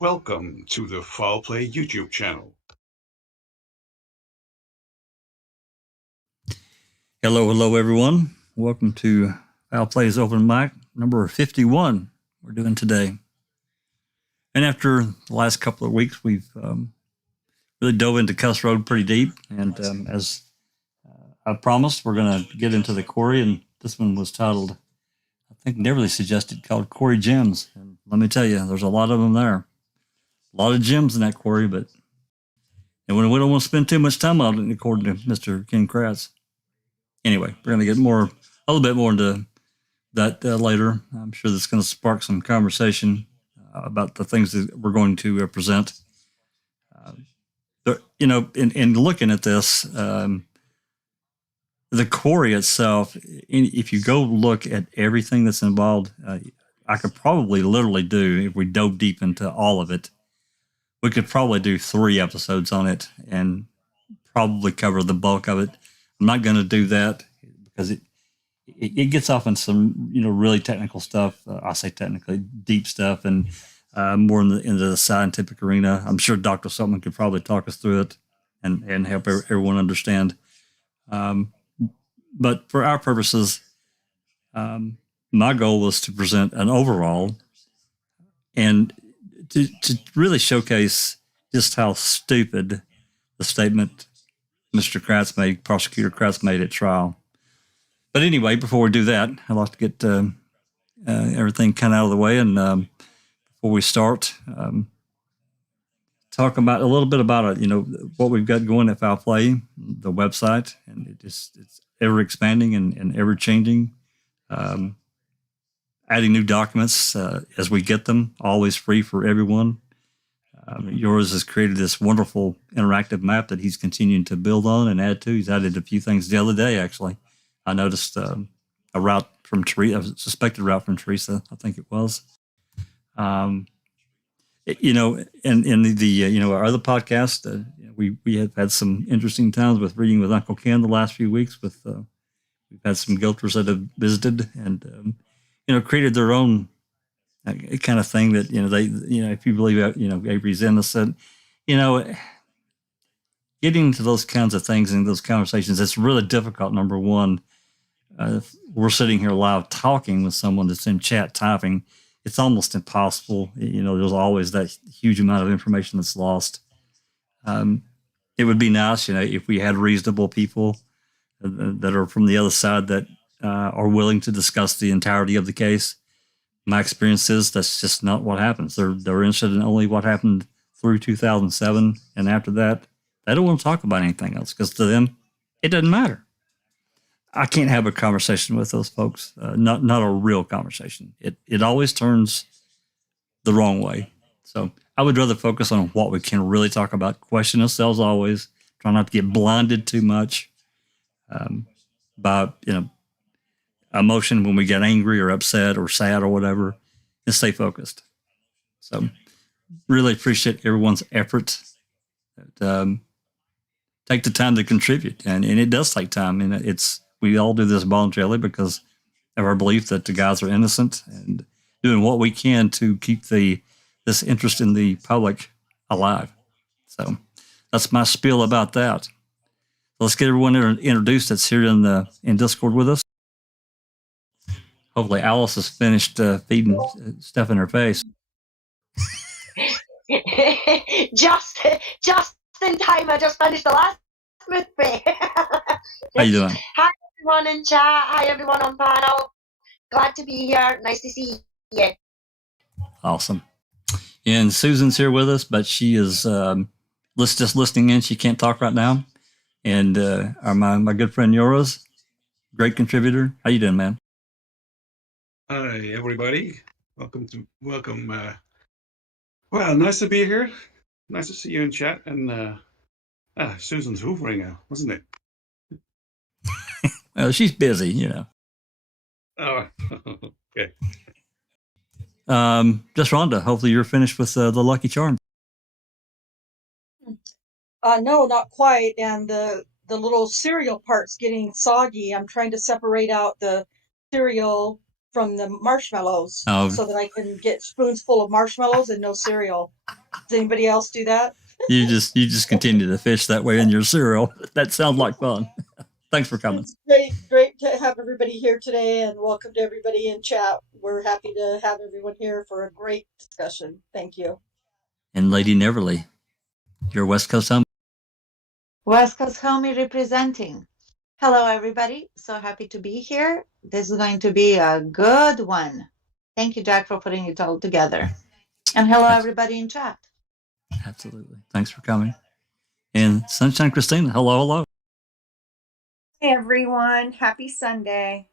Welcome to the Foul Play YouTube channel. Hello, everyone. Welcome to Foul Play's Open Mic number 51 we're doing today. And after the last couple of weeks, we've really dove into Cuss Road pretty deep. And as I promised, we're going to get into the quarry. And this one was titled, I think Neverly suggested, called Quarry Gems. And let me tell you, there's a lot of them there. A lot of gems in that quarry, but and we don't want to spend too much time on it, according to Mr. Ken Kratz. Anyway, we're going to get a little bit more into that later. I'm sure that's going to spark some conversation about the things that we're going to present. In looking at this, the quarry itself, if you go look at everything that's involved, I could probably literally do, if we dove deep into all of it, we could probably do 3 episodes on it and probably cover the bulk of it. I'm not going to do that because it gets off in some really technical stuff. I say technically deep stuff and more into the scientific arena. I'm sure Dr. Saltman could probably talk us through it and help everyone understand. But for our purposes, my goal was to present an overall and to really showcase just how stupid the statement Mr. Kratz made, Prosecutor Kratz made at trial. But anyway, before we do that, I'd like to get everything kind of out of the way. And before we start, talk about a little bit about what we've got going at Foul Play, the website, and it's ever expanding and ever changing. Adding new documents as we get them, always free for everyone. Joriz has created this wonderful interactive map that he's continuing to build on and add to. He's added a few things the other day, actually. I noticed a route from Teresa, a suspected route from Teresa, I think it was. In our other podcast, we have had some interesting times with reading with Uncle Ken the last few weeks. We've had some guilters that have visited and created their own kind of thing that if you believe Avery's innocent, getting into those kinds of things and those conversations, it's really difficult. Number one, we're sitting here live talking with someone that's in chat typing. It's almost impossible. There's always that huge amount of information that's lost. It would be nice, if we had reasonable people that are from the other side that are willing to discuss the entirety of the case. My experience is that's just not what happens. They're interested in only what happened through 2007, and after that, they don't want to talk about anything else because to them, it doesn't matter. I can't have a conversation with those folks. Not a real conversation. It always turns the wrong way. So I would rather focus on what we can really talk about. Question ourselves always. Try not to get blinded too much by emotion when we get angry or upset or sad or whatever, and stay focused. So really appreciate everyone's efforts. Take the time to contribute, and it does take time. And we all do this voluntarily because of our belief that the guys are innocent and doing what we can to keep this interest in the public alive. So that's my spiel about that. Let's get everyone introduced that's here in Discord with us. Hopefully Alice has finished feeding stuff in her face. just in time. I just finished the last movie. How you doing? Hi everyone in chat. Hi everyone on panel. Glad to be here. Nice to see you. Awesome. And Susan's here with us, but she is just listening in. She can't talk right now. And my good friend Joriz, great contributor. How you doing, man? Hi, everybody. Welcome. Well, nice to be here. Nice to see you in chat. And Susan's hoovering now, wasn't it? Well, she's busy, Oh, okay. Just Rhonda. Hopefully you're finished with the Lucky Charm. No, not quite. And the little cereal part's getting soggy. I'm trying to separate out the cereal from the marshmallows Oh. so that I can get spoons full of marshmallows and no cereal. Does anybody else do that? You just continue to fish that way in your cereal. That sounds like fun. Thanks for coming. It's great to have everybody here today, and welcome to everybody in chat. We're happy to have everyone here for a great discussion. Thank you. And Lady Neverly, your West Coast home. West Coast Homie representing. Hello, everybody. So happy to be here. This is going to be a good one. Thank you, Jack, for putting it all together. And hello, everybody in chat. Absolutely. Thanks for coming. And Sunshine Christina, hello. Hey, everyone. Happy Sunday.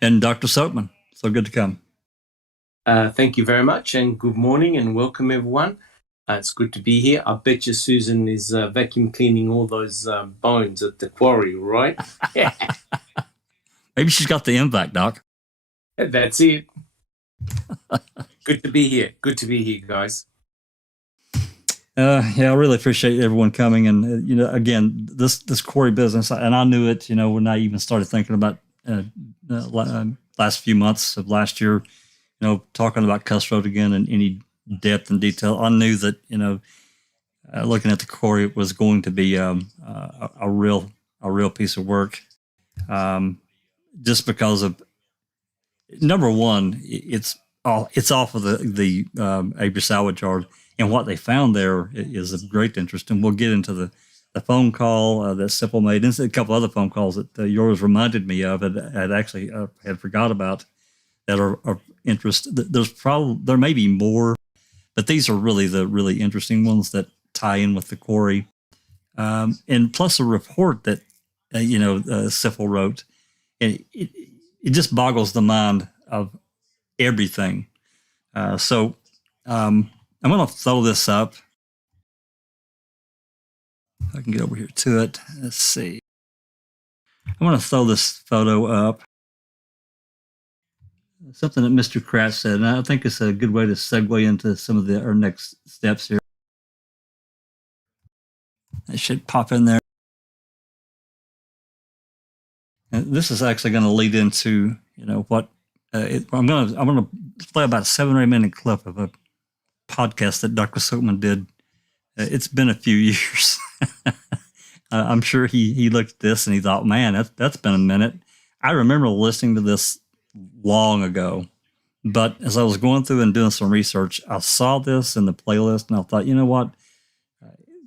And Dr. Soapman, so good to come. Thank you very much, and good morning, and welcome, everyone. It's good to be here. I bet you Susan is vacuum cleaning all those bones at the quarry, right? Maybe she's got the impact, Doc. That's it. Good to be here. Good to be here, guys. Yeah, I really appreciate everyone coming. And, again, this quarry business, and I knew it, when I even started thinking about last few months of last year, talking about Cuss Road again in any depth and detail. I knew that, looking at the quarry, it was going to be a real piece of work. Just because of, number one, it's off of the Avery salvage yard, and what they found there is of great interest. And we'll get into the phone call that Sipple made, and a couple other phone calls that Joriz reminded me of, had actually had forgot about, that are of interest. There may be more, but these are really the really interesting ones that tie in with the quarry, and plus a report that Sipple wrote. And it just boggles the mind of everything. So I'm going to throw this up. If I can get over here to it. Let's see. I'm going to throw this photo up. Something that Mr. Kratz said, and I think it's a good way to segue into some of our next steps here. It should pop in there. And this is actually going to lead into, what I'm going to play about a 7 or 8 minute clip of a podcast that Dr. Soapman did. It's been a few years. I'm sure he looked at this and he thought, man, that's been a minute. I remember listening to this long ago, but as I was going through and doing some research, I saw this in the playlist and I thought, you know what?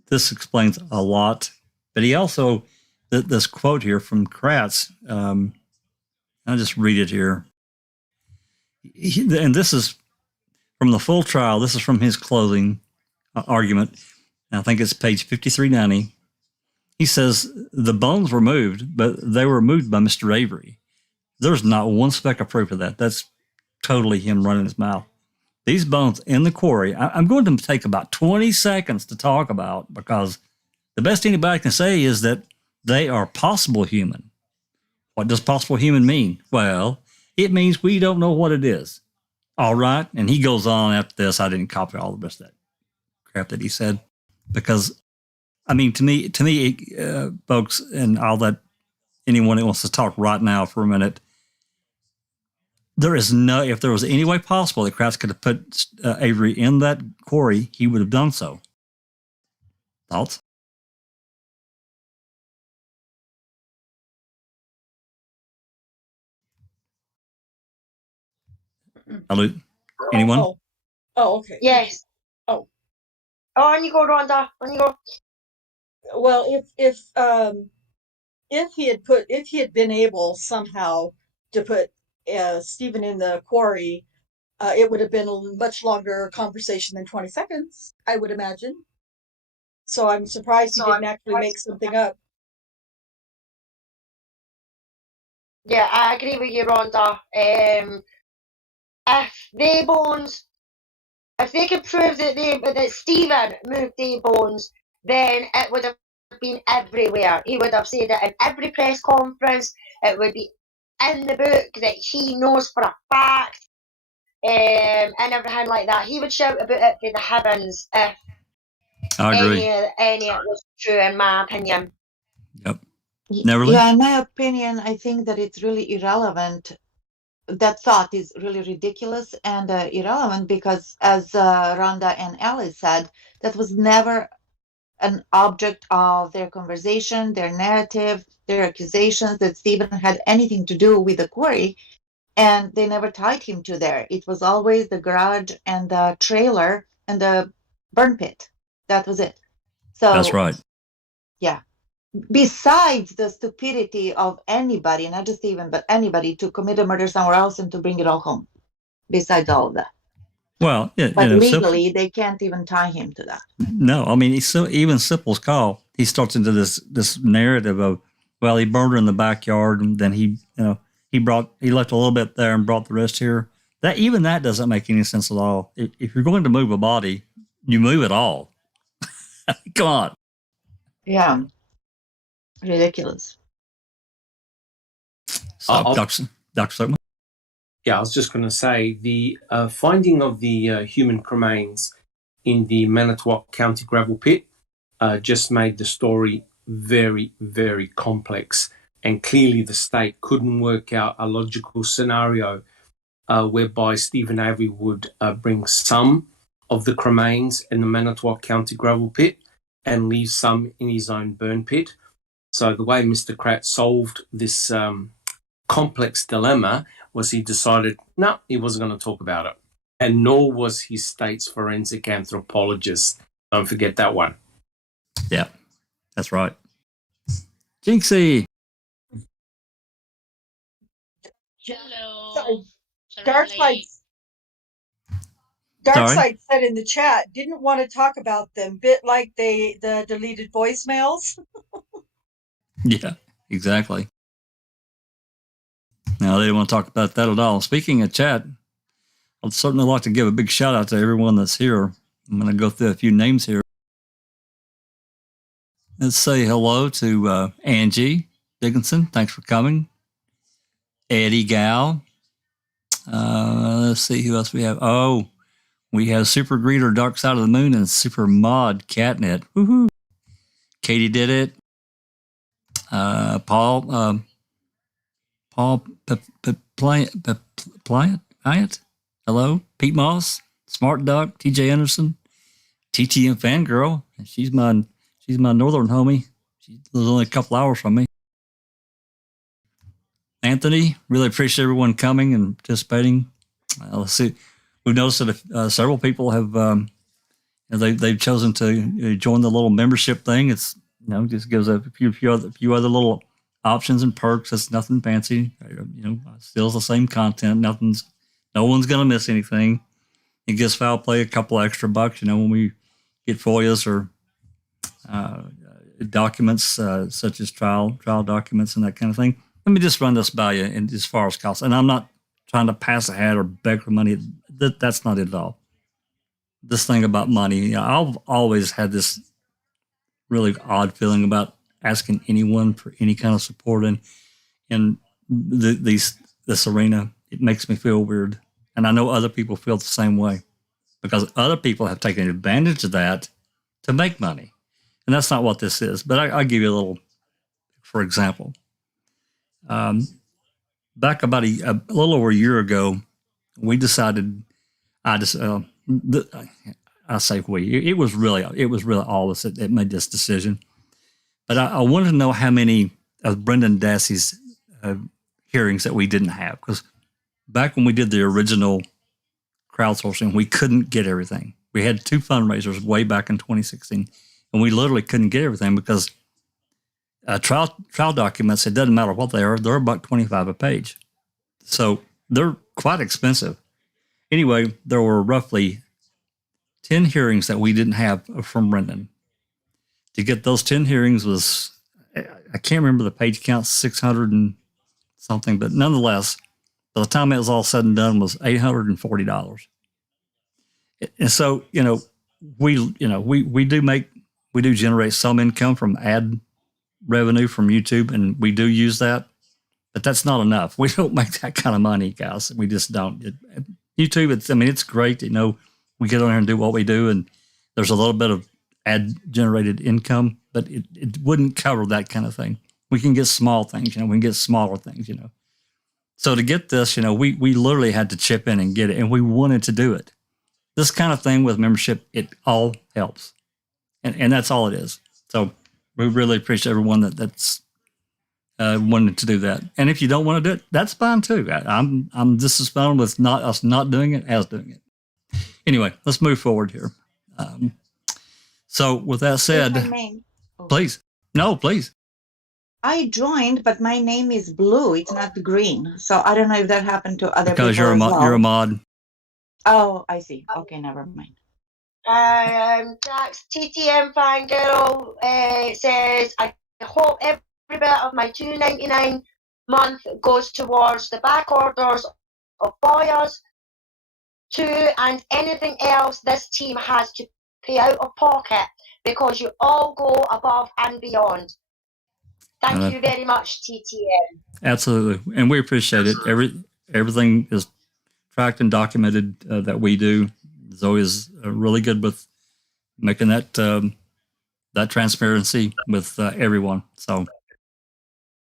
This explains a lot. But he also, this quote here from Kratz, I'll just read it here. And this is from the full trial. This is from his closing argument. I think it's page 5390. He says, the bones were moved, but they were moved by Mr. Avery. There's not one speck of proof of that. That's totally him running his mouth. These bones in the quarry, I'm going to take about 20 seconds to talk about, because the best anybody can say is that they are possible human. What does possible human mean? Well, it means we don't know what it is. All right. And he goes on after this. I didn't copy all the rest of that crap that he said, because, I mean, to me, folks, and all that, anyone that wants to talk right now for a minute, if there was any way possible that Kratz could have put Avery in that quarry, he would have done so. Thoughts? Anyone? Oh, okay. Yes. Oh. On you go, Rhonda. On you go. Well, if he had been able somehow to put Stephen in the quarry, it would have been a much longer conversation than 20 seconds, I would imagine. So I'm surprised he didn't actually make something up. Yeah, I agree with you, Rhonda. If they could prove that Stephen moved the bones, then it would have been everywhere. He would have said it in every press conference. It would be in the book that he knows for a fact, and everything like that. He would shout about it to the heavens if I agree. any of it was true, in my opinion. Yep. Never Yeah, in my opinion, I think that it's really irrelevant. That thought is really ridiculous and irrelevant because, as Rhonda and Alice said, that was never an object of their conversation, their narrative, their accusations that Stephen had anything to do with the quarry, and they never tied him to there. It was always the garage and the trailer and the burn pit. That was it. So That's right. yeah. Besides the stupidity of anybody, not just Stephen, but anybody, to commit a murder somewhere else and to bring it all home. Besides all of that. Well, yeah, But legally, they can't even tie him to that. No, I mean, even Sipple's call, he starts into this narrative of, well, he burned her in the backyard, and then he left a little bit there and brought the rest here. That doesn't make any sense at all. If you're going to move a body, you move it all. Come on. Yeah. Ridiculous. So, Dr. Slocum? Yeah, I was just going to say the finding of the human cremains in the Manitowoc County gravel pit just made the story very, very complex. And clearly the state couldn't work out a logical scenario whereby Stephen Avery would bring some of the cremains in the Manitowoc County gravel pit and leave some in his own burn pit. So the way Mr. Kratt solved this complex dilemma was he decided, no, he wasn't going to talk about it. And nor was his state's forensic anthropologist. Don't forget that one. Yeah, that's right. Jinxie. Hello. Darkside said in the chat, didn't want to talk about them, bit like the deleted voicemails. Yeah, exactly. No, they didn't want to talk about that at all. Speaking of chat, I'd certainly like to give a big shout out to everyone that's here. I'm going to go through a few names here. Let's say hello to Angie Dickinson. Thanks for coming. Eddie Gow. Let's see who else we have. Oh, we have Super Greeter Dark Side of the Moon and Super Mod Catnet. Woohoo. Katie did it. Paul Pliant. Hello. Pete Moss. Smart Duck. TJ Anderson. TTM Fangirl. She's my northern homie. She lives only a couple hours from me. Anthony, really appreciate everyone coming and participating. Let's see. We've noticed that several people have they've chosen to join the little membership thing. It's just gives a few other little options and perks. It's nothing fancy. Still the same content. No one's gonna miss anything. It gives foul play a couple extra bucks. When we get FOIAs or documents such as trial documents and that kind of thing. Let me just run this by you as far as costs. And I'm not trying to pass a hat or beg for money. That's not it at all. This thing about money, I've always had this really odd feeling about asking anyone for any kind of support in this arena. It makes me feel weird. And I know other people feel the same way because other people have taken advantage of that to make money. And that's not what this is. But I'll give you a little, for example. Back about a little over a year ago, we decided. I say we. It was really all of us that made this decision. But I wanted to know how many of Brendan Dassey's hearings that we didn't have, because back when we did the original crowdsourcing, we couldn't get everything. We had 2 fundraisers way back in 2016, and we literally couldn't get everything because trial documents, it doesn't matter what they are, they're $1.25 a page. So they're quite expensive. Anyway, there were roughly 10 hearings that we didn't have from Brendan. To get those 10 hearings was, I can't remember the page count, 600 and something, but nonetheless, by the time it was all said and done, was $840. And so, we do generate some income from ad revenue from YouTube, and we do use that, but that's not enough. We don't make that kind of money, guys. We just don't. YouTube, it's great. We get on here and do what we do, and there's a little bit of ad generated income, but it wouldn't cover that kind of thing. We can get small things, we can get smaller things, So to get this, we literally had to chip in and get it, and we wanted to do it. This kind of thing with membership, it all helps. And that's all it is. So we really appreciate everyone that's wanted to do that. And if you don't want to do it, that's fine too. I'm just as fine with us not doing it as doing it. Anyway, let's move forward here. So with that said, please. No, please. I joined, but my name is blue. It's not green. So I don't know if that happened to other because people. Because you're a mod. Oh, I see. Okay, never mind. Jack's TTM fangirl says, I hope every bit of my $2.99 month goes towards the back orders of buyers too, and anything else this team has to pay out of pocket, because you all go above and beyond. Thank you very much, TTM. Absolutely, and we appreciate it. Everything is tracked and documented that we do. Zoe is really good with making that that transparency with everyone. So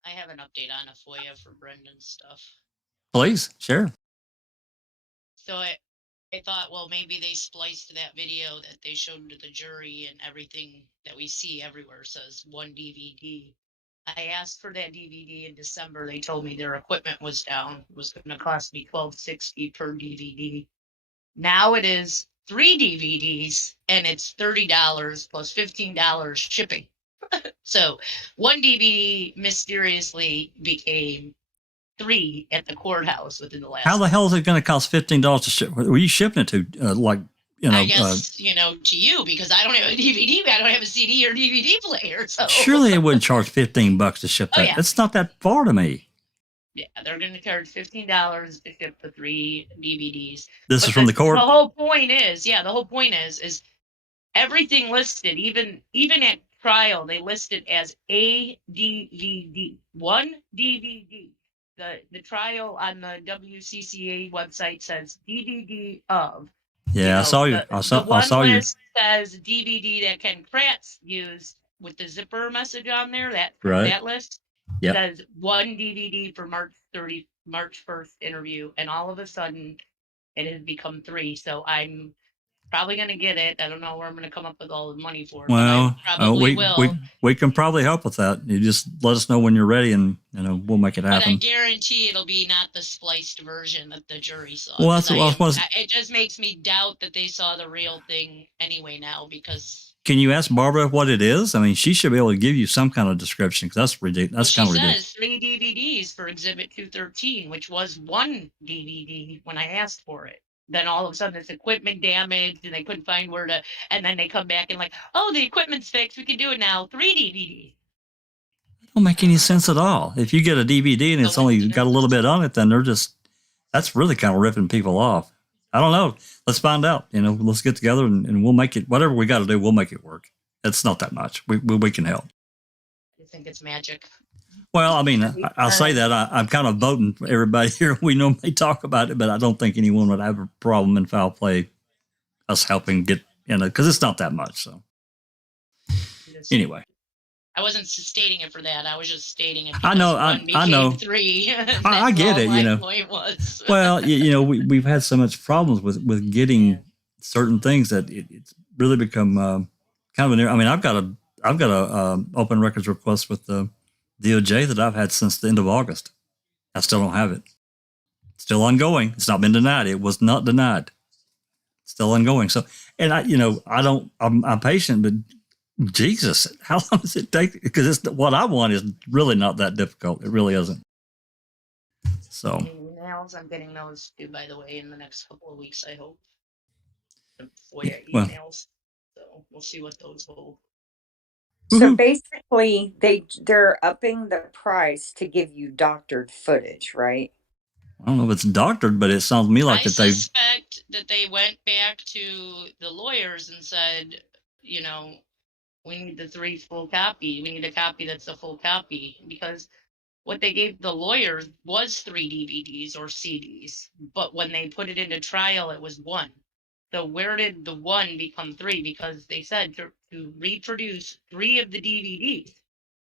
I have an update on a FOIA for Brendan's stuff. Please share. So I thought, well, maybe they spliced that video that they showed to the jury, and everything that we see everywhere says one DVD. I asked for that DVD in December. They told me their equipment was down. It was going to cost me $12.60 per DVD. Now it is 3 DVDs, and it's $30 plus $15 shipping. So one DVD mysteriously became 3 at the courthouse within the last. How the hell is it going to cost $15 to ship? Were you shipping it to I guess, to you, because I don't have a DVD, I don't have a CD or DVD player. So surely they wouldn't charge $15 to ship that. It's not that far to me. Yeah, they're going to charge $15 to ship the 3 DVDs. This is from the court. The whole point is everything listed, even at trial, they listed as a DVD, one DVD. The trial on the WCCA website says DVD of. Yeah, I saw you. I saw you. Says DVD that Ken Kratz used with the zipper message on there. That list says one DVD for March 1st interview, and all of a sudden it has become 3. So I'm probably going to get it. I don't know where I'm going to come up with all the money for it. Well, but I probably will. We can probably help with that. You just let us know when you're ready, and we'll make it happen. But I guarantee it'll be not the spliced version that the jury saw. Well, that's what it just makes me doubt that they saw the real thing anyway now, because. Can you ask Barbara what it is? I mean, she should be able to give you some kind of description, because that's ridiculous. That's kind of ridiculous. She says 3 DVDs for Exhibit 213, which was 1 DVD when I asked for it. Then all of a sudden it's equipment damaged and they couldn't find where to, and then they come back and oh, the equipment's fixed, we can do it now. 3 DVDs. It don't make any sense at all. If you get a DVD and it's only got a little bit on it, then that's really kind of ripping people off. I don't know. Let's find out. Let's get together and we'll make it, whatever we got to do, we'll make it work. It's not that much. We can help. I think it's magic. Well, I mean, I'll say that I'm kind of voting for everybody here. We normally talk about it, but I don't think anyone would have a problem in foul play us helping get because it's not that much. So anyway, I wasn't stating it for that. I was just stating it. I know. I know. 3. I get it. My point was. Well, we've had so much problems with getting certain things that it's really become kind of an. I mean, I've got a open records request with the DOJ that I've had since the end of August. I still don't have it. It's still ongoing. It's not been denied. It was not denied. It's still ongoing. So, and I'm patient, but Jesus, how long does it take? Because what I want is really not that difficult. It really isn't. So. Emails, I'm getting those due, by the way, in the next couple of weeks, I hope. The FOIA emails. So we'll see what those hold. So basically, they're upping the price to give you doctored footage, right? I don't know if it's doctored, but it sounds to me like I suspect that they went back to the lawyers and said, we need the 3 full copy. We need a copy that's a full copy, because what they gave the lawyers was 3 DVDs or CDs, but when they put it into trial, it was 1. So where did the 1 become 3? Because they said to reproduce 3 of the DVDs.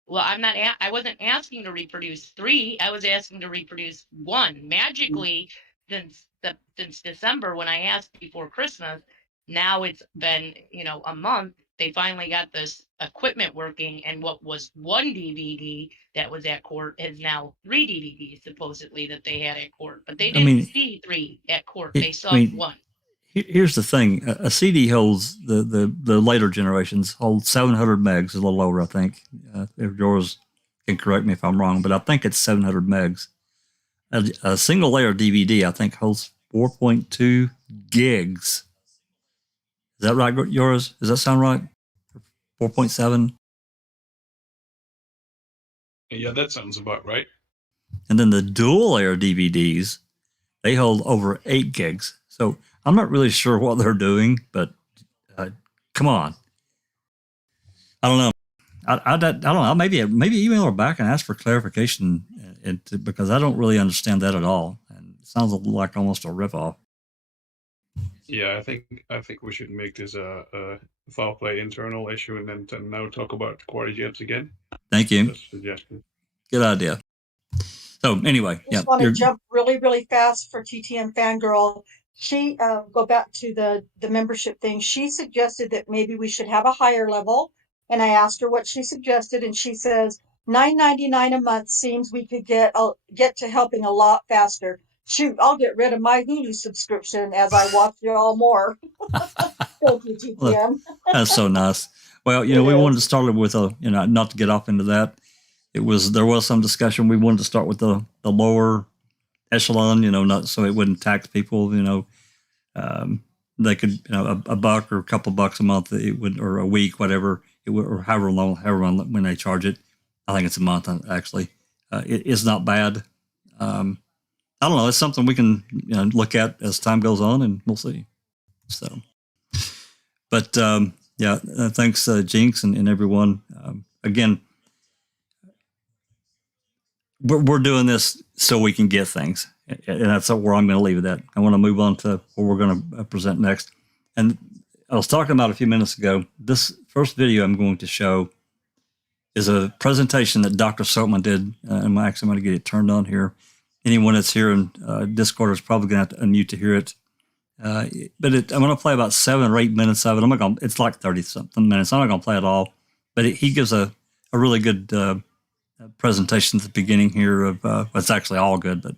Well, I wasn't asking to reproduce 3. I was asking to reproduce 1. Magically, since December, when I asked before Christmas, now it's been, a month. They finally got this equipment working, and what was 1 DVD that was at court is now 3 DVDs supposedly that they had at court. But they I didn't mean, see 3 at court. I They saw mean, 1. here's the thing: a CD holds the later generations hold 700 megs, a little over, I think. If yours can correct me if I'm wrong, but I think it's 700 megs. A single layer DVD, I think, holds 4.2 gigs. Is that right, yours? Does that sound right? 4.7. Yeah, that sounds about right. And then the dual layer DVDs, they hold over 8 gigs. So I'm not really sure what they're doing, but come on. I don't know. I don't know. Maybe email her back and ask for clarification, because I don't really understand that at all. And it sounds like almost a ripoff. Yeah, I think we should make this a foul play internal issue, and then to now talk about Quarry jabs again. Thank you. That's a suggestion. Good idea. So anyway, I just want to jump really, really fast for TTM Fangirl. She go back to the membership thing. She suggested that maybe we should have a higher level, and I asked her what she suggested, and she says $9.99 a month seems we could get to helping a lot faster. Shoot, I'll get rid of my Hulu subscription as I watch you all more. Thank you, TTM. Well, that's so nice. Well, we wanted to start with not to get off into that. There was some discussion. We wanted to start with the lower echelon, not so it wouldn't tax people. They could, a buck or a couple bucks a month, it would, or a week, whatever it would, or however long when they charge it. I think it's a month actually. It is not bad. I don't know. It's something we can look at as time goes on, and we'll see. So, but thanks, Jinx and everyone. Again, we're doing this so we can get things, and that's where I'm going to leave it at. I want to move on to what we're going to present next. And I was talking about a few minutes ago, this first video I'm going to show is a presentation that Dr. Soapman did. I'm actually going to get it turned on here. Anyone that's here in Discord is probably going to have to unmute to hear it. But I'm going to play about 7 or 8 minutes of it. It's like 30-something minutes. I'm not going to play it all. But he gives a really good presentation at the beginning here of it's actually all good, but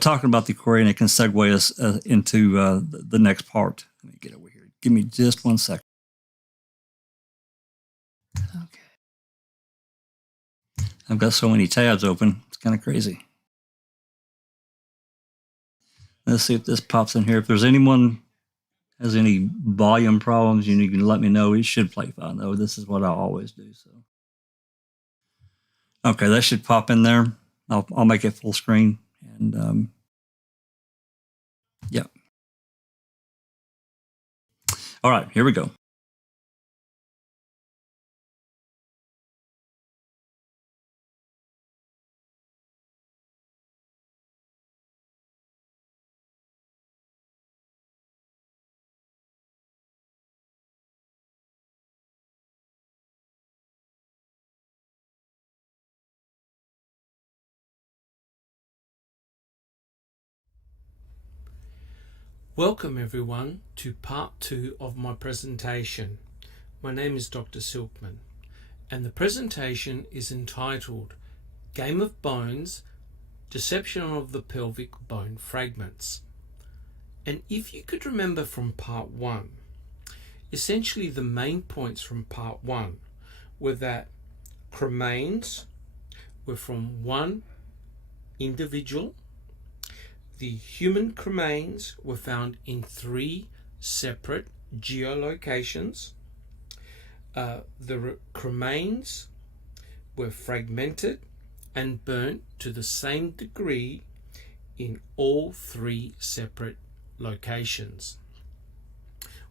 talking about the query, and it can segue us into the next part. Let me get over here. Give me just 1 second. Okay. I've got so many tabs open. It's kind of crazy. Let's see if this pops in here. If there's anyone has any volume problems, you can let me know. It should play fine though. This is what I always do. So. Okay, that should pop in there. I'll make it full screen, and yeah. All right, here we go. Welcome everyone to part 2 of my presentation. My name is Dr. Silkman, and the presentation is entitled Game of Bones, Deception of the Pelvic Bone Fragments. And if you could remember from part 1, essentially the main points from part 1 were that cremains were from one individual. The human cremains were found in 3 separate geolocations. The cremains were fragmented and burnt to the same degree in all 3 separate locations.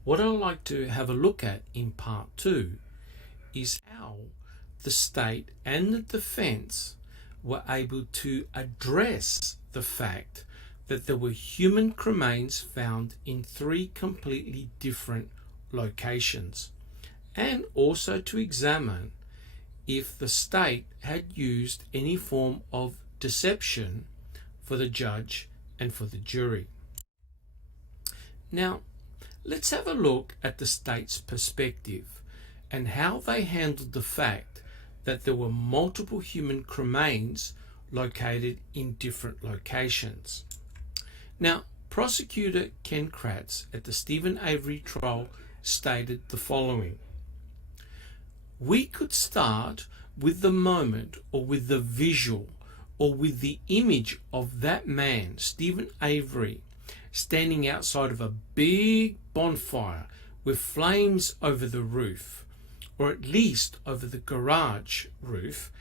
What I'd like to have a look at in part 2 is how the state and the defense were able to address the fact that there were human cremains found in 3 completely different locations, and also to examine if the state had used any form of deception for the judge and for the jury. Now, let's have a look at the state's perspective and how they handled the fact that there were multiple human cremains located in different locations. Now, prosecutor Ken Kratz at the Stephen Avery trial stated the following: "We could start with the moment or with the visual or with the image of that man, Stephen Avery, standing outside of a big bonfire with flames over the roof, or at least over the garage roof,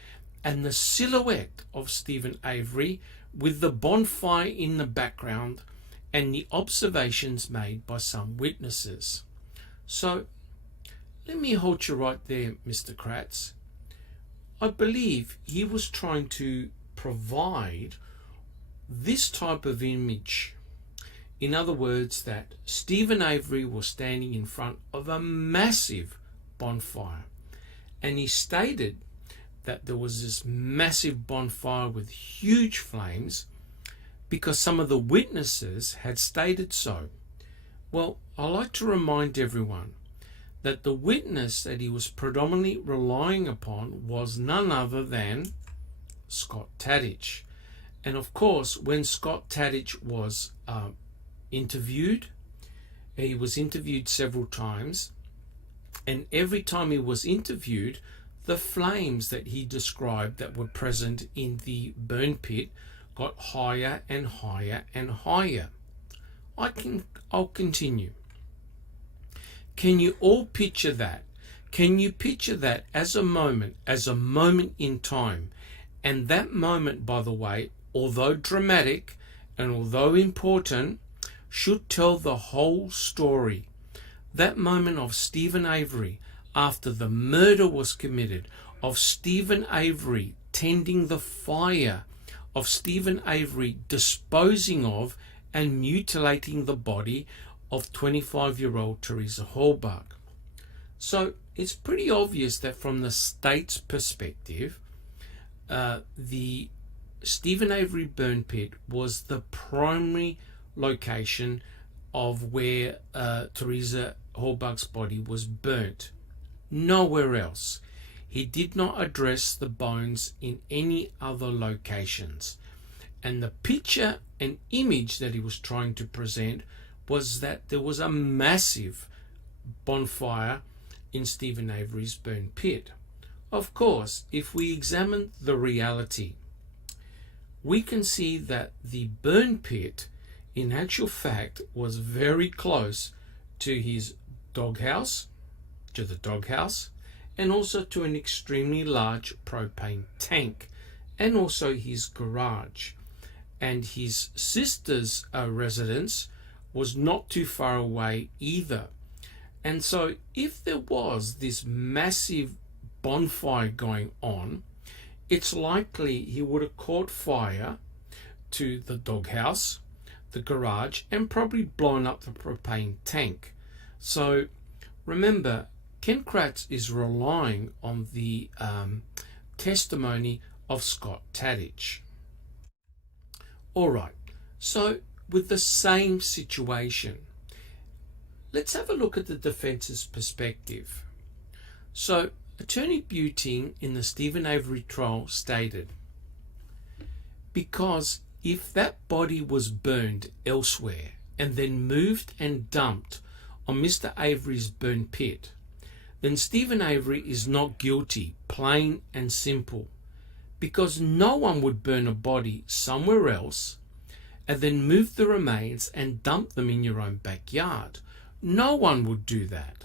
and the silhouette of Stephen Avery with the bonfire in the background and the observations made by some witnesses." So, let me hold you right there, Mr. Kratz. I believe he was trying to provide this type of image. In other words, that Stephen Avery was standing in front of a massive bonfire. And he stated that there was this massive bonfire with huge flames because some of the witnesses had stated so. Well, I like to remind everyone that the witness that he was predominantly relying upon was none other than Scott Tadych. And of course, when Scott Tadych was interviewed, he was interviewed several times, and every time he was interviewed, the flames that he described that were present in the burn pit got higher and higher and higher. I'll continue. Can you all picture that? Can you picture that as a moment in time? And that moment, by the way, although dramatic and although important, should tell the whole story. That moment of Stephen Avery after the murder was committed, of Stephen Avery tending the fire, of Stephen Avery disposing of and mutilating the body of 25-year-old Teresa Halbach. So it's pretty obvious that from the state's perspective, the Stephen Avery burn pit was the primary location of where Teresa Halbach's body was burnt. Nowhere else. He did not address the bones in any other locations. And the picture and image that he was trying to present was that there was a massive bonfire in Stephen Avery's burn pit. Of course, if we examine the reality, we can see that the burn pit, in actual fact, was very close to his doghouse, and also to an extremely large propane tank, and also his garage. And his sister's residence was not too far away either. And so if there was this massive bonfire going on, it's likely he would have caught fire to the doghouse, the garage, and probably blown up the propane tank. So remember, Ken Kratz is relying on the testimony of Scott Tadych. All right, so with the same situation, let's have a look at the defense's perspective. So Attorney Buting in the Stephen Avery trial stated, because if that body was burned elsewhere and then moved and dumped on Mr. Avery's burn pit, then Stephen Avery is not guilty, plain and simple, because no one would burn a body somewhere else and then move the remains and dump them in your own backyard. No one would do that.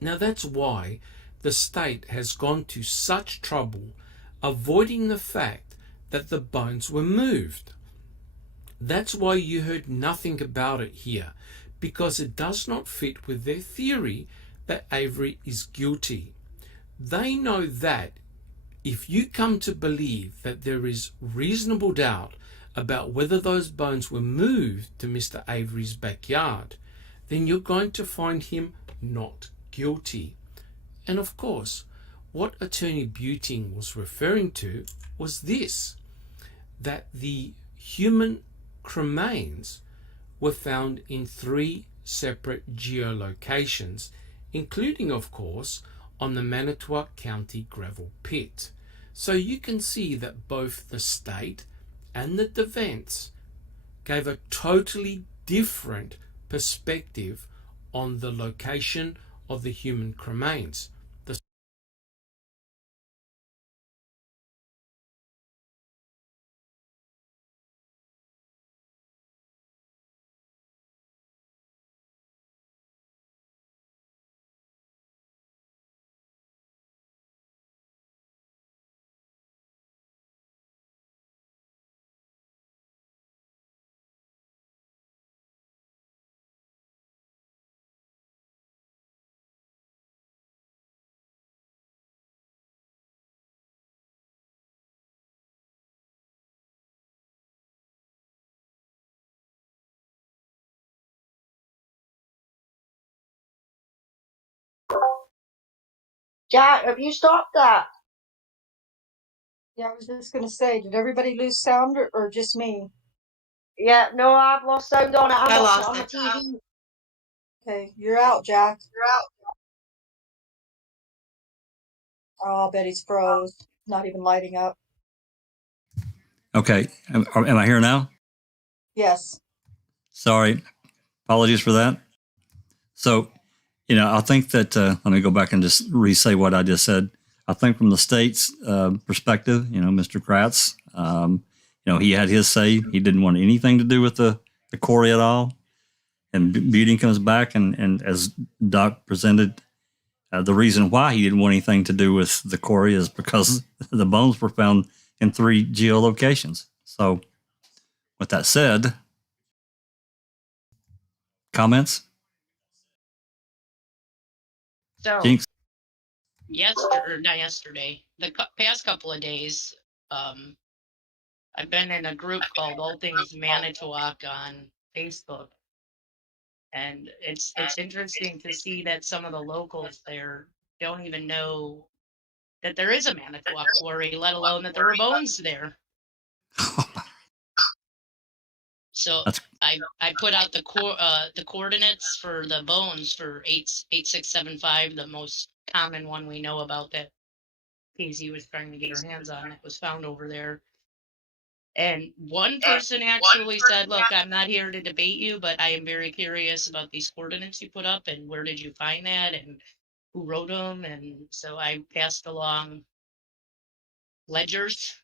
Now that's why the state has gone to such trouble avoiding the fact that the bones were moved. That's why you heard nothing about it here, because it does not fit with their theory that Avery is guilty. They know that if you come to believe that there is reasonable doubt about whether those bones were moved to Mr. Avery's backyard, then you're going to find him not guilty. And of course, what Attorney Buting was referring to was this, that the human cremains were found in 3 separate geolocations, including, of course, on the Manitowoc County gravel pit. So you can see that both the state and the defense gave a totally different perspective on the location of the human cremains. Jack, have you stopped that? Yeah, I was just going to say, did everybody lose sound or just me? Yeah, no, I've lost sound on it. I'm I watching it lost on my it. TV. Okay, you're out, Jack. Oh, I bet he's froze. Not even lighting up. Okay. Am I here now? Yes. Sorry. Apologies for that. So, I think that, let me go back and just re-say what I just said. I think from the state's perspective, Mr. Kratz, he had his say. He didn't want anything to do with the quarry at all. And Buting comes back, and as Doc presented, the reason why he didn't want anything to do with the quarry is because the bones were found in 3 geolocations. So, with that said, comments? So Jinx? not yesterday, the past couple of days, I've been in a group called All Things Manitowoc on Facebook, and it's interesting to see that some of the locals there don't even know that there is a Manitowoc quarry, let alone that there were bones there. So I put out the coordinates for the bones for 8675, the most common one we know about that Casey was trying to get her hands on that was found over there. And one person actually said, "Look, I'm not here to debate you, but I am very curious about these coordinates you put up, and where did you find that, and who wrote them?" And so I passed along ledgers.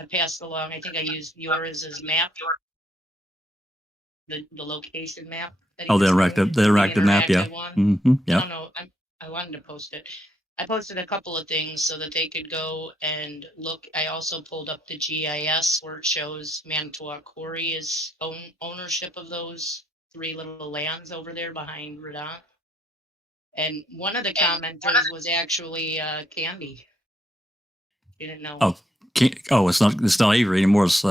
I passed along. I think I used Joriz's map, the location map. The interactive map, yeah. Mm-hmm, yeah. I don't know. I wanted to post it. I posted a couple of things so that they could go and look. I also pulled up the GIS where it shows Manitowoc Quarry is ownership of those 3 little lands over there behind Redon. And one of the commenters was actually Candy. You didn't know. It's not Avery anymore. It's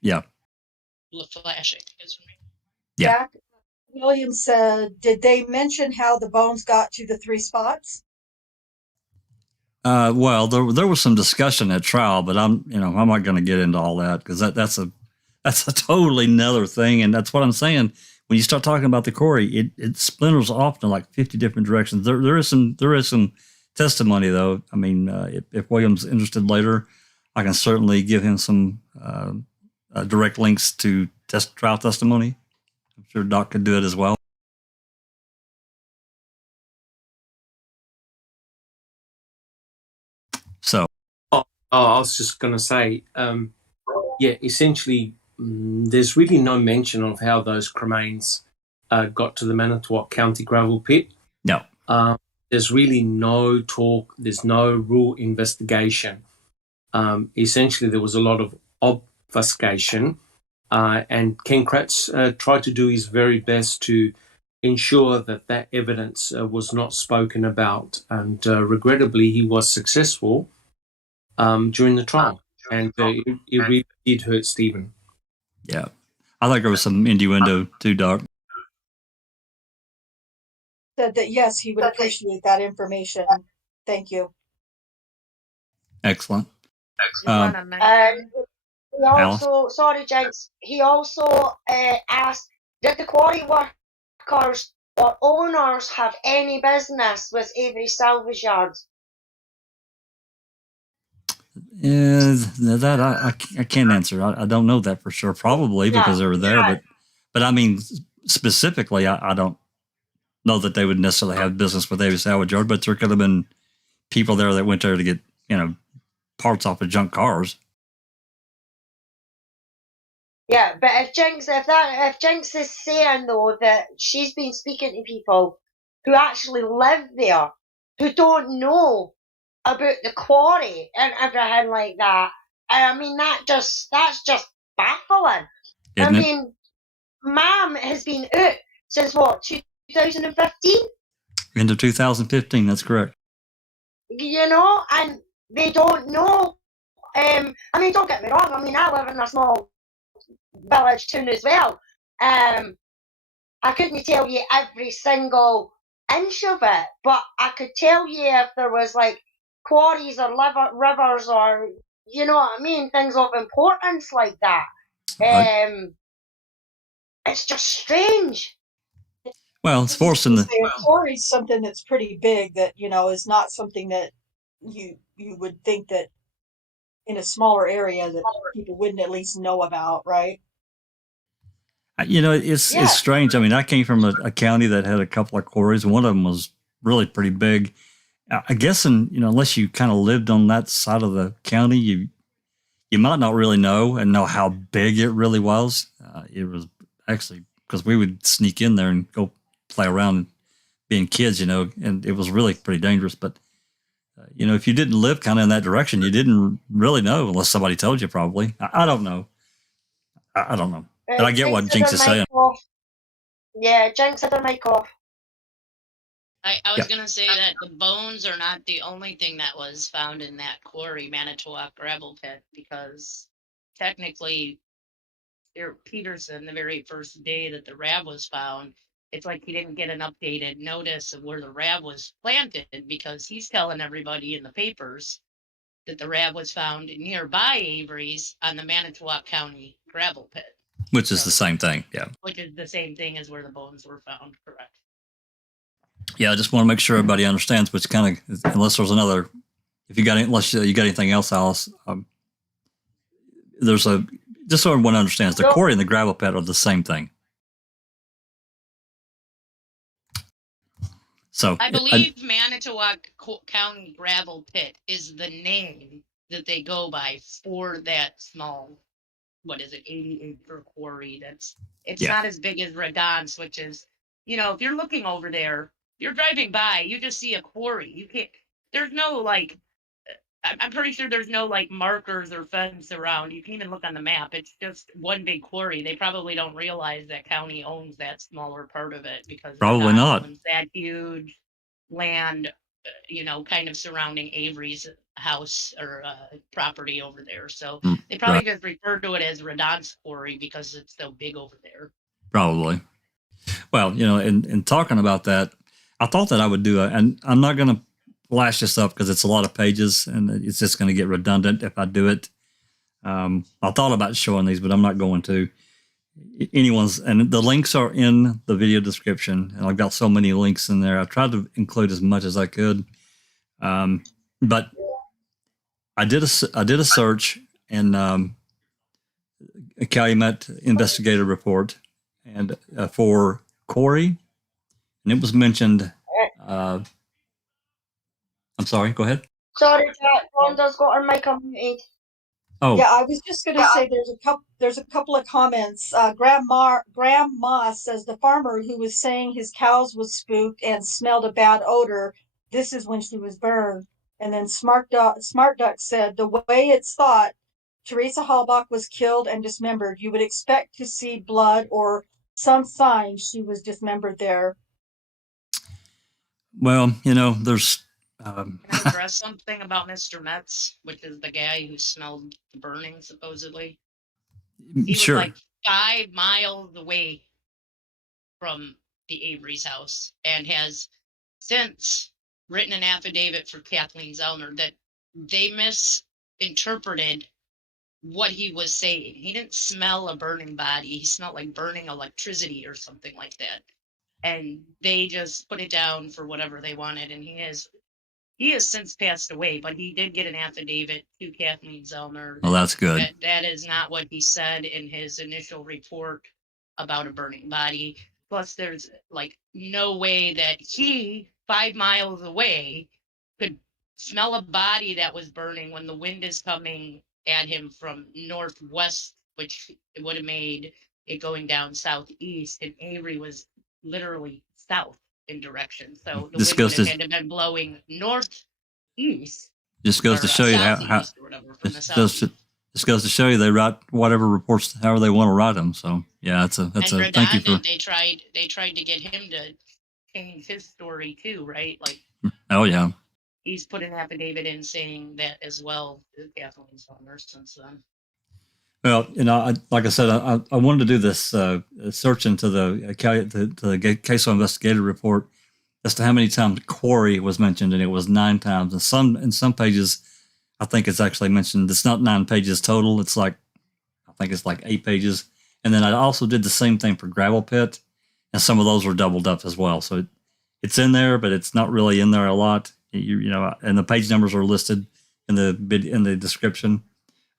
yeah. Flashing. Yeah. Jack Williams said, did they mention how the bones got to the 3 spots? Well, there was some discussion at trial, but I'm not going to get into all that because that's a totally another thing, and that's what I'm saying. When you start talking about the quarry, it splinters off in like 50 different directions. There is some testimony though. I mean, if William's interested later, I can certainly give him some direct links to trial testimony. I'm sure Doc could do it as well. So, I was just going to say, essentially, there's really no mention of how those cremains got to the Manitowoc County gravel pit. No. There's really no talk. There's no real investigation. Essentially, there was a lot of obfuscation, and Ken Kratz tried to do his very best to ensure that evidence was not spoken about. And regrettably, he was successful during the trial, and it really did hurt Stephen. Yeah, I think there was some innuendo too, Doc. Said that yes, he would appreciate that information. Thank you. Excellent. Just want to And mention. he also, sorry, Jinx, he also asked, did the quarry workers or owners have any business with Avery salvage yards? That I can't answer. I don't know that for sure. Probably because they were there, but I mean specifically, I don't know that they would necessarily have business with Avery salvage yard. But there could have been people there that went there to get parts off of junk cars. Yeah, but if Jinx is saying though that she's been speaking to people who actually live there, who don't know about the quarry and everything like that, I mean that's just baffling. Isn't I it? mean, Ma'am has been out since what, 2015? End of 2015. That's correct. And they don't know. I mean, don't get me wrong. I mean, I live in a small village town as well. I couldn't tell you every single inch of it, but I could tell you if there was like quarries or rivers or you know what I mean, things of importance like that. It's just strange. Well, it's forced in the Quarry is something that's pretty big that is not something that you would think that in a smaller area that people wouldn't at least know about, right? It's strange. I mean, I came from a county that had a couple of quarries. One of them was really pretty big. I guess, unless you kind of lived on that side of the county, you might not really know how big it really was. It was actually because we would sneak in there and go play around, being kids, and it was really pretty dangerous. But if you didn't live kind of in that direction, you didn't really know unless somebody told you. Probably, I don't know. I don't know. But I get what Jinx is saying. Yeah, Jinx had her mic off. I was going to say that the bones are not the only thing that was found in that quarry, Manitowoc gravel pit, because technically, Peterson, the very first day that the RAV was found, it's like he didn't get an updated notice of where the RAV was planted because he's telling everybody in the papers that the RAV was found nearby Avery's on the Manitowoc County gravel pit. Which is the same thing, yeah. Which is the same thing as where the bones were found, correct? Yeah, I just want to make sure everybody understands. Which kind of, unless there's another, unless you got anything else, Alice, there's just so everyone understands, the quarry and the gravel pit are the same thing. So I believe Manitowoc County gravel pit is the name that they go by for that small, 80-acre quarry. It's not as big as Redonce, which is, if you're looking over there, you're driving by, you just see a quarry. You can't, there's no I'm pretty sure there's no markers or fence around. You can even look on the map. It's just one big quarry. They probably don't realize that county owns that smaller part of it because probably not owns that huge land, kind of surrounding Avery's house or property over there. So they probably just refer to it as Redonce Quarry because it's so big over there. Probably. Well, in talking about that, I thought that I would do and I'm not going to flash this up because it's a lot of pages and it's just going to get redundant if I do it. I thought about showing these, but I'm not going to. And the links are in the video description, and I've got so many links in there. I tried to include as much as I could, but I did a search in a Calumet Investigative Report and for Quarry, and it was mentioned. I'm sorry, go ahead. Sorry, Jack. Rhonda's got her mic unmuted. Oh. Yeah, I was just going to say there's a couple of comments. Graham Moss says the farmer who was saying his cows was spooked and smelled a bad odor, this is when she was burned. And then Smart Duck said the way it's thought, Teresa Halbach was killed and dismembered. You would expect to see blood or some sign she was dismembered there. Well, there's. Can I address something about Mr. Metz, which is the guy who smelled the burning, supposedly? He was 5 miles away from the Avery's house and has since written an affidavit for Kathleen Zellner that they misinterpreted what he was saying. He didn't smell a burning body. He smelled like burning electricity or something like that. And they just put it down for whatever they wanted. And he has since passed away, but he did get an affidavit to Kathleen Zellner. Well, that's good. That is not what he said in his initial report about a burning body. Plus, there's like no way that he, 5 miles away, could smell a body that was burning when the wind is coming at him from northwest, which would have made it going down southeast. And Avery was literally south in direction. So the wind would have had to been blowing northeast. Just goes to show you how this goes to show you they write whatever reports however they want to write them. So yeah, that's a thank you for. They tried to get him to change his story too, right? Like, oh yeah, he's put an affidavit in saying that as well to Kathleen Zellner since then. Well, like I said, I wanted to do this search into the CASO investigative report as to how many times Quarry was mentioned, and it was 9 times. And in some pages, I think it's actually mentioned. It's not 9 pages total. It's like, I think it's like 8 pages. And then I also did the same thing for gravel pit, and some of those were doubled up as well. So it's in there, but it's not really in there a lot. And the page numbers are listed in the description.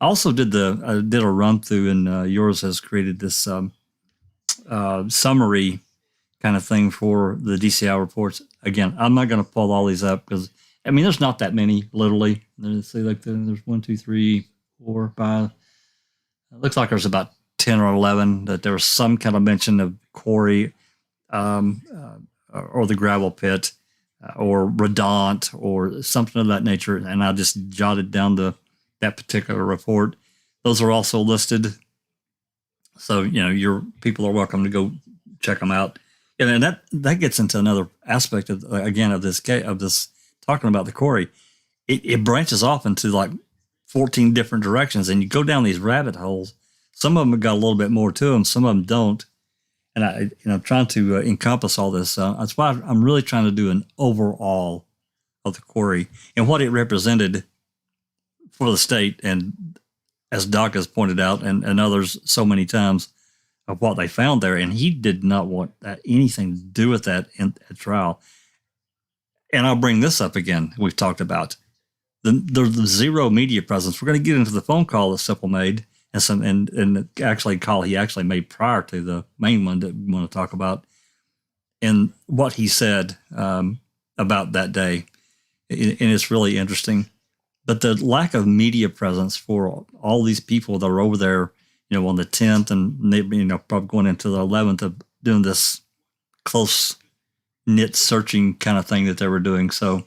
I also did a run through, and Joriz has created this summary kind of thing for the DCI reports. Again, I'm not going to pull all these up because there's not that many. Literally, there's 1, 2, 3, 4, 5. It looks like there's about 10 or 11 that there was some kind of mention of Quarry, or the gravel pit, or Redont, or something of that nature, and I just jotted down that particular report. Those are also listed. So, your people are welcome to go check them out. And that gets into another aspect of this talking about the Quarry. It branches off into like 14 different directions, and you go down these rabbit holes. Some of them have got a little bit more to them. Some of them don't. And I'm trying to encompass all this. That's why I'm really trying to do an overall of the Quarry and what it represented for the state, and as Doc has pointed out, and others so many times, of what they found there. And he did not want anything to do with that at trial. And I'll bring this up again. We've talked about the zero media presence. We're going to get into the phone call that Sipple made, and actually call he actually made prior to the main one that we want to talk about, and what he said about that day. And it's really interesting. But the lack of media presence for all these people that are over there, on the 10th, and they, probably going into the 11th of doing this close knit searching kind of thing that they were doing. So,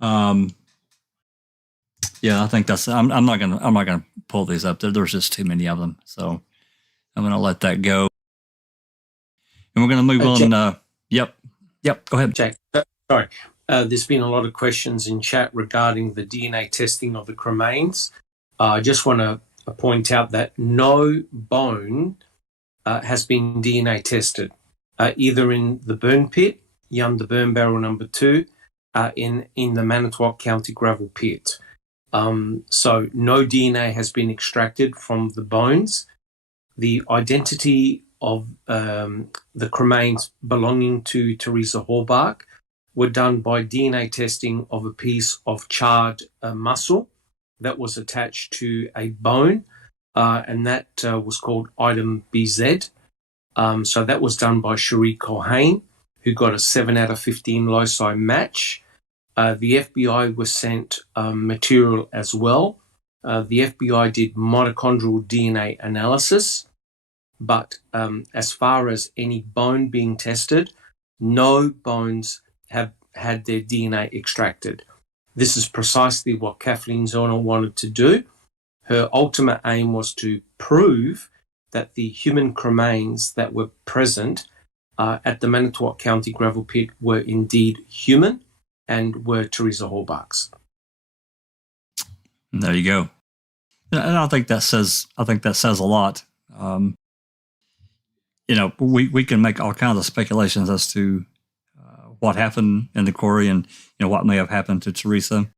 yeah, I think that's. I'm not gonna pull these up. There's just too many of them. So I'm gonna let that go, and we're gonna move on. Yep. Go ahead, Jack. Sorry. There's been a lot of questions in chat regarding the DNA testing of the cremains. I just want to point out that no bone has been DNA tested, either in the burn pit, Yonder Burn Barrel number 2, in the Manitowoc County gravel pit. So no DNA has been extracted from the bones. The identity of the cremains belonging to Teresa Hallbark were done by DNA testing of a piece of charred muscle that was attached to a bone, and that was called item BZ. So that was done by Cherie Culhane, who got a 7 out of 15 loci match. The FBI was sent material as well. The FBI did mitochondrial DNA analysis, but as far as any bone being tested, no bones have had their DNA extracted. This is precisely what Kathleen Zellner wanted to do. Her ultimate aim was to prove that the human cremains that were present at the Manitowoc County gravel pit were indeed human and were Teresa Hallbark's. There you go. And I think that says a lot. We can make all kinds of speculations as to what happened in the quarry and, what may have happened to Teresa.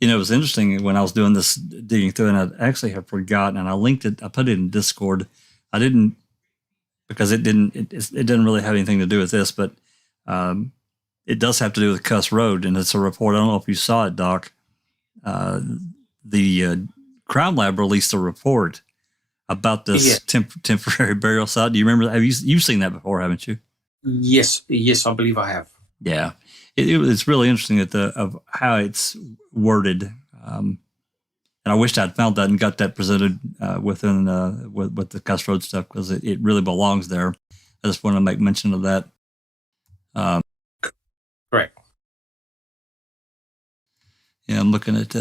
It was interesting when I was doing this, digging through, and I actually had forgotten, and I linked it, I put it in Discord. I didn't, because it didn't really have anything to do with this, but it does have to do with Cuss Road, and it's a report. I don't know if you saw it, Doc. The Crime Lab released a report about this temporary burial site. Do you remember? You've seen that before, haven't you? Yes, I believe I have. Yeah, it's really interesting of how it's worded, and I wished I'd found that and got that presented within with the Cuss Road stuff, because it really belongs there. I just want to make mention of that. Correct. Yeah, I'm looking at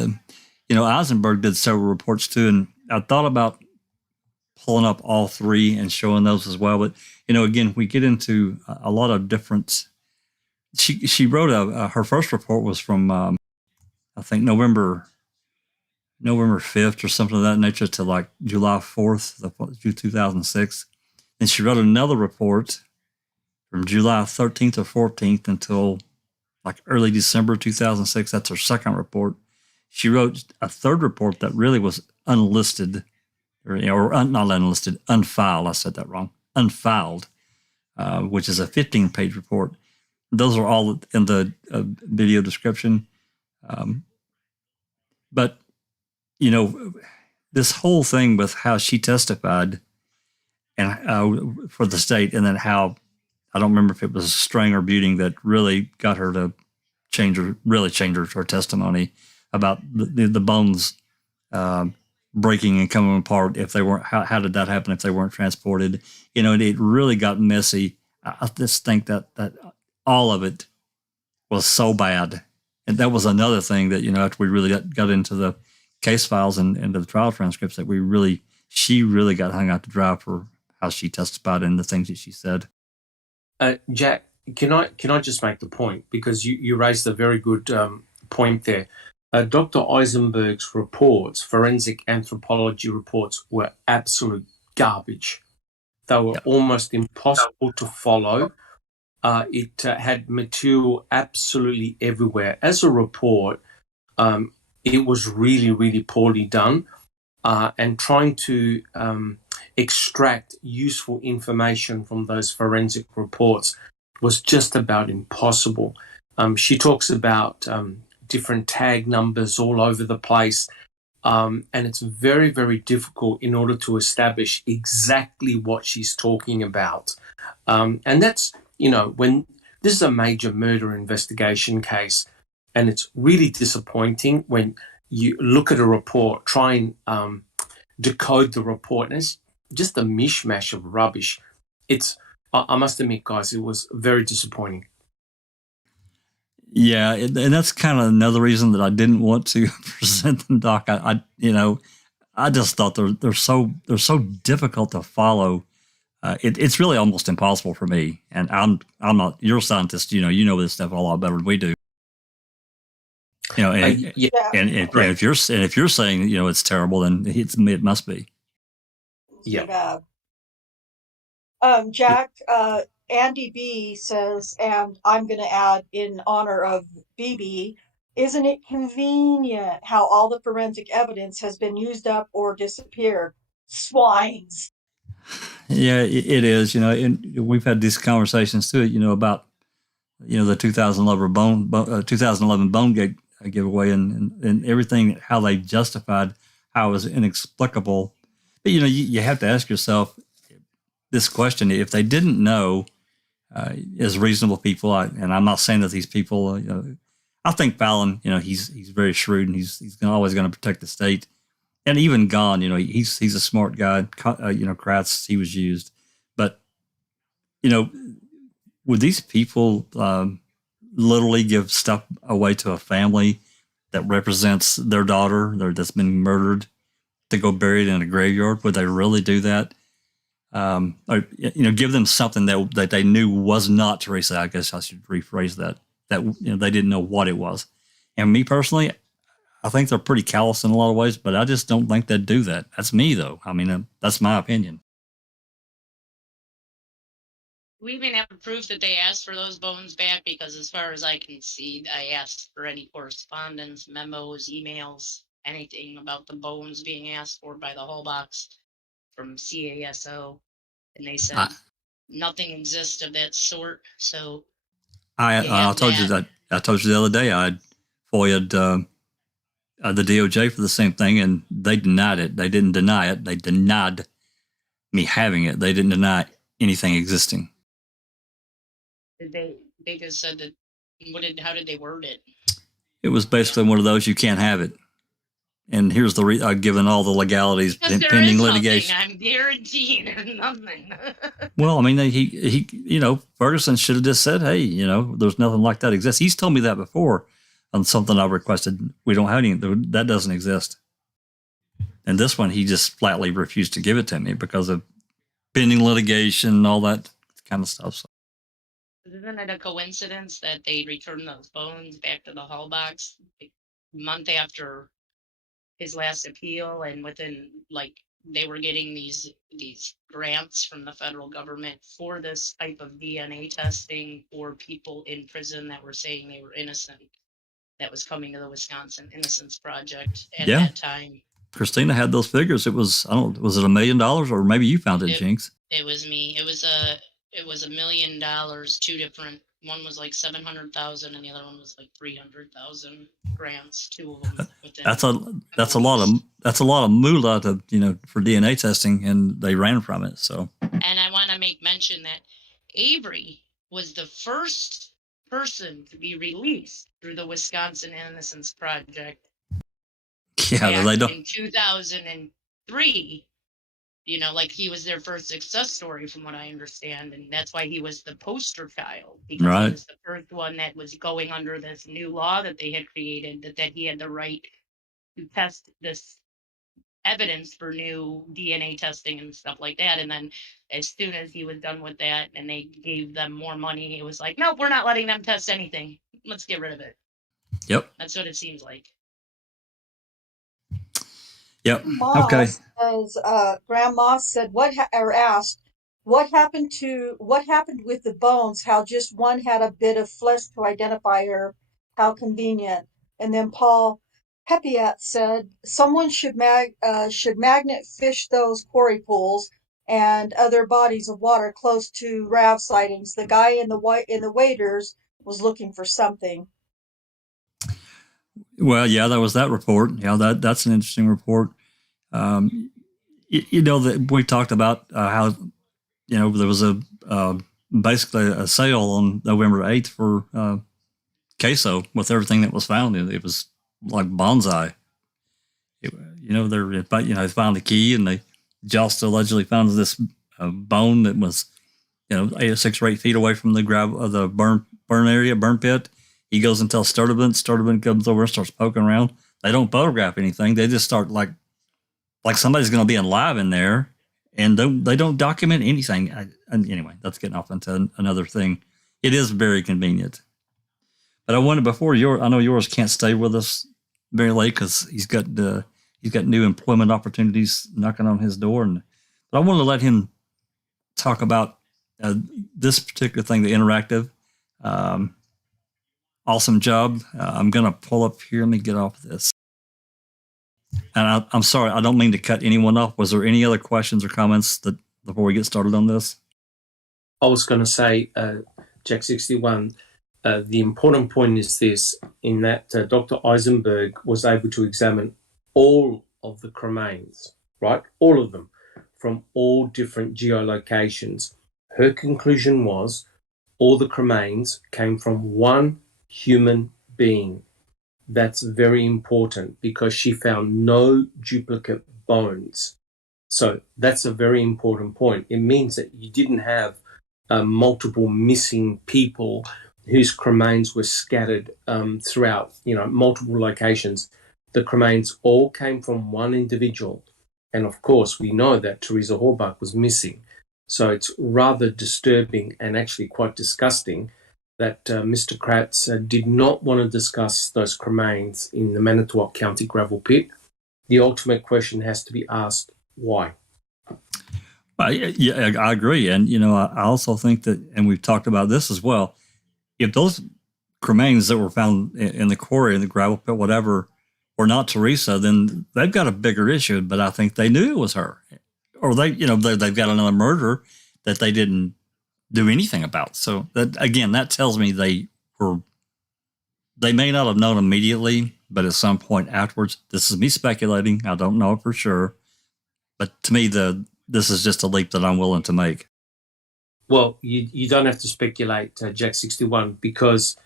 Eisenberg did several reports too, and I thought about pulling up all three and showing those as well. But again, we get into a lot of different. She wrote her first report was from I think November 5th or something of that nature to like July 4th, 2006. And she wrote another report from July 13th or 14th until like early December 2006. That's her second report. She wrote a third report that really was unlisted, not unlisted, unfiled. I said that wrong. Unfiled, which is a 15-page report. Those are all in the video description. But, this whole thing with how she testified and for the state, and then how, I don't remember if it was string or buting that really got her to change her testimony about the bones breaking and coming apart if they weren't, how did that happen if they weren't transported? It really got messy. I just think that all of it was so bad. And that was another thing that, after we really got into the case files and into the trial transcripts, that she really got hung out to dry for how she testified and the things that she said. Jack, can I just make the point, because you raised a very good point there. Dr. Eisenberg's reports, forensic anthropology reports, were absolute garbage. They were almost impossible to follow. It had material absolutely everywhere. As a report, it was really, really poorly done, and trying to extract useful information from those forensic reports was just about impossible. She talks about different tag numbers all over the place, and it's very, very difficult in order to establish exactly what she's talking about. And that's, when this is a major murder investigation case, and it's really disappointing when you look at a report, try and decode the report, and it's just a mishmash of rubbish. I must admit, guys, it was very disappointing. Yeah, and that's kind of another reason that I didn't want to present them, Doc. I just thought they're so difficult to follow. It's really almost impossible for me. And I'm not. You're a scientist. You know this stuff a lot better than we do. And if you're saying it's terrible, then it must be. Yeah. Jack, Andy B says, and I'm going to add in honor of BB, isn't it convenient how all the forensic evidence has been used up or disappeared? Swines. Yeah, it is. And we've had these conversations too. About the 2011 Bone Gate giveaway and everything, how they justified how it was inexplicable. But you have to ask yourself this question: if they didn't know, as reasonable people, and I'm not saying that these people, I think Fallon, he's very shrewd and he's always going to protect the state. And even Gone, he's a smart guy. Kratz, he was used, but would these people literally give stuff away to a family that represents their daughter that's been murdered to go bury it in a graveyard? Would they really do that? Or give them something that they knew was not Teresa. I guess I should rephrase that they didn't know what it was. And me personally, I think they're pretty callous in a lot of ways, but I just don't think they'd do that. That's me, though. I mean, that's my opinion. We even have proof that they asked for those bones back, because as far as I can see, I asked for any correspondence, memos, emails, anything about the bones being asked for by the whole box from CASO, and they said I, nothing exists of that sort. So I you have told you that. I told you the other day I FOIA'd the DOJ for the same thing, and they denied it. They didn't deny it. They denied me having it. They didn't deny anything existing. They just said that. How did they word it? It was basically one of those, you can't have it. And here's the given all the legalities Because there pending is litigation. nothing. I'm guaranteeing there's nothing. Well, I mean, he Ferguson should have just said, hey, there's nothing like that exists. He's told me that before on something I've requested. We don't have any, that doesn't exist. And this one, he just flatly refused to give it to me because of pending litigation, all that kind of stuff. So. Isn't it a coincidence that they returned those bones back to the Hall box a month after his last appeal, and within they were getting these grants from the federal government for this type of DNA testing for people in prison that were saying they were innocent, that was coming to the Wisconsin Innocence Project at that time. Christina had those figures. It was, was it $1 million, or maybe you found it, Jinx? It was me. It was $1 million. Two different. One was like 700,000, and the other one was like 300,000 grants. Two of them. That's a lot of moolah for DNA testing, and they ran from it. So. And I want to make mention that Avery was the first person to be released through the Wisconsin Innocence Project. Yeah, they don't. In 2003. He was their first success story, from what I understand, and that's why he was the poster child, because he was the first one that was going under this new law that they had created, that he had the right to test this evidence for new DNA testing and stuff like that. And then as soon as he was done with that and they gave them more money, it was like, nope, we're not letting them test anything. Let's get rid of it. Yep. That's what it seems like. Yep. Moss Okay. Says, Grandma said, asked, what happened with the bones? How just one had a bit of flesh to identify her? How convenient. And then Paul Pepiat said, someone should magnet fish those quarry pools and other bodies of water close to RAV sightings. The guy in the waders was looking for something. Well, yeah, that was that report. Yeah, that's an interesting report. That we talked about how there was basically a sale on November 8th for CASO with everything that was found. It was like bonsai. They found the key, and they just allegedly found this bone that was 6 or 8 feet away from the the burn pit. He goes and tells Sturdivant. Sturdivant comes over and starts poking around. They don't photograph anything. They just start like somebody's going to be alive in there, and they don't document anything. And anyway, that's getting off into another thing. It is very convenient. But I wanted I know yours can't stay with us very late because he's got new employment opportunities knocking on his door, but I wanted to let him talk about this particular thing, the interactive. Awesome job. I'm going to pull up here. Let me get off this. And I'm sorry, I don't mean to cut anyone off. Was there any other questions or comments before we get started on this? I was going to say, Jack 61, the important point is this, in that Dr. Eisenberg was able to examine all of the cremains, right? All of them, from all different geolocations. Her conclusion was all the cremains came from one human being. That's very important because she found no duplicate bones. So that's a very important point. It means that you didn't have multiple missing people whose cremains were scattered throughout, multiple locations. The cremains all came from one individual. And of course, we know that Teresa Horbach was missing. So it's rather disturbing and actually quite disgusting that Mr. Kratz did not want to discuss those cremains in the Manitowoc County gravel pit. The ultimate question has to be asked, why? Yeah, I agree. And, you know, I also think that, and we've talked about this as well, if those cremains that were found in the quarry, in the gravel pit, whatever, were not Teresa, then they've got a bigger issue. But I think they knew it was her. Or they've got another murder that they didn't do anything about. So that, again, that tells me they may not have known immediately, but at some point afterwards. This is me speculating. I don't know for sure. But to me, this is just a leap that I'm willing to make. Well, you don't have to speculate, Jack 61, because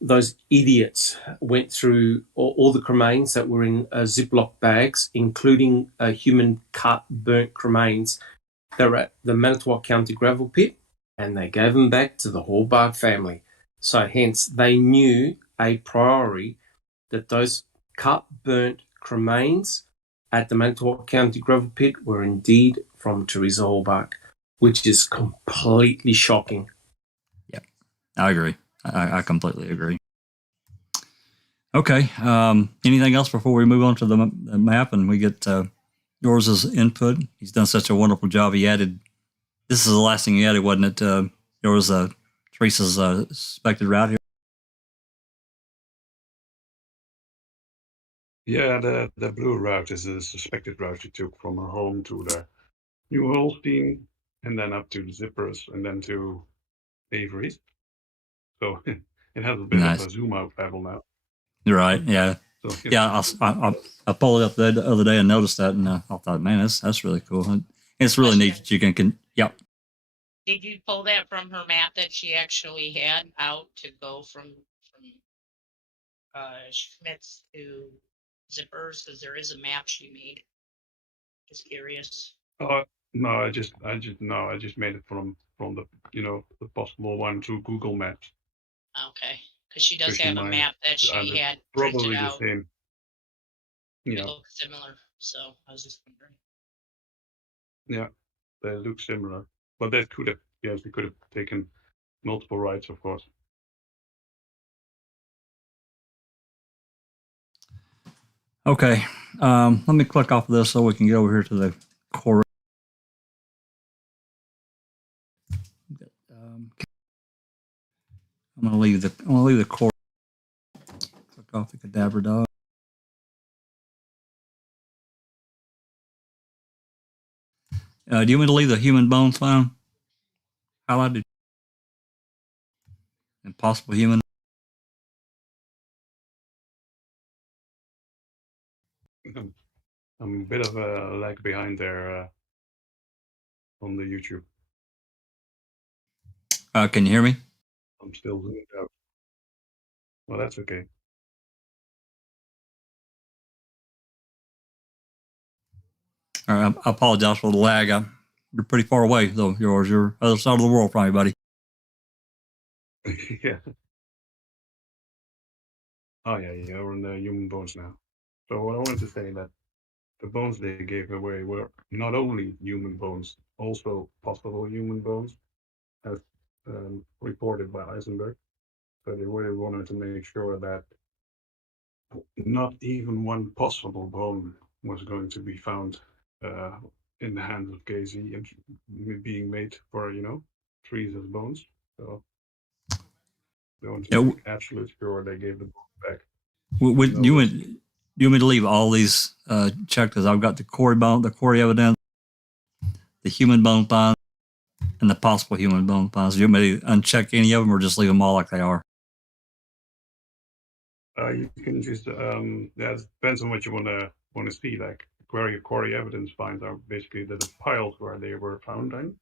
those idiots went through all the cremains that were in Ziploc bags, including human cut, burnt cremains that were at the Manitowoc County gravel pit, and they gave them back to the Hallbarg family. So hence, they knew a priori that those cut, burnt cremains at the Manitowoc County gravel pit were indeed from Teresa Hallbarg, which is completely shocking. Yeah, I agree. I completely agree. Okay. Anything else before we move on to the map and we get Joriz's input? He's done such a wonderful job. This is the last thing he added, wasn't it? Joriz, Teresa's suspected route here. Yeah, the blue route is the suspected route she took from her home to the New Holstein, and then up to the Zippers, and then to Avery's. So it has a bit of a zoom out level now. Right. Yeah. So, yeah. I pulled it up the other day and noticed that, and I thought, man, that's really cool. And it's really neat that you can. Yep. Did you pull that from her map that she actually had out to go from Schmitz to Zippers? Because there is a map she made. Just curious. No, I just made it from the the possible one through Google Maps. Okay, because she does have a map that she had probably printed out. The same. Yeah, they look similar. So I was just wondering. Yeah, they look similar, but they could have taken multiple rides, of course. Okay, let me click off of this so we can get over here to the core. I'm gonna leave the core. Click off the cadaver dog. Do you want me to leave the human bones found highlighted? Impossible human. I'm a bit of a lag behind there on the YouTube. Can you hear me? I'm still zoomed out. Well, that's okay. All right, I apologize for the lag. You're pretty far away, though. You're other side of the world from me, buddy. Yeah. Oh yeah, we're in the human bones now. So what I wanted to say that the bones they gave away were not only human bones, also possible human bones, as reported by Eisenberg. So they really wanted to make sure that not even one possible bone was going to be found in the hands of Casey and being made for Teresa's bones. So they want to make absolute sure they gave the bones back. Would you want me to leave all these checked? Because I've got the Quarry bone, the Quarry evidence, the human bone find, and the possible human bone finds. Do you want me to uncheck any of them, or just leave them all like they are? You can just it depends on what you want to see. Like Quarry evidence finds are basically the piles where they were found in.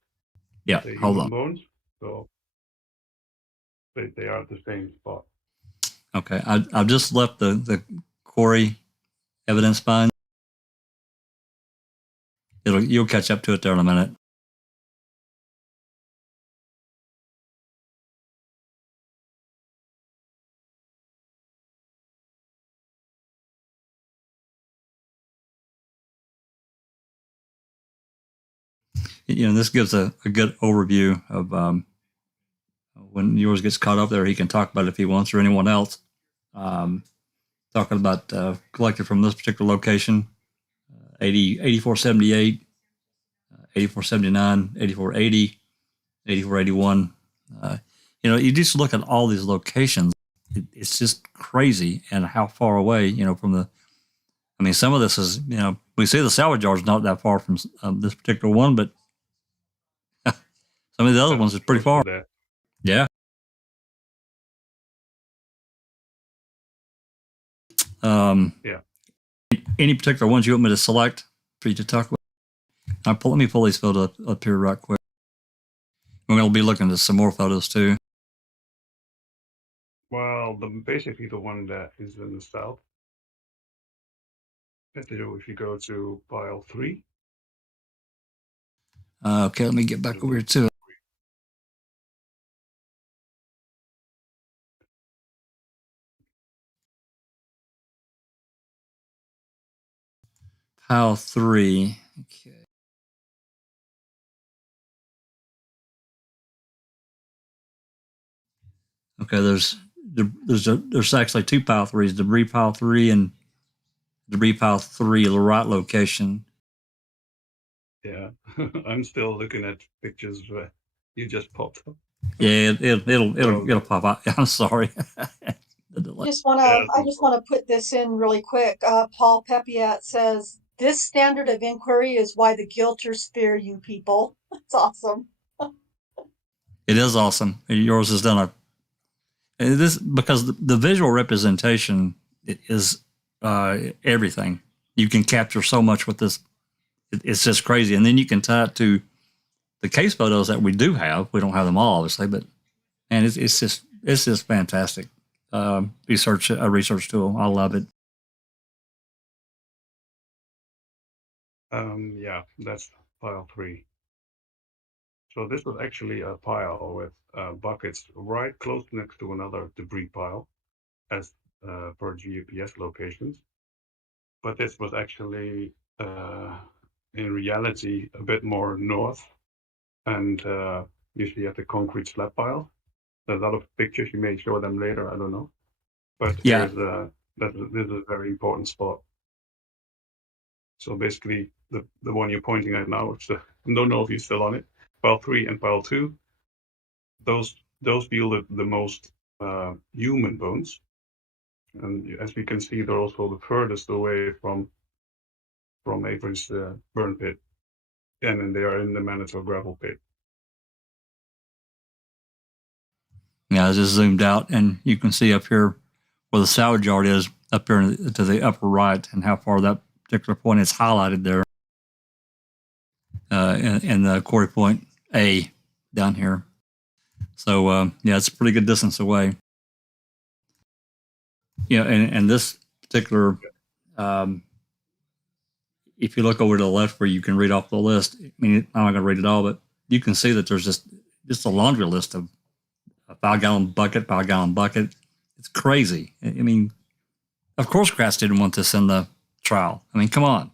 Yeah, the hold human on. Bones, so they are at the same spot. Okay, I've just left the Quarry evidence find. You'll catch up to it there in a minute. This gives a good overview of when yours gets caught up there. He can talk about it if he wants, or anyone else. Talking about collected from this particular location, 8478, 8479, 8480, 8481. You just look at all these locations. It's just crazy, and how far away, from the. I mean, some of this is, we see the salvage yard is not that far from this particular one, but some of the other ones is pretty far. Yeah. Yeah. Any particular ones you want me to select for you to talk about? Let me pull these photos up here right quick. We're going to be looking at some more photos too. Well, basically the one that is in the south. If you go to pile 3. Okay, let me get back over here to it. Pile 3. Okay. Okay, there's actually 2 pile 3s, debris pile 3 and debris pile 3, the right location. Yeah, I'm still looking at pictures where you just popped up. Yeah, it'll pop out. I'm sorry. I just want to put this in really quick. Paul Pepiat says, this standard of inquiry is why the guilters fear you people. It's awesome. It is awesome. Yours has done because the visual representation is everything. You can capture so much with this. It's just crazy. And then you can tie it to the case photos that we do have. We don't have them all, obviously, but man, it's just fantastic. A research tool. I love it. Yeah, that's pile 3. So this was actually a pile with buckets right close next to another debris pile, as per GPS locations. But this was actually, in reality, a bit more north, and usually at the concrete slab pile. There's a lot of pictures. You may show them later. I don't know. But yeah, this is a very important spot. So basically, the one you're pointing at now, which I don't know if you're still on it, pile 3 and pile 2, those yielded the most human bones. And as we can see, they're also the furthest away from Avery's burn pit. And then they are in the Manitowoc gravel pit. Yeah, I just zoomed out, and you can see up here where the salvage yard is, up here to the upper right, and how far that particular point is highlighted there. In the Quarry Point A down here. So, yeah, it's a pretty good distance away. And this particular, if you look over to the left where you can read off the list, I mean, I'm not going to read it all, but you can see that there's just a laundry list of a 5-gallon bucket. It's crazy. I mean, of course, Kratz didn't want this in the trial. I mean, come on.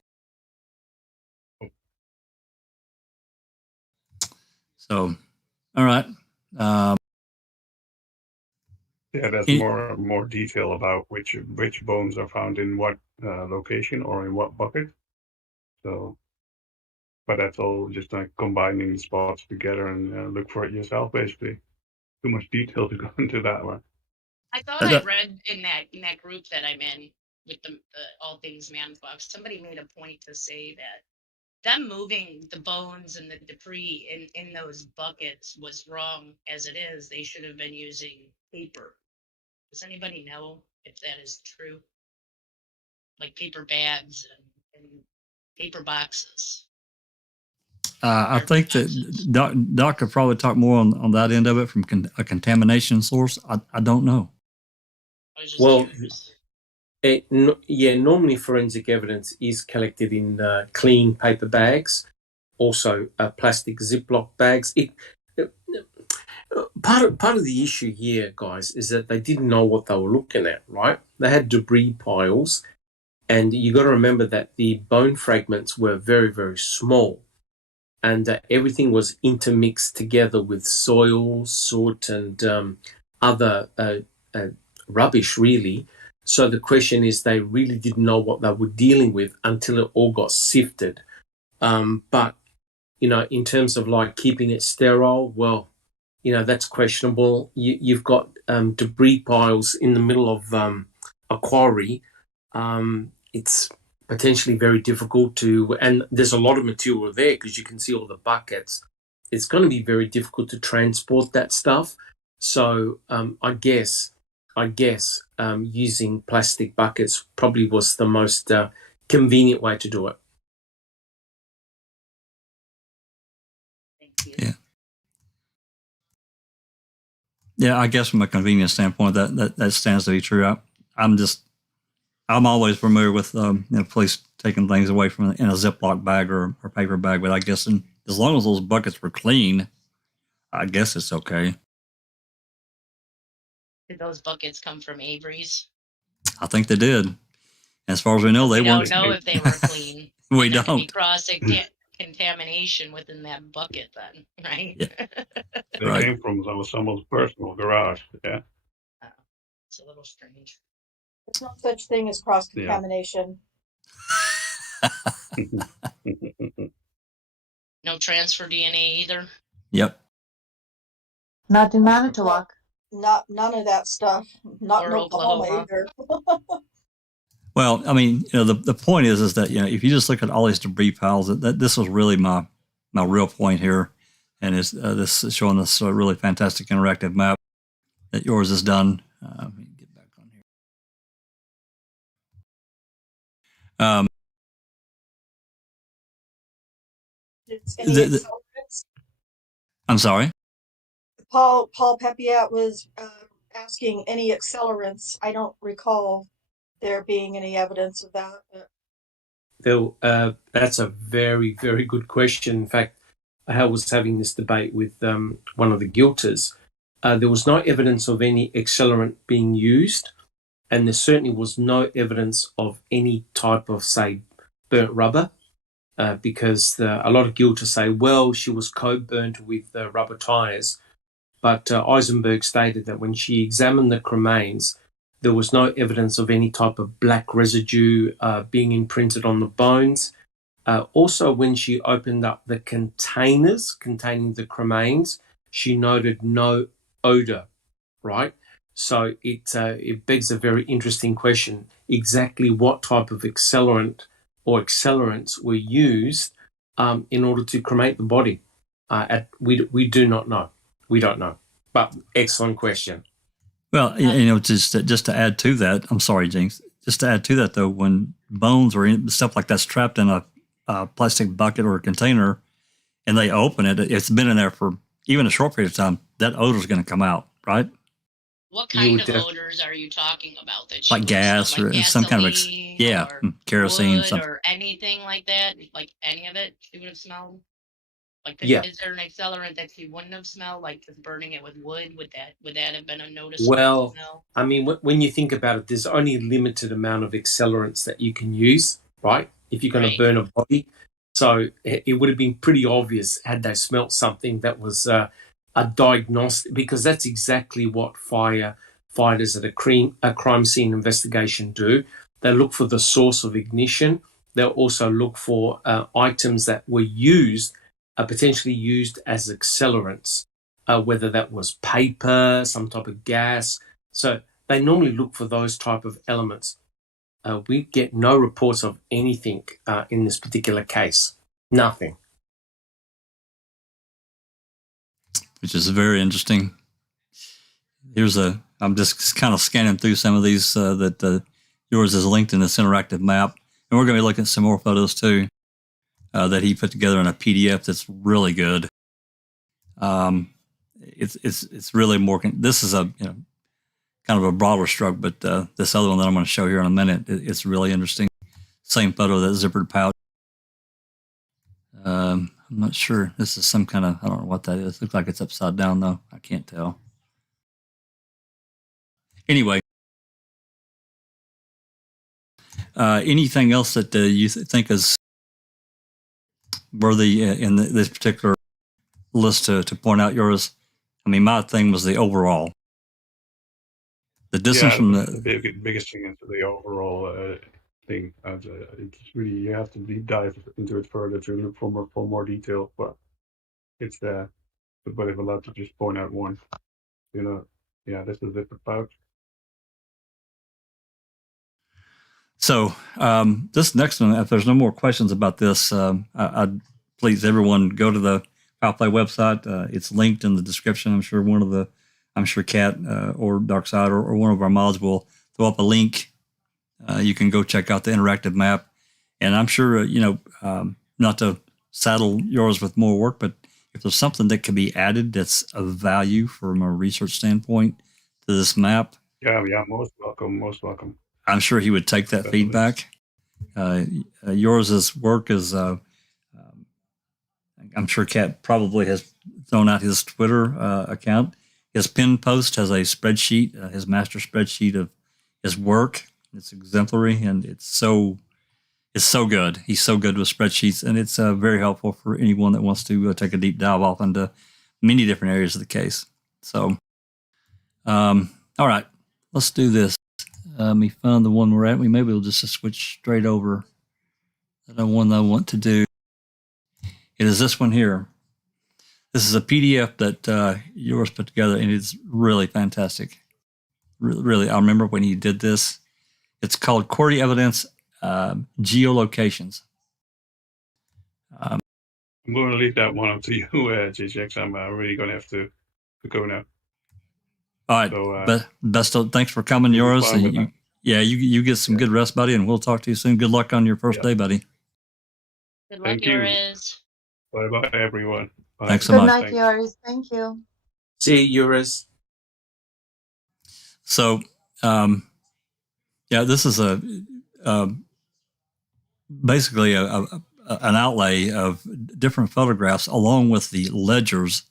So, all right. Yeah, that's more detail about which bones are found in what location or in what bucket. So, but that's all just like combining spots together and look for it yourself. Basically, too much detail to go into that one. I thought I read in that group that I'm in with the All Things Manitowoc, somebody made a point to say that them moving the bones and the debris in those buckets was wrong as it is. They should have been using paper. Does anybody know if that is true? Like paper bags and paper boxes. I think that Doc could probably talk more on that end of it from a contamination source. I don't know. Well, normally forensic evidence is collected in clean paper bags, also plastic Ziploc bags. Part of the issue here, guys, is that they didn't know what they were looking at, right? They had debris piles, and you got to remember that the bone fragments were very, very small, and everything was intermixed together with soil, soot, and other rubbish, really. So the question is, they really didn't know what they were dealing with until it all got sifted. But in terms of like keeping it sterile, well, that's questionable. You've got debris piles in the middle of a quarry. It's potentially very difficult to, and there's a lot of material there because you can see all the buckets. It's going to be very difficult to transport that stuff. So I guess using plastic buckets probably was the most convenient way to do it. Thank you. Yeah, I guess from a convenience standpoint, that stands to be true. I'm always familiar with police taking things away from in a Ziploc bag or paper bag, but I guess as long as those buckets were clean, I guess it's okay. Did those buckets come from Avery's? I think they did. As far as we know, they We weren't. don't know if they were clean. We There could be don't. contamination within that bucket then, right? Yeah. They Right. came from someone's personal garage. Yeah. It's a little strange. There's no such thing as cross-contamination. No transfer DNA either. Yep. Not in Manitowoc. None of that stuff. Not in Or Oklahoma Oklahoma. either. Well, I mean, the point is that if you just look at all these debris piles, that this was really my real point here, and is this is showing this really fantastic interactive map that yours has done. Let me get back on here. Any The- accelerants? I'm sorry. Paul Papiat was asking any accelerants. I don't recall there being any evidence of that. But That's a very, very good question. In fact, I was having this debate with one of the guilters. There was no evidence of any accelerant being used, and there certainly was no evidence of any type of, say, burnt rubber, because a lot of guilters say, well, she was co-burnt with rubber tires. But Eisenberg stated that when she examined the cremains, there was no evidence of any type of black residue being imprinted on the bones. Also, when she opened up the containers containing the cremains, she noted no odor, right? So it begs a very interesting question. Exactly what type of accelerant or accelerants were used in order to cremate the body? We do not know. We don't know. But excellent question. Well, just to add to that, I'm sorry, Jinx. Just to add to that, though, when bones or stuff like that's trapped in a plastic bucket or a container, and they open it, it's been in there for even a short period of time, that odor is going to come out, right? What kind of odors are you talking about? That like gas or some kind of kerosene, wood or anything like that? Like any of it, she would have smelled. Like, is there an accelerant that she wouldn't have smelled? Like just burning it with wood, would that have been a noticeable smell? I mean, when you think about it, there's only a limited amount of accelerants that you can use, right? If you're going to burn a body. So it would have been pretty obvious had they smelt something that was a diagnostic, because that's exactly what firefighters at a crime scene investigation do. They look for the source of ignition. They'll also look for items that were used, potentially used as accelerants, whether that was paper, some type of gas. So they normally look for those type of elements. We get no reports of anything in this particular case. Nothing. Which is very interesting. I'm just kind of scanning through some of these that yours is linked in this interactive map. And we're going to be looking at some more photos too that he put together in a PDF that's really good. It's really more, this is a, kind of a broader stroke, but this other one that I'm going to show here in a minute, it's really interesting. Same photo, that zippered pouch. I'm not sure. This is some kind of, I don't know what that is. Looks like it's upside down though. I can't tell. Anyway. Anything else that you think is worthy in this particular list to point out yours? I mean, my thing was the overall. The distance from the biggest thing is the overall thing. It's really, you have to deep dive into it further to look for more detail. But it's a bit of a lot to just point out one. Yeah, this is it about. So this next one, if there's no more questions about this, I'd please everyone go to the Foul Play website. It's linked in the description. I'm sure Kat or Darkside or one of our mods will throw up a link. You can go check out the interactive map. And I'm sure, not to saddle yours with more work, but if there's something that can be added that's of value from a research standpoint to this map. Yeah, most welcome. I'm sure he would take that feedback. Yours work is, I'm sure Kat probably has thrown out his Twitter account. His pin post has a spreadsheet, his master spreadsheet of his work. It's exemplary, and it's so good. He's so good with spreadsheets, and it's very helpful for anyone that wants to take a deep dive off into many different areas of the case. So, all right, let's do this. Let me find the one we're at. Maybe we'll just switch straight over. The one I want to do. It is this one here. This is a PDF that yours put together, and it's really fantastic. Really, I remember when he did this. It's called Quarry Evidence Geolocations. I'm going to leave that one up to you, JJX. I'm really going to have to go now. All right. So, best of thanks for coming, Joriz. You get some good rest, buddy, and we'll talk to you soon. Good luck on your first day, buddy. Good luck, Joriz. Bye-bye, everyone. Bye. Thanks so much. Good night, Joriz. Thank you. See you, Joriz. So, this is basically an outlay of different photographs along with the ledgers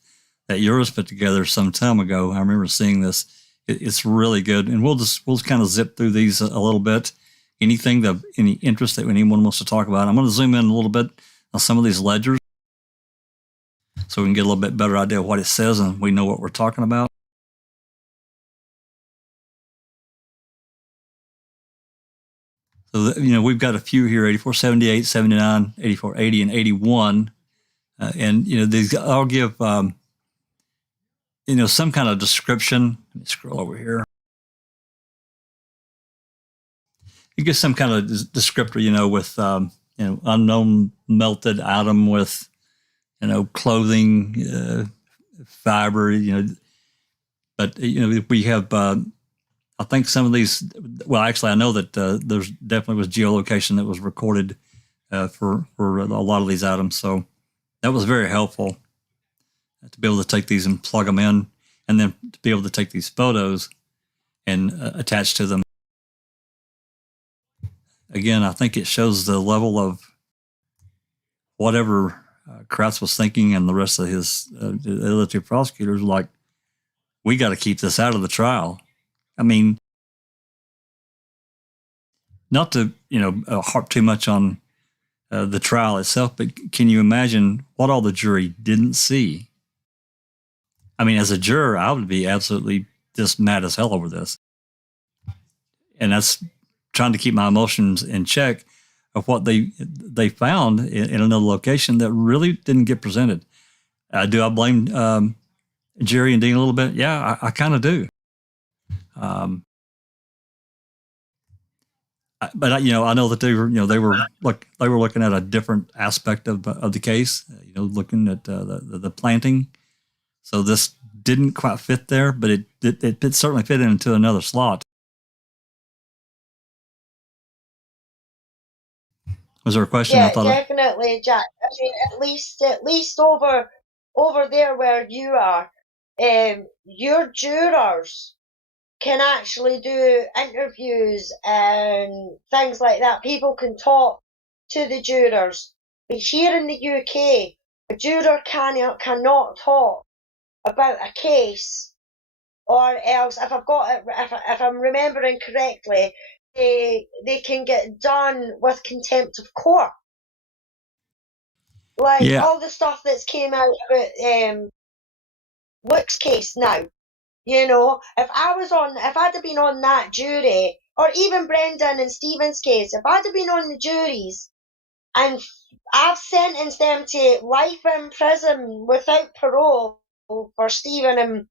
that Joriz put together some time ago. I remember seeing this. It's really good, and we'll just kind of zip through these a little bit. Any interest that anyone wants to talk about, I'm going to zoom in a little bit on some of these ledgers so we can get a little bit better idea of what it says and we know what we're talking about. So, we've got a few here, 8478, 79, 8480, and 81. And, these I'll give, some kind of description. Let me scroll over here. You get some kind of descriptor, with, unknown melted atom with, clothing, fiber, but, we have, I think some of these, well, actually, I know that there's definitely was geolocation that was recorded for a lot of these items. So that was very helpful to be able to take these and plug them in, and then to be able to take these photos and attach to them. Again, I think it shows the level of whatever Kratz was thinking, and the rest of his the other two prosecutors, like, we got to keep this out of the trial. I mean, not to, harp too much on the trial itself, but can you imagine what all the jury didn't see? I mean, as a juror, I would be absolutely just mad as hell over this. And that's trying to keep my emotions in check of what they found in another location that really didn't get presented. Do I blame Jerry and Dean a little bit? Yeah, I kind of do. But I know that they were looking at a different aspect of the case. Looking at the planting. So this didn't quite fit there, but it certainly fit into another slot. Was there a question? Yeah, definitely, Jack. I mean, at least over there where you are, your jurors can actually do interviews and things like that. People can talk to the jurors. But here in the UK, a juror cannot talk about a case, or else, if I'm remembering correctly, they can get done with contempt of court. All the stuff that's came out about Luke's case now. If I'd have been on that jury or even Brendan and Stephen's case, if I'd have been on the juries and I've sentenced them to life in prison without parole for Stephen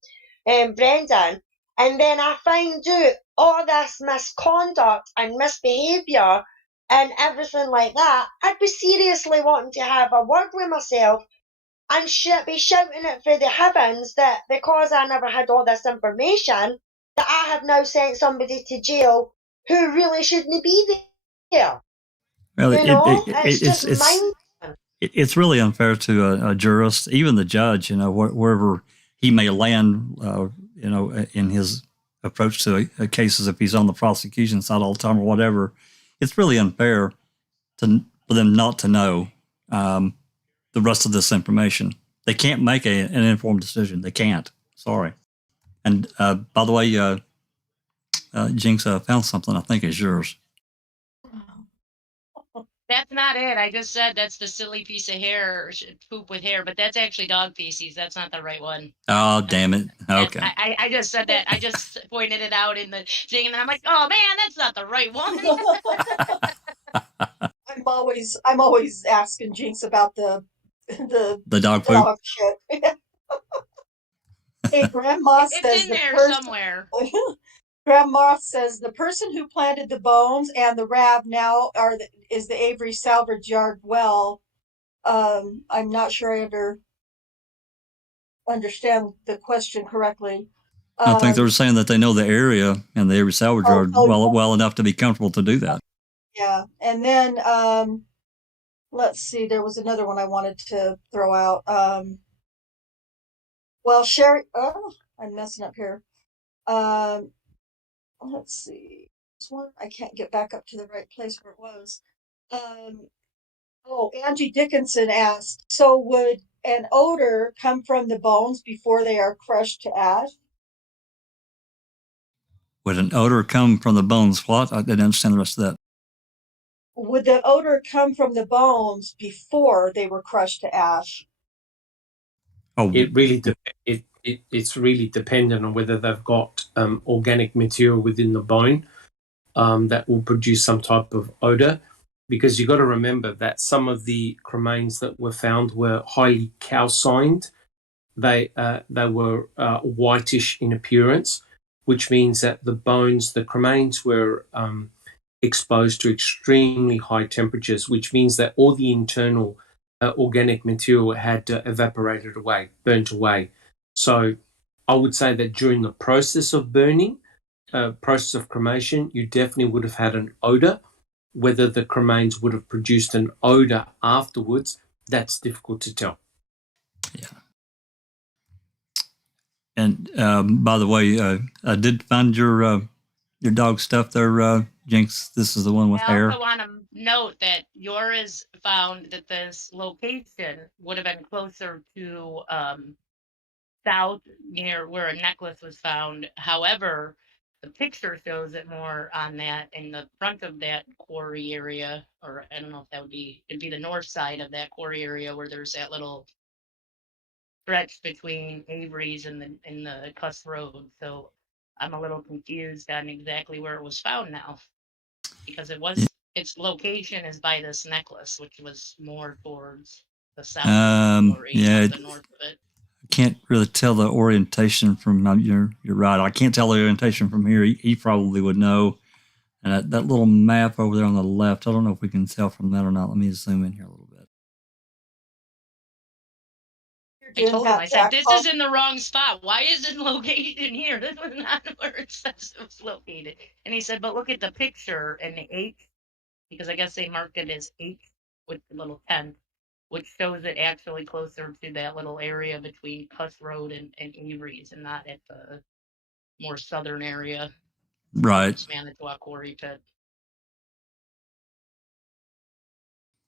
and Brendan, and then I find out all this misconduct and misbehaviour and everything like that, I'd be seriously wanting to have a word with myself and be shouting it for the heavens that because I never had all this information, that I have now sent somebody to jail who really shouldn't be there. Well, You know, it's really unfair to a jurist, even the judge. You know, wherever he may land, you know, in his approach to cases, if he's on the prosecution side all the time or whatever, it's really unfair for them not to know the rest of this information. They can't make an informed decision. They can't. Sorry. And by the way, Jinx found something I think is yours. That's not it. I just said that's the silly piece of hair, poop with hair, but that's actually dog feces. That's not the right one. Oh, damn it. Okay. I just said that. I just pointed it out in the thing, and then I'm like, oh man, that's not the right one. I'm always asking Jinx about the dog poop. Dog shit. Hey, Grandma says it's in there somewhere. Grandma says the person who planted the bones and the RAV now is the Avery salvage yard well. I'm not sure I understand the question correctly. I think they were saying that they know the area and the Avery salvage yard well enough to be comfortable to do that. Yeah, and then let's see, there was another one I wanted to throw out. Well, Sherry, I'm messing up here. Let's see. This one, I can't get back up to the right place where it was. Angie Dickinson asked, so would an odor come from the bones before they are crushed to ash? Would an odor come from the bones? What? I didn't understand the rest of that. Would the odor come from the bones before they were crushed to ash? Oh, it really it's really dependent on whether they've got organic material within the bone that will produce some type of odor. Because you've got to remember that some of the cremains that were found were highly calcined. They were whitish in appearance, which means that the cremains were exposed to extremely high temperatures, which means that all the internal organic material had evaporated away, burnt away. So I would say that during the process of burning, process of cremation, you definitely would have had an odor. Whether the cremains would have produced an odor afterwards, that's difficult to tell. Yeah. And by the way, I did find your dog stuff there, Jinx. This is the one with hair. I also want to note that Joriz found that this location would have been closer to south near where a necklace was found. However, the picture shows it more on that in the front of that quarry area, or I don't know if that would be, it'd be the north side of that quarry area where there's that little stretch between Avery's and the Cuss Road. So I'm a little confused on exactly where it was found now, because its location is by this necklace, which was more towards the south of the quarry, the north of it. Can't really tell the orientation from you're right. I can't tell the orientation from here. He probably would know. And that little map over there on the left, I don't know if we can tell from that or not. Let me zoom in here a little bit. I told him, I said, this is in the wrong spot. Why is it located here? This was not where it says it was located. And he said, but look at the picture and the H, because I guess they marked it as H with the little tent, which shows it actually closer to that little area between Cuss Road and Avery's, and not at the more southern area. Right. Manitowoc Quarry Pit.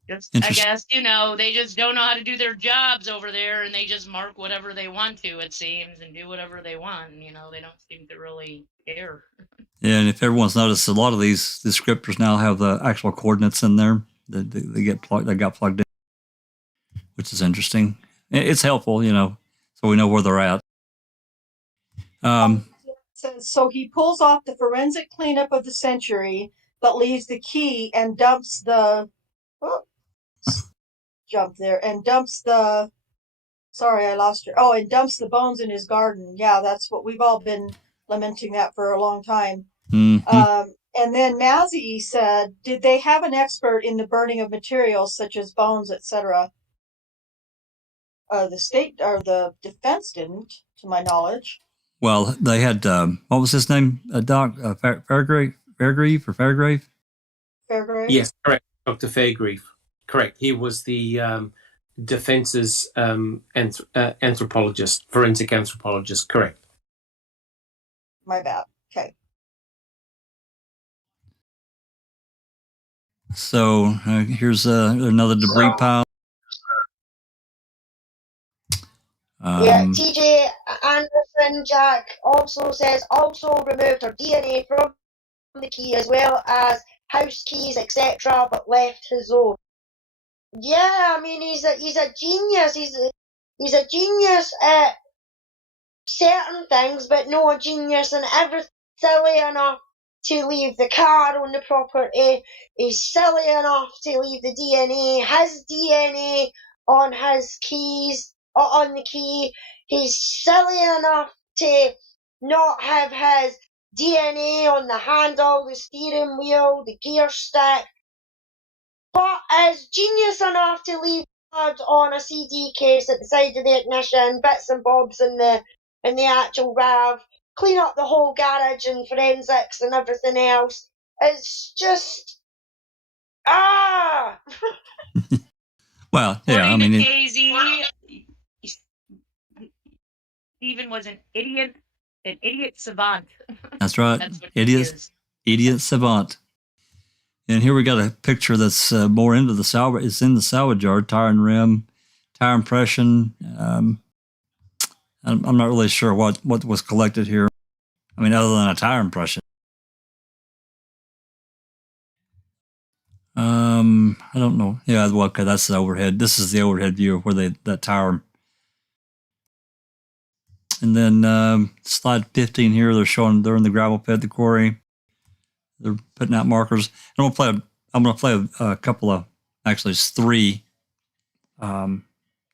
I guess, they just don't know how to do their jobs over there, and they just mark whatever they want to, it seems, and do whatever they want. They don't seem to really care. Yeah, and if everyone's noticed, a lot of these descriptors now have the actual coordinates in there. They got plugged in, which is interesting. It's helpful, so we know where they're at. Says, so he pulls off the forensic cleanup of the century, but leaves the key and dumps the, jump there, and dumps the, sorry, I lost her. Oh, and dumps the bones in his garden. Yeah, that's what we've all been lamenting that for a long time. Mm-hmm. And then Mazzy said, did they have an expert in the burning of materials such as bones, etc.? The state or the defense didn't, to my knowledge. Well, they had, what was his name, Doc? Fairgrave or Fairgrave? Fairgrave? Yes, correct. Dr. Fairgrave. Correct. He was the defense's anthropologist, forensic anthropologist. Correct. My bad. Okay. So here's another debris pile. Yeah, TJ Anderson Jack also says also removed her DNA from the key as well as house keys, etc., but left his own. Yeah, I mean he's a genius. He's a genius at certain things, but no a genius in everything. Silly enough to leave the car on the property. He's silly enough to leave the DNA, his DNA on his keys, or on the key. He's silly enough to not have his DNA on the handle, the steering wheel, the gear stick, but is genius enough to leave blood on a CD case at the side of the ignition, bits and bobs in the actual RAV, clean up the whole garage and forensics and everything else. It's just Well, yeah, I mean, Stephen was an idiot savant. That's right. That's what idiot savant. And here we got a picture that's more into the salvage. It's in the salvage yard, tire and rim, tire impression. I'm not really sure what was collected here. I mean, other than a tire impression. I don't know. Yeah, well, okay, that's the overhead. This is the overhead view of where that tire. And then slide 15 here, they're in the gravel pit, the quarry. They're putting out markers. I'm gonna play a couple of, actually it's 3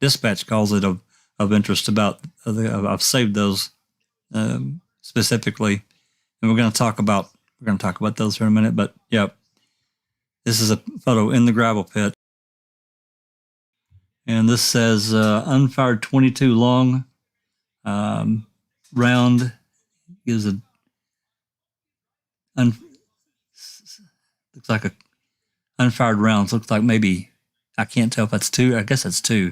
dispatch calls that of interest about. I've saved those specifically, and we're gonna talk about those here in a minute. But yeah, this is a photo in the gravel pit, and this says unfired 22 long round gives a looks like a unfired rounds. Looks like maybe, I can't tell if that's 2. I guess that's 2.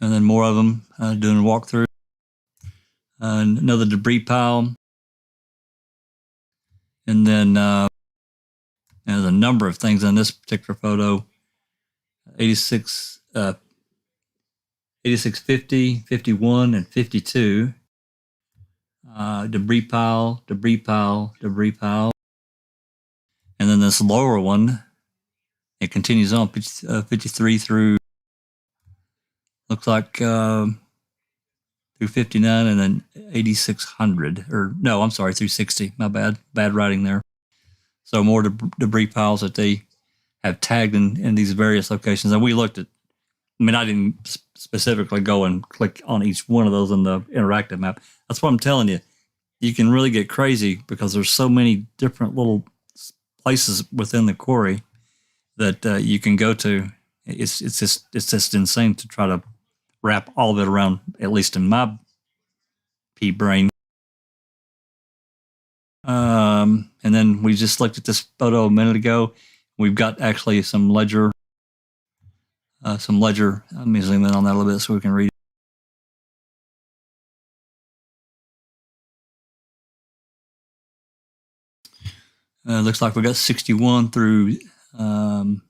And then more of them doing a walkthrough. Another debris pile. And then there's a number of things in this particular photo. 86, 50, 51, and 52. Debris pile, debris pile, debris pile. And then this lower one, it continues on 53 through, looks like through 59, and then 8600, or no, I'm sorry, through 60. My bad writing there. So more debris piles that they have tagged in these various locations. And we looked at, I mean, I didn't specifically go and click on each one of those in the interactive map. That's what I'm telling you. You can really get crazy because there's so many different little places within the quarry that you can go to. It's just insane to try to wrap all of it around, at least in my pea brain. And then we just looked at this photo a minute ago. We've got actually some ledger. Let me zoom in on that a little bit so we can read. Looks like we got 61 through, that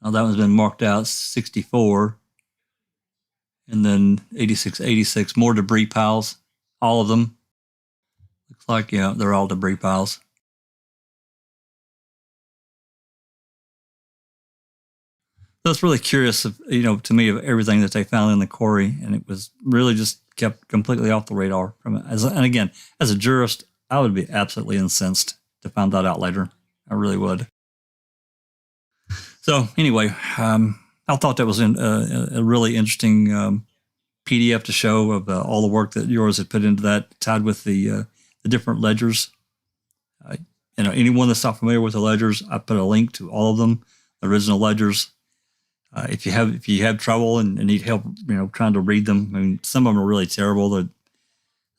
one's been marked out, 64. And then 86, 86, more debris piles, all of them. Looks like, yeah, they're all debris piles. So it's really curious, to me, of everything that they found in the quarry. And it was really just kept completely off the radar from it. And again, as a jurist, I would be absolutely incensed to find that out later. I really would. So anyway, I thought that was a really interesting PDF to show of all the work that Joriz had put into that, tied with the different ledgers. Anyone that's not familiar with the ledgers, I put a link to all of them, the original ledgers. If you have trouble and need help, trying to read them, I mean, some of them are really terrible. There's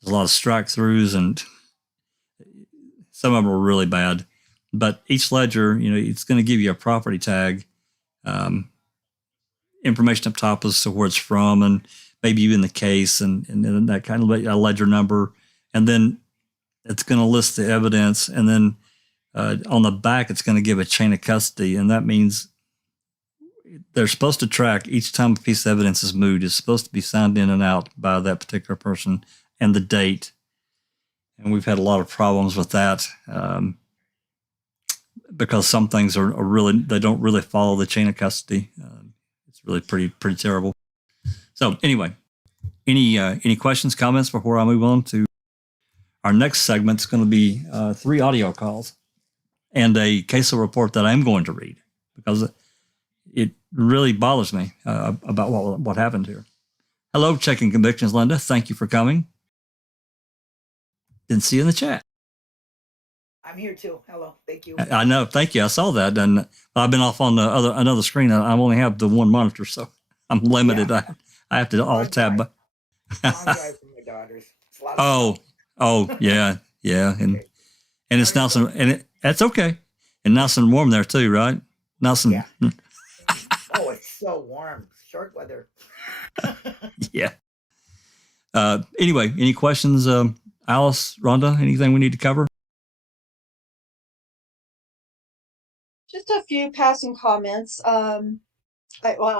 a lot of strike throughs, and some of them are really bad. But each ledger, it's going to give you a property tag, information up top as to where it's from, and maybe even the case, and then that kind of a ledger number, and then it's going to list the evidence, and then on the back it's going to give a chain of custody, and that means they're supposed to track each time a piece of evidence is moved. It's supposed to be signed in and out by that particular person and the date. And we've had a lot of problems with that because some things they don't really follow the chain of custody. It's really pretty terrible. So anyway, any questions, comments before I move on to our next segment? It's going to be 3 audio calls and a CASO report that I'm going to read because it really bothers me about what happened here. Hello, Checking Convictions, Linda. Thank you for coming. Didn't see you in the chat. I'm here too. Hello. Thank you. I know. Thank you. I saw that. And I've been off on another screen. I only have the one monitor, so I'm limited. Yeah. I have to alt tab. Long drive from my daughters. It's a lot of fun. Yeah. And it's nice and that's okay. And nice and warm there too, right? Nice and oh, it's so warm. Short weather. Yeah. Anyway, any questions, Alice, Rhonda? Anything we need to cover? Just a few passing comments. I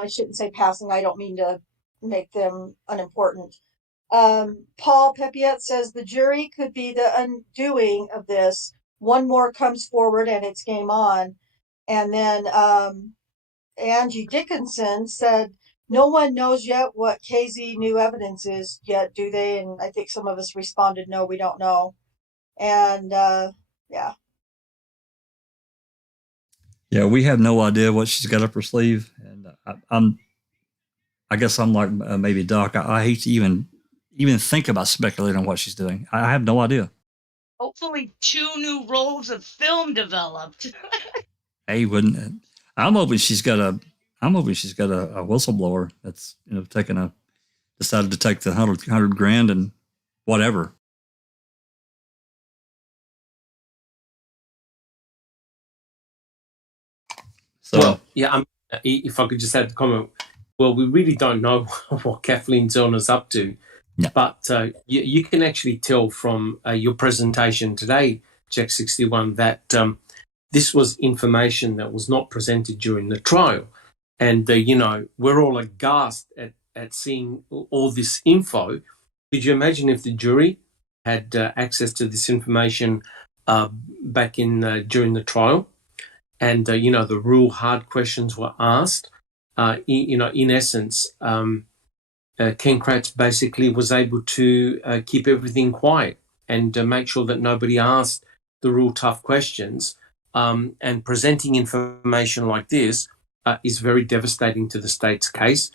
shouldn't say passing. I don't mean to make them unimportant. Paul Pepiet says the jury could be the undoing of this. One more comes forward and it's game on. And then Angie Dickinson said, no one knows yet what KZ new evidence is yet, do they? And I think some of us responded, no, we don't know. And yeah. Yeah, we have no idea what she's got up her sleeve. And I guess I'm like maybe Doc. I hate to even think about speculating on what she's doing. I have no idea. Hopefully 2 new rolls of film developed. Hey, wouldn't it? I'm hoping she's got a whistleblower that's decided to take the 100 grand and whatever. So well, yeah. If I could just add the comment, well, we really don't know what Kathleen Zellner's up to, but you can actually tell from your presentation today, Check 61, that this was information that was not presented during the trial. And, we're all aghast at seeing all this info. Could you imagine if the jury had access to this information back in during the trial? And, the real hard questions were asked. In essence, Ken Kratz basically was able to keep everything quiet and make sure that nobody asked the real tough questions. And presenting information like this is very devastating to the state's case.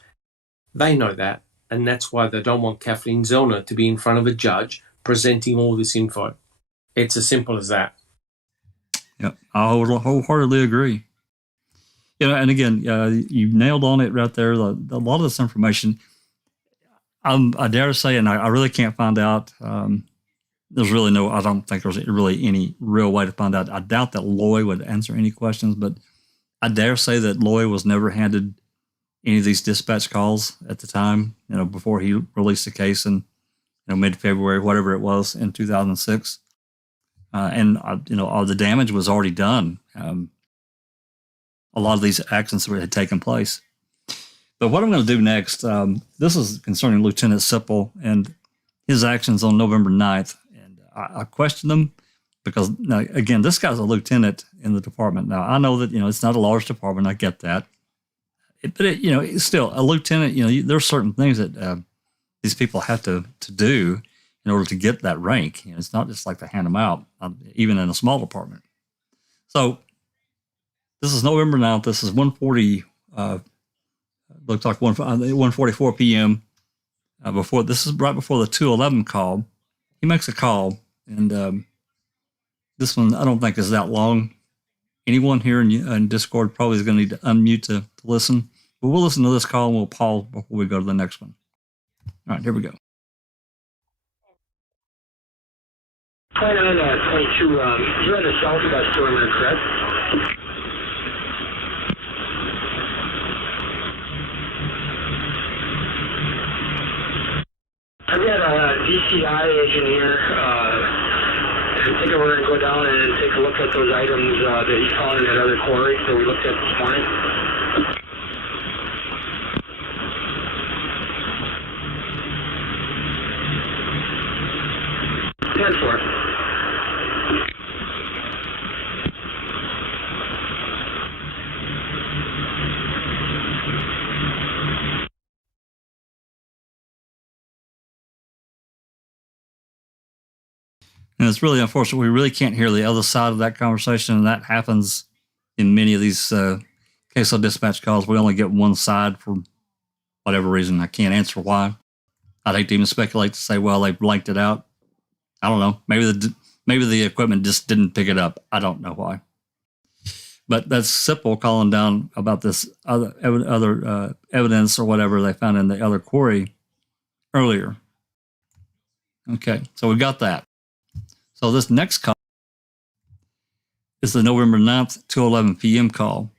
They know that, and that's why they don't want Kathleen Zellner to be in front of a judge presenting all this info. It's as simple as that. Yeah, I wholeheartedly agree. And again, you nailed on it right there. A lot of this information, I dare say, and I really can't find out. There's really I don't think there's really any real way to find out. I doubt that Loy would answer any questions, but I dare say that Loy was never handed any of these dispatch calls at the time, before he released the case in, mid-February, whatever it was, in 2006. And all the damage was already done. A lot of these accidents had taken place. But what I'm going to do next, this is concerning Lieutenant Sipple and his actions on November 9th. And I questioned him because, now, again, this guy's a lieutenant in the department. Now, I know that, it's not a large department. I get that. But still, a lieutenant, there's certain things that these people have to do in order to get that rank. It's not just like they hand them out, even in a small department. So this is November 9th. This is 1:40. Looks like 1:44 p.m. This is right before the 211 call. He makes a call, and this one I don't think is that long. Anyone here in Discord probably is going to need to unmute to listen. But we'll listen to this call and we'll pause before we go to the next one. All right, here we go. Point on 22, you're on the south of that storm, correct? I've got a DCI engineer. I think we're going to go down and take a look at those items that he found in that other quarry that we looked at this morning. 10-4. And it's really unfortunate. We really can't hear the other side of that conversation. And that happens in many of these CASO dispatch calls. We only get one side for whatever reason. I can't answer why. I'd hate to even speculate to say, well, they blanked it out. I don't know. Maybe the equipment just didn't pick it up. I don't know why. But that's simple calling down about this other evidence or whatever they found in the other quarry earlier. Okay, so we got that. So this next call is the November 9th, 2:11 p.m. call.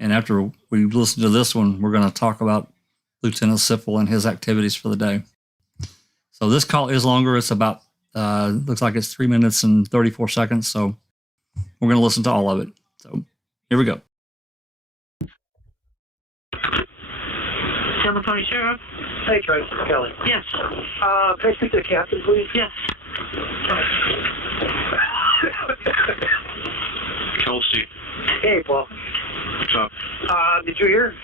And after we listen to this one, we're going to talk about Lieutenant Sippel and his activities for the day. So this call is longer. It's about, looks like it's 3 minutes and 34 seconds. So we're going to listen to all of it. So here we go. Cameron County Sheriff. Hey, Trace. Kelly. Yes. Can I speak to the captain, please? Yes. Kelsey. Hey, Paul. What's up? Did you hear?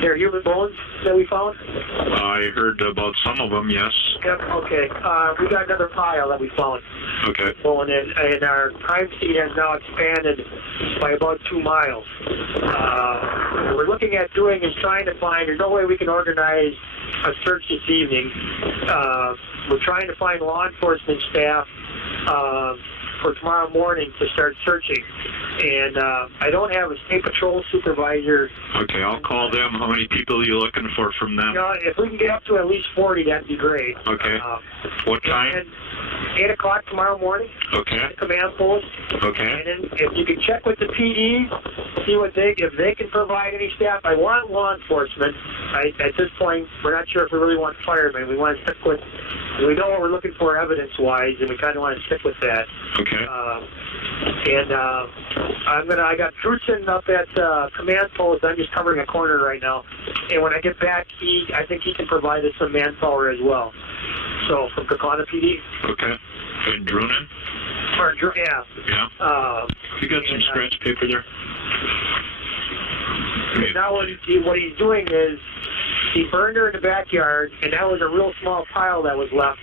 There are human bones that we found? I heard about some of them, yes. Yep, okay. We got another pile that we found. Okay. Going in, and our crime scene has now expanded by about 2 miles. What we're looking at doing is trying to find, there's no way we can organize a search this evening. We're trying to find law enforcement staff for tomorrow morning to start searching. And I don't have a state patrol supervisor. Okay, I'll call them. How many people are you looking for from them? You know, if we can get up to at least 40, that'd be great. Okay. What time? 8 o'clock tomorrow morning. Okay. At the command post. Okay. And then if you can check with the PD, see what if they can provide any staff. I want law enforcement. At this point, we're not sure if we really want firemen. We want to stick with. We know what we're looking for evidence-wise, and we kind of want to stick with that. Okay. I got Crutzen up at command post. I'm just covering a corner right now. And when I get back, I think he can provide us some manpower as well. So from Kakana PD. Okay. And Drunen? Yeah. Yeah. You got some scratch paper there? Now what he's doing is he burned her in the backyard, and that was a real small pile that was left.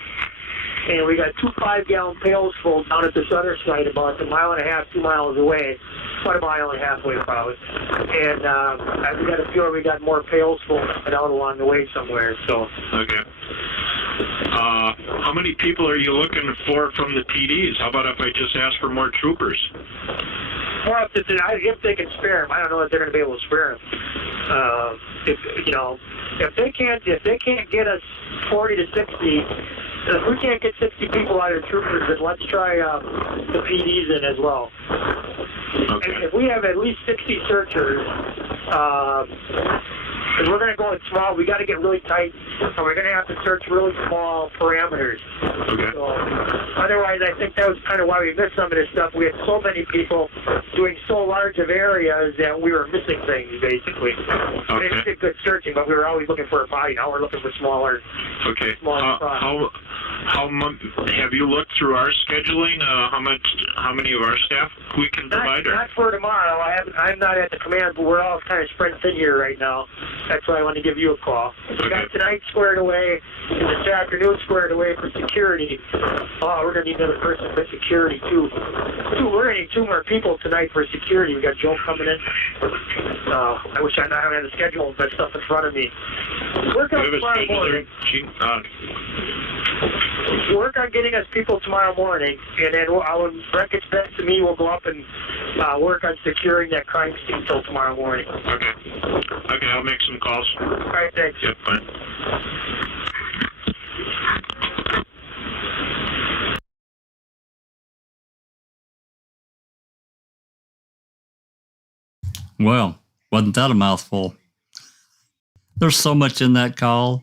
And we got 2 5-gallon pails full down at this other site about 1.5 miles, 2 miles away. About 1.5 miles away probably. And we got a few, we got more pails full and out along the way somewhere. So. Okay. How many people are you looking for from the PDs? How about if I just ask for more troopers? Well, if they can spare them, I don't know if they're going to be able to spare them. If they can't get us 40 to 60, if we can't get 60 people out of the troopers, then let's try the PDs in as well. Okay. And if we have at least 60 searchers, because we're going to go in small, we got to get really tight, and we're going to have to search really small parameters. Okay. So, otherwise, I think that was kind of why we missed some of this stuff. We had so many people doing so large of areas that we were missing things, basically. Okay. They did good searching, but we were always looking for a body. Now we're looking for smaller. Okay. Smaller how have you looked through our scheduling? How many of our staff we can provide? Not for tomorrow. I'm not at the command, but we're all kind of spread thin here right now. That's why I want to give you a call. We got tonight squared away, and this afternoon squared away for security. Oh, we're going to need another person for security, too. We're going to need 2 more people tonight for security. We got Joe coming in. I wish I had the schedule of that stuff in front of me. Work on tomorrow morning. Work on getting us people tomorrow morning, and then I'll records back to me. We'll go up and work on securing that crime scene till tomorrow morning. Okay, I'll make some calls. All right, thanks. Yep, bye. Well, wasn't that a mouthful? There's so much in that call.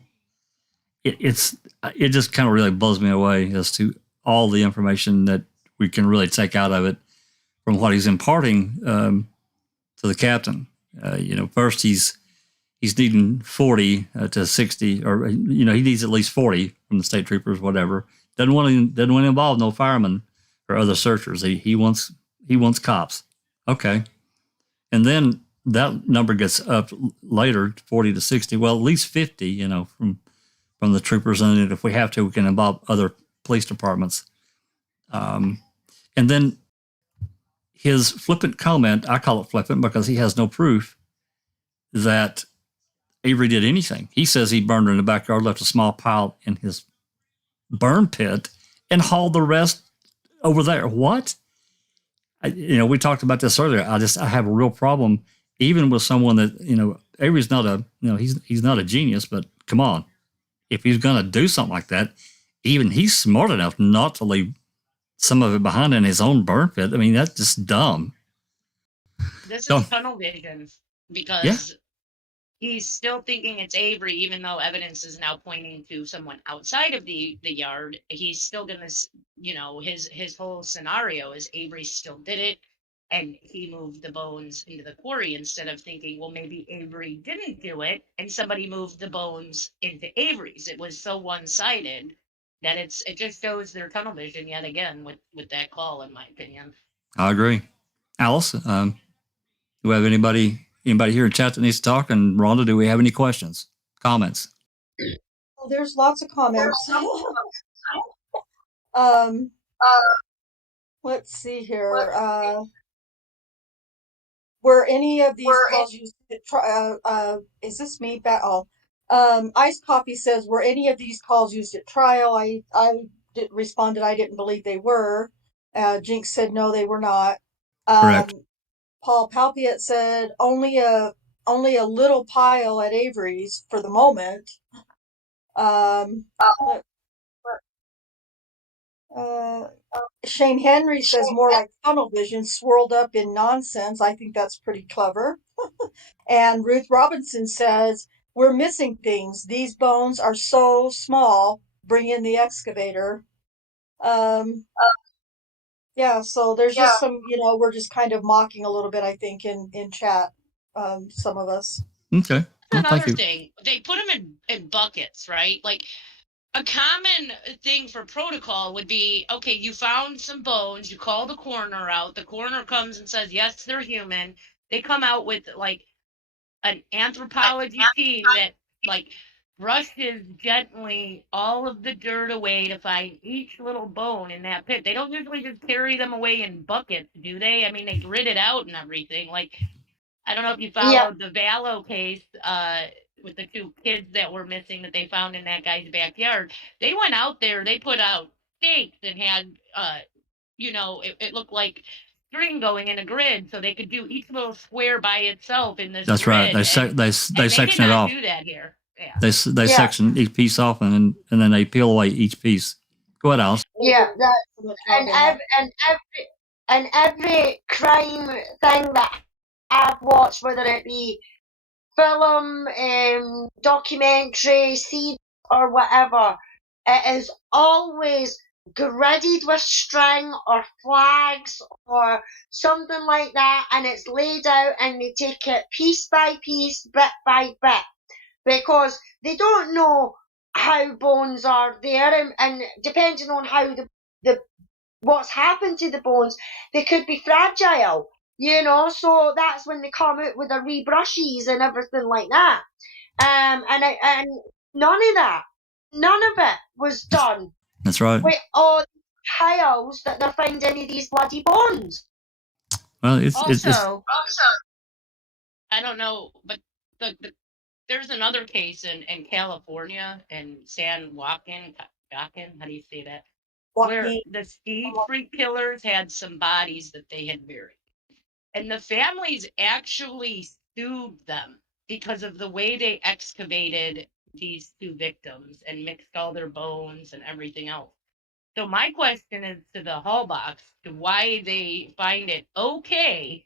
It just kind of really blows me away as to all the information that we can really take out of it from what he's imparting to the captain. First he's needing 40 to 60, or he needs at least 40 from the state troopers, whatever. Doesn't want to involve no firemen or other searchers. He wants cops. Okay. And then that number gets up later, 40 to 60. Well, at least 50, from the troopers. And if we have to, we can involve other police departments. And then his flippant comment, I call it flippant because he has no proof that Avery did anything. He says he burned her in the backyard, left a small pile in his burn pit, and hauled the rest over there. What? We talked about this earlier. I have a real problem, even with someone that, Avery's not he's not a genius, but come on. If he's going to do something like that, even he's smart enough not to leave some of it behind in his own burn pit. I mean, that's just dumb. This is tunnel vision because he's still thinking it's Avery, even though evidence is now pointing to someone outside of the yard. He's still going to, his whole scenario is Avery still did it, and he moved the bones into the quarry instead of thinking, well, maybe Avery didn't do it, and somebody moved the bones into Avery's. It was so one-sided that it just shows their tunnel vision yet again with that call, in my opinion. I agree. Alice, do we have anybody here in chat that needs to talk? And Rhonda, do we have any questions, comments? Well, there's lots of comments. Let's see here. Were any of these calls used to try? Is this me? Iced Coffee says, were any of these calls used at trial? I responded, I didn't believe they were. Jinx said, no, they were not. Correct. Paul Palpiet said, only a little pile at Avery's for the moment. Shane Henry says more like tunnel vision, swirled up in nonsense. I think that's pretty clever. And Ruth Robinson says, we're missing things. These bones are so small. Bring in the excavator. So there's just some, we're just kind of mocking a little bit, I think, in chat, some of us. Okay. Well, Another thing, they put them in buckets, right? Like, a common thing for protocol would be, okay, you found some bones, you call the coroner out, the coroner comes and says, yes, they're human. They come out with, like, an anthropology team that, like, brushes gently all of the dirt away to find each little bone in that pit. They don't usually just carry them away in buckets, do they? I mean, they grit it out and everything. Like, I don't know if you followed the Vallow case, with the 2 kids that were missing that they found in that guy's backyard. They went out there, they put out stakes and had, it looked like string going in a grid, so they could do each little square by itself in this. That's grid. Right. They section it off. Do that here. Yeah. They section each piece off and then they peel away each piece. Go ahead, Alice. Yeah, and every crime thing that I've watched, whether it be film, documentary, series, or whatever, it is always gridded with string or flags or something like that, and it's laid out and they take it piece by piece, bit by bit, because they don't know how bones are there, and depending on how the what's happened to the bones, they could be fragile. You know, so that's when they come out with the rebrushes and everything like that. And none of it was done. That's right. With all the piles that they're finding in these bloody bones. Well, it's I don't know, but there's another case in California in San Joaquin, how do you say that? Where the speed freak killers had some bodies that they had buried. And the families actually sued them because of the way they excavated these two victims and mixed all their bones and everything else. So my question is to the Hallbox, to why they find it okay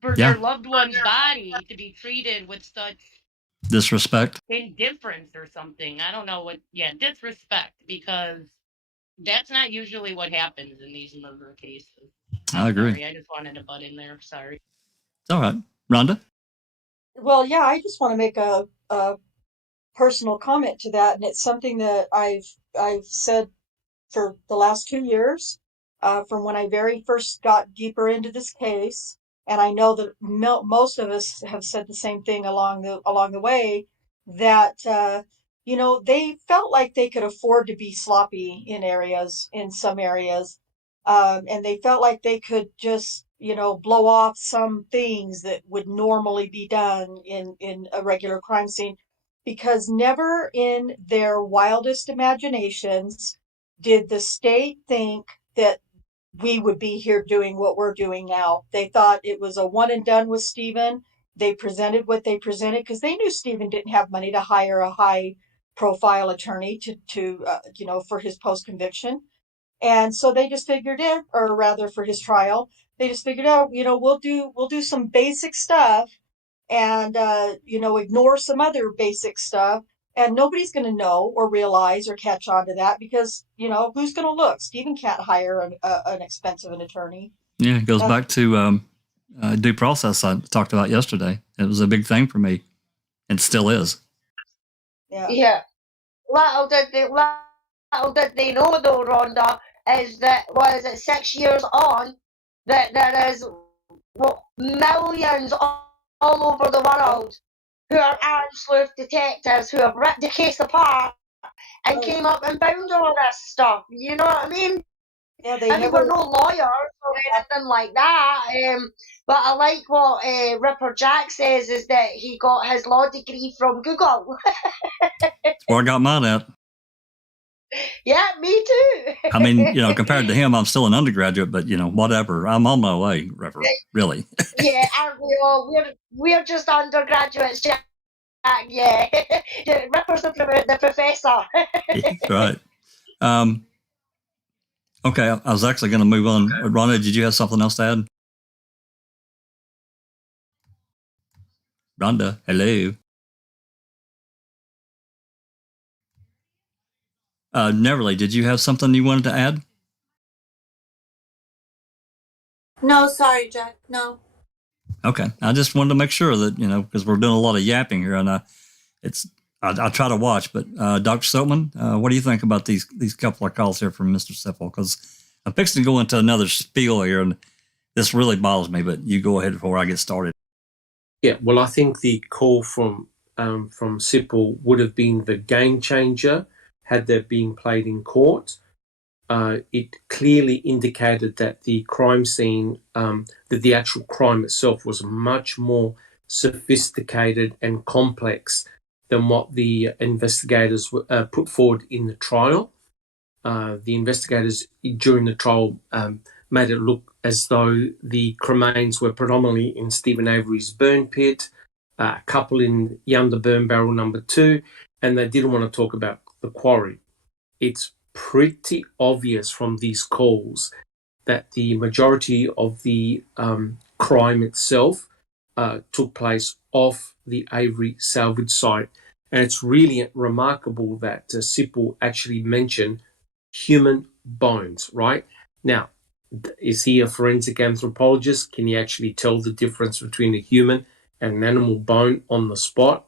for their loved one's body to be treated with such disrespect, indifference or something. I don't know disrespect, because that's not usually what happens in these murder cases. I agree. Sorry, I just wanted to butt in there. Sorry. All right. Rhonda? Well, yeah, I just want to make a personal comment to that, and it's something that I've said for the last 2 years, from when I very first got deeper into this case, and I know that most of us have said the same thing along the way, that they felt like they could afford to be sloppy in some areas, and they felt like they could just blow off some things that would normally be done in a regular crime scene, because never in their wildest imaginations did the state think that we would be here doing what we're doing now. They thought it was a one and done with Stephen. They presented what they presented because they knew Stephen didn't have money to hire a high profile attorney to for his post conviction. And so they just figured it, or rather for his trial, they just figured out, we'll do some basic stuff and ignore some other basic stuff, and nobody's going to know or realize or catch on to that, because who's going to look? Stephen can't hire an expensive attorney. Yeah, it goes back to due process I talked about yesterday. It was a big thing for me, and still is. Yeah. Little did they know, though, Rhonda, is that, 6 years on, that there is millions all over the world who are armed sleuth detectives who have ripped the case apart and came up and found all this stuff. You know what I mean? Yeah, we're no lawyers or anything like that. But I like what Ripper Jack says, is that he got his law degree from Google. That's where I got mine at. Yeah, me too. I mean, compared to him, I'm still an undergraduate, but whatever. I'm on my way, Ripper. Really. Yeah, aren't we all? We're just undergraduates, Jack. Yeah, Ripper's the professor. That's right. Okay, I was actually going to move on. Rhonda, did you have something else to add? Rhonda, hello. Neverly, did you have something you wanted to add? No, sorry, Jack. No. Okay, I just wanted to make sure that because we're doing a lot of yapping here, and I try to watch. But Dr. Siltman, what do you think about these couple of calls here from Mr. Sippel? Because I'm fixing to go into another spiel here, and this really bothers me. But you go ahead before I get started. Yeah, well, I think the call from Sippel would have been the game changer had that been played in court. It clearly indicated that the crime scene, that the actual crime itself was much more sophisticated and complex than what the investigators put forward in the trial. The investigators during the trial made it look as though the cremains were predominantly in Stephen Avery's burn pit, a couple in Yonder Burn Barrel number 2, and they didn't want to talk about the quarry. It's pretty obvious from these calls that the majority of the crime itself took place off the Avery salvage site. And it's really remarkable that Sippel actually mentioned human bones, right? Now, is he a forensic anthropologist? Can he actually tell the difference between a human and an animal bone on the spot,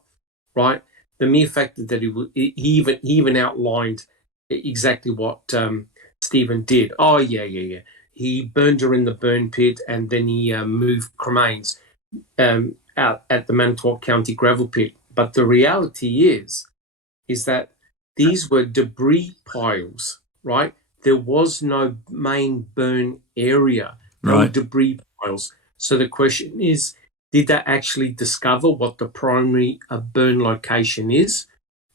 right? The mere fact that he even outlined exactly what Stephen did. Oh, yeah. he burned her in the burn pit, and then he moved cremains out at the Manitowoc County gravel pit. But the reality is that these were debris piles, right? There was no main burn area, no Right. debris piles. So the question is, did they actually discover what the primary burn location is?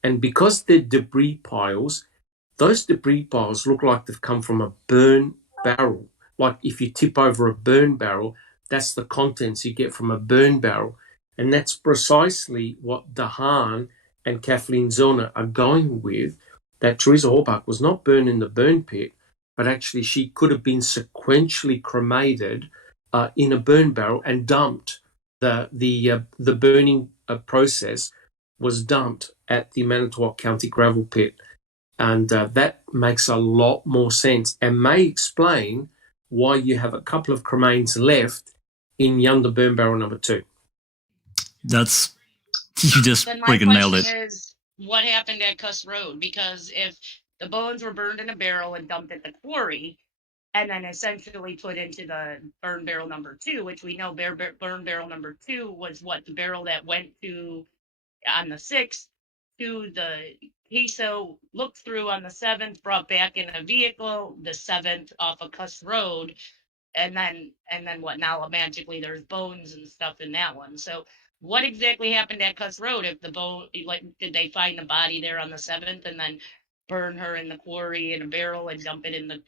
And because they're debris piles, those debris piles look like they've come from a burn barrel. Like if you tip over a burn barrel, that's the contents you get from a burn barrel. And that's precisely what Dahan and Kathleen Zellner are going with, that Teresa Horbach was not burned in the burn pit, but actually she could have been sequentially cremated in a burn barrel and dumped. The burning process was dumped at the Manitowoc County gravel pit. And that makes a lot more sense and may explain why you have a couple of cremains left in Yonder Burn Barrel number 2. That's, you just Then my freaking nailed it. question is, what happened at Cuss Road? Because if the bones were burned in a barrel and dumped at the quarry, and then essentially put into the burn barrel number 2, which we know burn barrel number 2 was what, the barrel that went to on the 6th to the CASO, looked through on the 7th, brought back in a vehicle, the 7th off of Cuss Road, and then what, now magically there's bones and stuff in that one. So what exactly happened at Cuss Road? If the bone, like, did they find the body there on the 7th and then burn her in the quarry in a barrel and dump it in the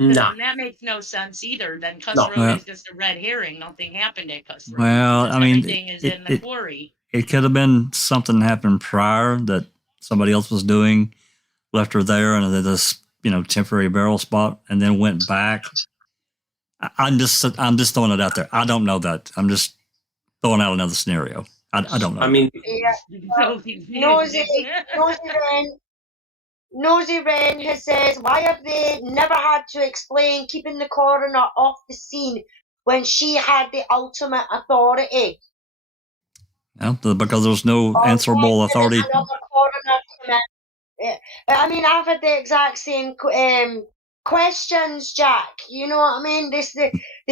No. And that makes no sense either. Then Cuss No. Road Well- is just a red herring. Nothing happened at Cuss Road. Well, because I mean, everything is in the quarry. It could have been something happened prior that somebody else was doing, left her there in this, temporary barrel spot, and then went back. I'm just throwing it out there. I don't know that. I'm just throwing out another scenario. I don't know. I mean, Nosy Wren has says, why have they never had to explain keeping the coroner off the scene when she had the ultimate authority? Yeah, because there's no answerable authority. Another coroner come in. I mean, I've had the exact same questions, Jack. You know what I mean? They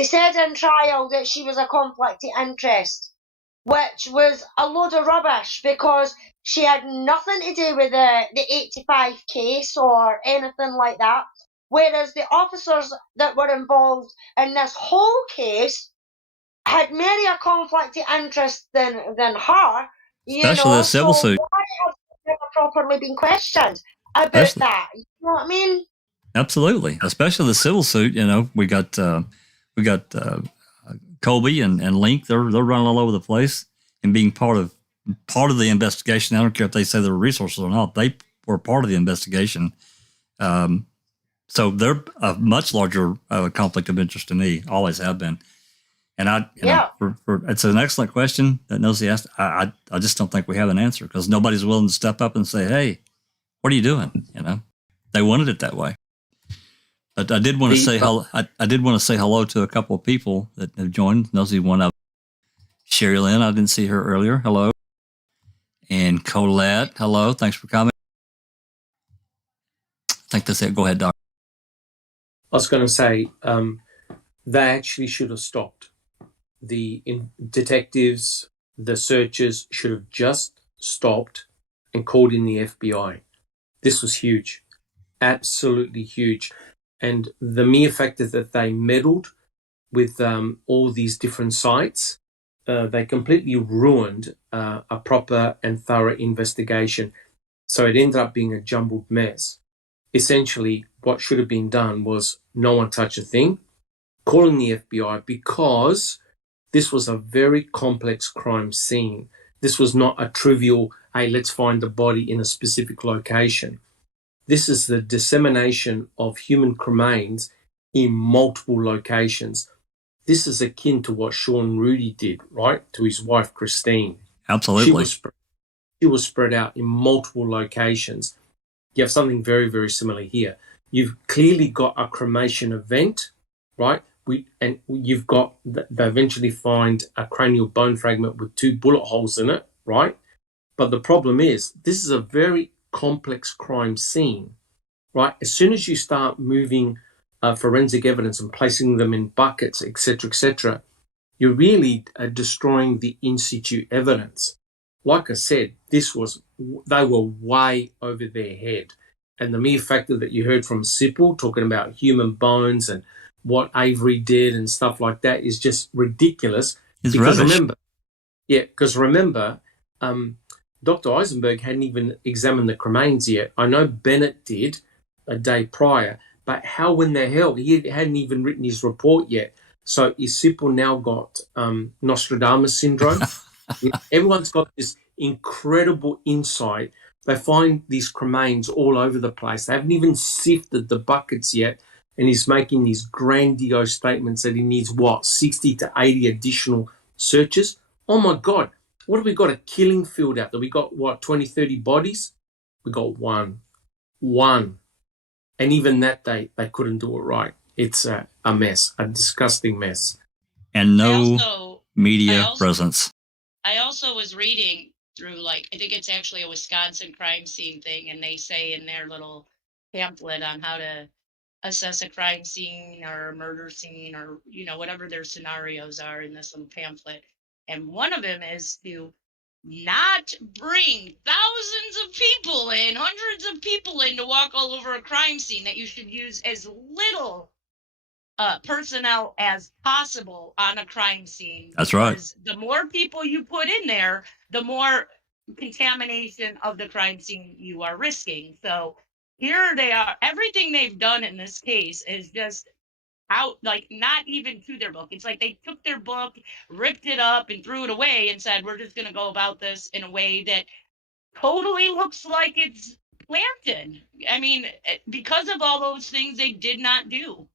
said in trial that she was a conflict of interest, which was a load of rubbish because she had nothing to do with the 85 case or anything like that. Whereas the officers that were involved in this whole case had many a conflict of interest than her. Especially the civil suit. Why have they never properly been questioned about that? You know what I mean? Absolutely, especially the civil suit. We got Colby and Link. They're running all over the place and being part of the investigation. I don't care if they say there were resources or not. They were part of the investigation. So they're a much larger conflict of interest to me. Always have been. And it's an excellent question that Nosy asked. I just don't think we have an answer because nobody's willing to step up and say, "Hey, what are you doing?" They wanted it that way. But I did want to say hello. I did want to say hello to a couple of people that have joined. Nosy, one of Sherry Lynn. I didn't see her earlier. Hello. And Colette. Hello. Thanks for coming. I think that's it. Go ahead, Doc. I was going to say they actually should have stopped. The detectives, the searchers should have just stopped and called in the FBI. This was huge, absolutely huge. And the mere fact that they meddled with all these different sites, they completely ruined a proper and thorough investigation. So it ended up being a jumbled mess. Essentially, what should have been done was no one touch a thing, calling the FBI because this was a very complex crime scene. This was not a trivial, hey, let's find a body in a specific location. This is the dissemination of human cremains in multiple locations. This is akin to what Sean Rudy did, right, to his wife, Christine. Absolutely. She was spread out in multiple locations. You have something very, very similar here. You've clearly got a cremation event, right? You've got, they eventually find a cranial bone fragment with 2 bullet holes in it, right? But the problem is, this is a very complex crime scene, right? As soon as you start moving forensic evidence and placing them in buckets, etc., you're really destroying the in situ evidence. Like I said, they were way over their head. And the mere factor that you heard from Sipple talking about human bones and what Avery did and stuff like that is just ridiculous. It's because rubbish. remember, Dr. Eisenberg hadn't even examined the cremains yet. I know Bennett did a day prior, but how in the hell? He hadn't even written his report yet. So is Sipple now got Nostradamus syndrome? Everyone's got this incredible insight. They find these cremains all over the place. They haven't even sifted the buckets yet, and he's making these grandiose statements that he needs, 60 to 80 additional searches? Oh, my God. What have we got? A killing field out there? We got, 20, 30 bodies? We got one. And even that, they couldn't do it right. It's a mess, a disgusting mess. And no media presence. I also was reading through, I think it's actually a Wisconsin crime scene thing, and they say in their little pamphlet on how to assess a crime scene or a murder scene or, whatever their scenarios are in this little pamphlet. And one of them is to not bring thousands of people in, hundreds of people in to walk all over a crime scene, that you should use as little personnel as possible on a crime scene. That's right. The more people you put in there, the more contamination of the crime scene you are risking. So here they are. Everything they've done in this case is just out, not even to their book. It's like they took their book, ripped it up, and threw it away and said, we're just going to go about this in a way that totally looks like it's planted. I mean, because of all those things they did not do.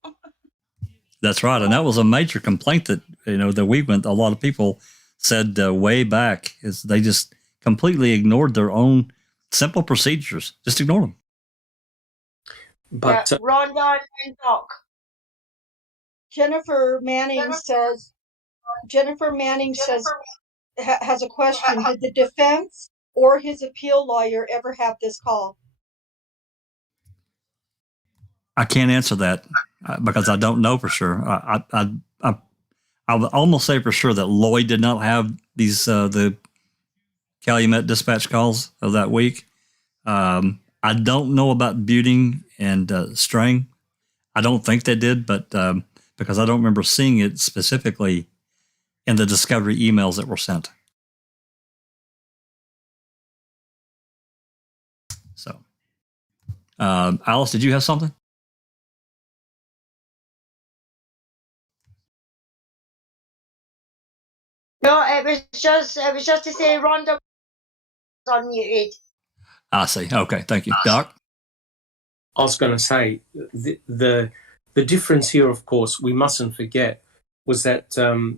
That's right. And that was a major complaint that, that we went, a lot of people said way back, is they just completely ignored their own simple procedures. Just ignore them. But Rhonda and Doc. Jennifer Manning says, has a question. Did the defense or his appeal lawyer ever have this call? I can't answer that because I don't know for sure. I would almost say for sure that Lloyd did not have these the Calumet dispatch calls of that week. I don't know about Buting and Strang. I don't think they did, but because I don't remember seeing it specifically in the discovery emails that were sent. So, Alice, did you have something? No, it was just to say Rhonda was unmuted. I see. Okay, thank you, Doc. I was going to say the difference here, of course, we mustn't forget, was that the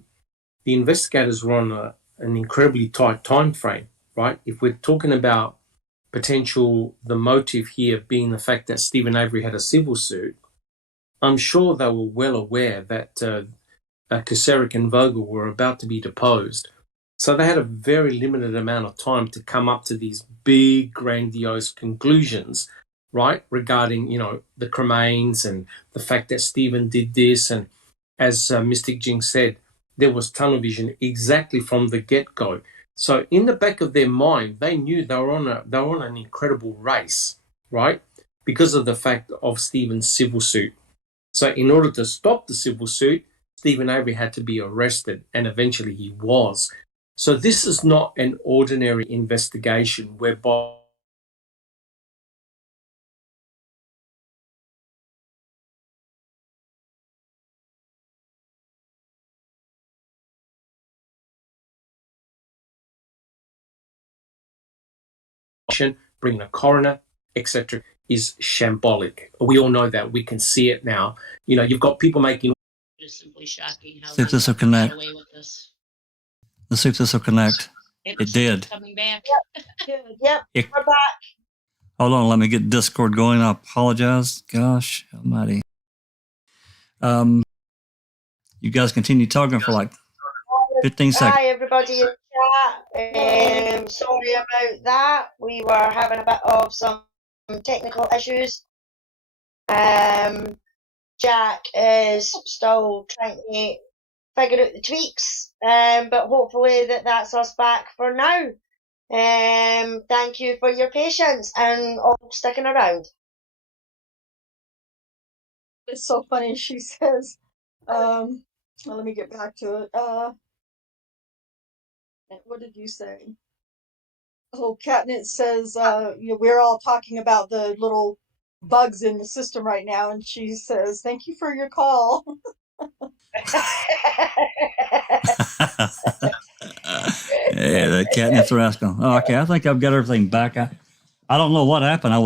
investigators were on an incredibly tight time frame, right? If we're talking about the motive here being the fact that Stephen Avery had a civil suit, I'm sure they were well aware that Kacerik and Vogel were about to be deposed. So they had a very limited amount of time to come up to these big, grandiose conclusions, right, regarding, the cremains and the fact that Stephen did this. And as Mystic Jing said, there was tunnel vision exactly from the get-go. So in the back of their mind, they knew they were on an incredible race, right, because of the fact of Stephen's civil suit. So in order to stop the civil suit, Stephen Avery had to be arrested, and eventually he was. So this is not an ordinary investigation whereby bringing a coroner, etc., is shambolic. We all know that. We can see it now. You've got people making. It is simply shocking how See if this will connect. away with this. Let's see if this will connect. It did. Coming back. Yep, we're back. Hold on, let me get Discord going. I apologize. Gosh almighty. You guys continue talking for like 15 seconds. Hi, everybody in chat. Sorry about that. We were having a bit of some technical issues. Jack is still trying to figure out the tweaks, but hopefully that's us back for now. Thank you for your patience and all sticking around. It's so funny. She says, well, let me get back to it. What did you say? Oh, Catnip says, we're all talking about the little bugs in the system right now, and she says, "Thank you for your call." Yeah, the Catnip's rascal. Oh, okay, I think I've got everything back. I don't know what happened. I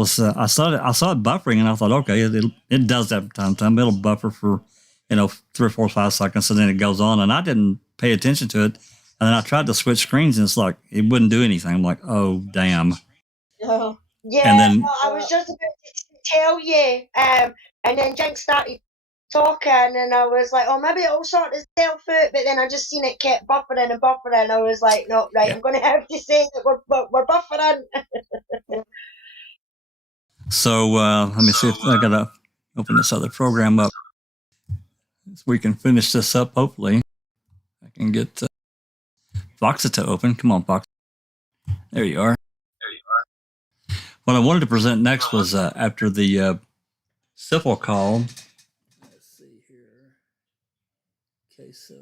saw it buffering, and I thought, okay, it does that from time to time. It'll buffer for 3 or 4 or 5 seconds, and then it goes on. And I didn't pay attention to it, and then I tried to switch screens, and it's like it wouldn't do anything. I'm like, oh damn. Oh. Yeah, and then, I was just about to tell you, and then Jinx started talking, and I was like, oh, maybe it'll sort itself out, but then I just seen it kept buffering and buffering. I was like, no, right, yeah. I'm going to have to say that we're buffering. So let me see if I got to open this other program up so we can finish this up. Hopefully, I can get Foxita open. Come on, Fox. There you are. What I wanted to present next was after the CIPL call. Let's see here. CASO.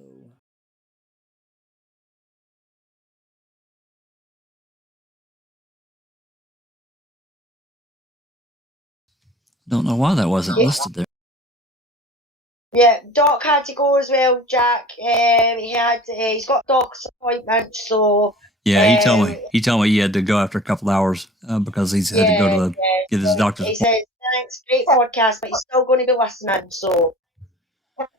Don't know why that wasn't listed there. Yeah, Doc had to go as well, Jack. He's got Doc's appointment, so. Yeah, he told me he had to go after a couple hours because he's had to go to get his doctor's. He says, thanks, great podcast, but he's still going to be listening, so.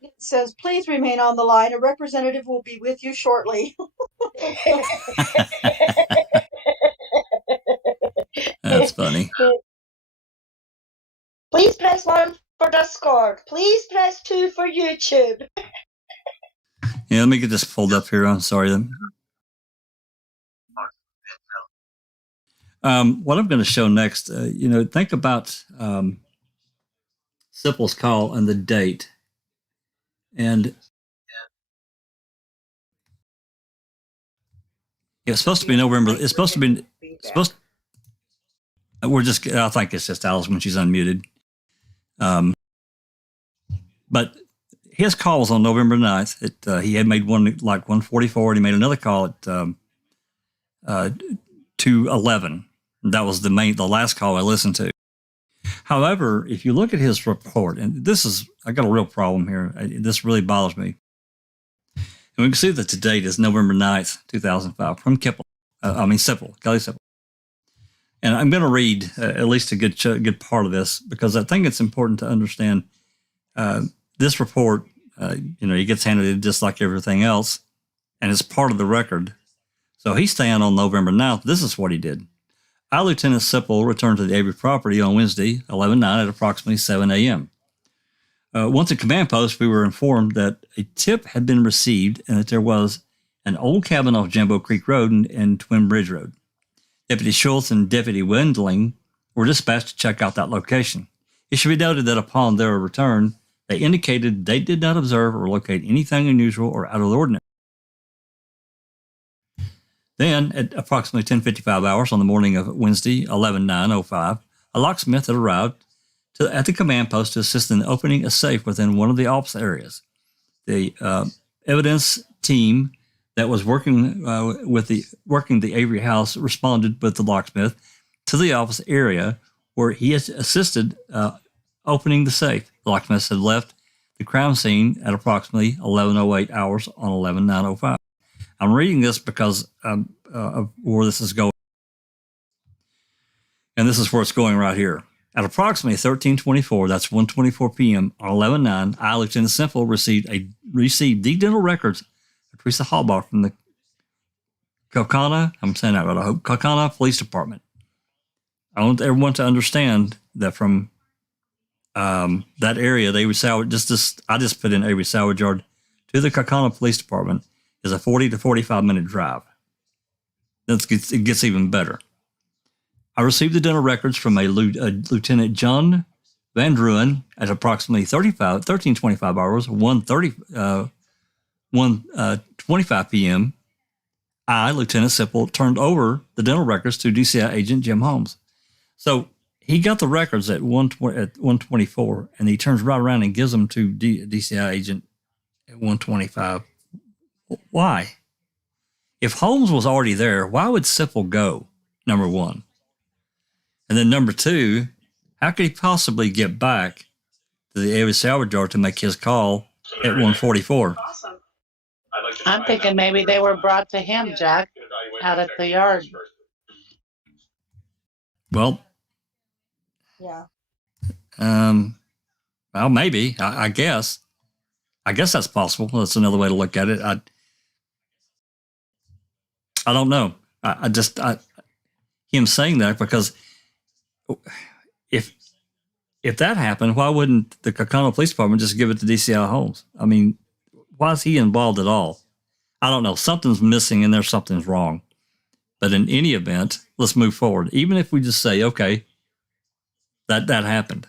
It says, please remain on the line. A representative will be with you shortly. That's funny. Please press 1 for Discord. Please press 2 for YouTube. Yeah, let me get this pulled up here. I'm sorry. What I'm going to show next, think about CIPL's call and the date. And it's supposed to be November. It's supposed to be, I think it's just Alice when she's unmuted. But his call was on November 9th. He had made one like 1:44, and he made another call at 2:11. That was the last call I listened to. However, if you look at his report, and I got a real problem here. This really bothers me. And we can see that the date is November 9th, 2005 from CIPL, Kelly CIPL. And I'm going to read at least a good part of this because I think it's important to understand this report. He gets handed it just like everything else, and it's part of the record. So he's staying on November 9th. This is what he did. I, Lieutenant CIPL, returned to the Avery property on Wednesday, 11/9 at approximately 7 a.m. Once at command post, we were informed that a tip had been received and that there was an old cabin off Jumbo Creek Road and Twin Bridge Road. Deputy Schultz and Deputy Wendling were dispatched to check out that location. It should be noted that upon their return, they indicated they did not observe or locate anything unusual or out of the ordinary. Then, at approximately 10:55 hours on the morning of Wednesday, 11/9/05, a locksmith had arrived at the command post to assist in opening a safe within one of the office areas. The evidence team that was working the Avery house responded with the locksmith to the office area where he had assisted opening the safe. The locksmith had left the crime scene at approximately 11:08 hours on 11/9/05. I'm reading this because of where this is going. And this is where it's going right here. At approximately 13:24, that's 1:24 p.m. on 11/9, I, Lieutenant CIPL, received the dental records of Teresa Hallbach from the Kaukauna, I'm saying that right, I hope, Kaukauna Police Department. I want everyone to understand that from that area, they would salvage, I just put in Avery Salvage Yard to the Kaukauna Police Department is a 40 to 45 minute drive. It gets even better. I received the dental records from a Lieutenant John Van Druin at approximately 13:25 hours, 1:25 p.m., I, Lieutenant Sipple, turned over the dental records to DCI agent Jim Holmes. So he got the records at 1:24, and he turns right around and gives them to DCI agent at 1:25. Why? If Holmes was already there, why would Sipple go? Number one. And then number two, how could he possibly get back to the Avery salvage yard to make his call at 1:44? I'm thinking maybe they were brought to him, Jack, out at the yard. Well, Yeah. well, maybe. I guess. I guess that's possible. That's another way to look at it. I don't know. Him saying that, because if that happened, why wouldn't the Kaukauna Police Department just give it to DCI Holmes? I mean, why is he involved at all? I don't know. Something's missing in there. Something's wrong. But in any event, let's move forward. Even if we just say, okay, that happened.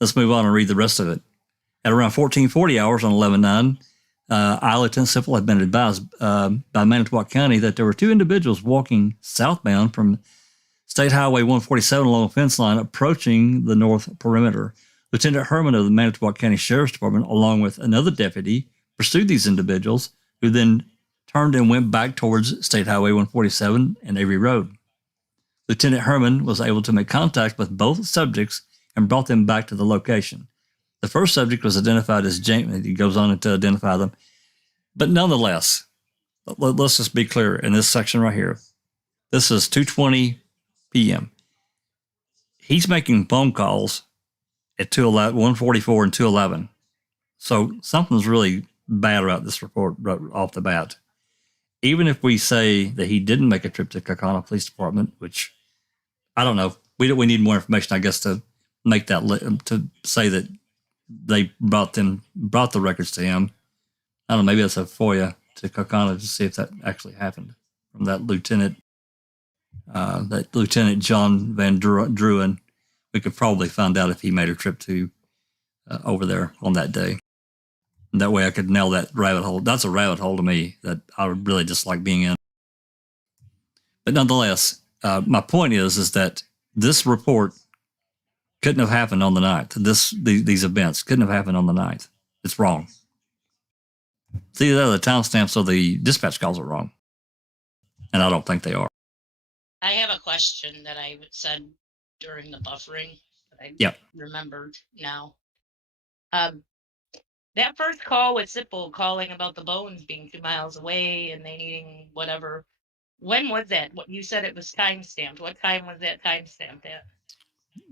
Let's move on and read the rest of it. At around 14:40 hours on 11/9, I, Lieutenant Sipple, had been advised by Manitowoc County that there were two individuals walking southbound from State Highway 147 along the fence line approaching the north perimeter. Lieutenant Herman of the Manitowoc County Sheriff's Department, along with another deputy, pursued these individuals, who then turned and went back towards State Highway 147 and Avery Road. Lieutenant Herman was able to make contact with both subjects and brought them back to the location. The first subject was identified as James. He goes on to identify them. But nonetheless, let's just be clear in this section right here. This is 2:20 p.m. He's making phone calls at 1:44 and 2:11. So something's really bad about this report right off the bat. Even if we say that he didn't make a trip to Kaukauna Police Department, which I don't know, we need more information, I guess, to make that to say that they brought the records to him. I don't know, maybe that's a FOIA to Kaukauna to see if that actually happened from that Lieutenant John Van Druin. We could probably find out if he made a trip to over there on that day. And that way I could nail that rabbit hole. That's a rabbit hole to me that I would really dislike being in. But nonetheless, my point is that this report couldn't have happened on the 9th. These events couldn't have happened on the 9th. It's wrong. It's either the timestamps or the dispatch calls are wrong. And I don't think they are. I have a question that I said during the buffering that I remembered now. That first call with Sipple calling about the bones being 2 miles away and they needing whatever. When was that? What you said it was time-stamped. What time was that time-stamped at?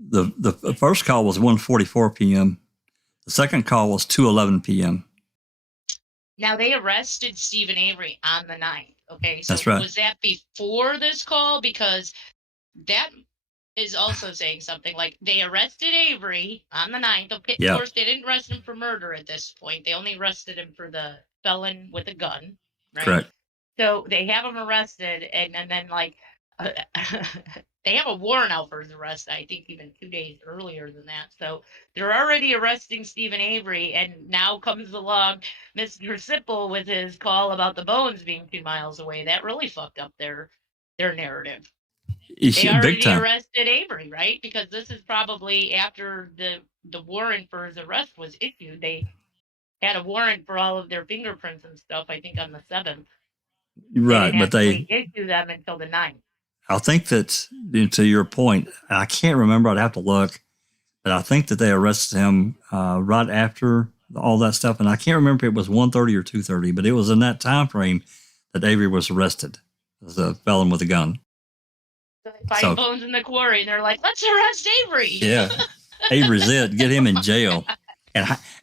The first call was 1:44 p.m. The second call was 2:11 p.m. Now, they arrested Stephen Avery on the 9th. Okay, so That's right. Was that before this call? Because that is also saying something. Like, they arrested Avery on the 9th. Okay, Yep. Of course, they didn't arrest him for murder at this point. They only arrested him for the felon with a gun, right? Correct. So they have him arrested, and then, like, they have a warrant out for his arrest, I think even 2 days earlier than that. So they're already arresting Stephen Avery, and now comes along Mr. Sipple with his call about the bones being 2 miles away. That really fucked up their narrative. They already arrested Avery, right? Because this is probably after the warrant for his arrest was issued. They had a warrant for all of their fingerprints and stuff, I think on the 7th. Right, but they issue them until the 9th. I think that, to your point, I can't remember, I'd have to look, but I think that they arrested him right after all that stuff. And I can't remember if it was 1:30 or 2:30, but it was in that time frame that Avery was arrested as a felon with a gun. So they find bones in the quarry, and they're like, let's arrest Avery. Yeah, Avery's it. Get him in jail.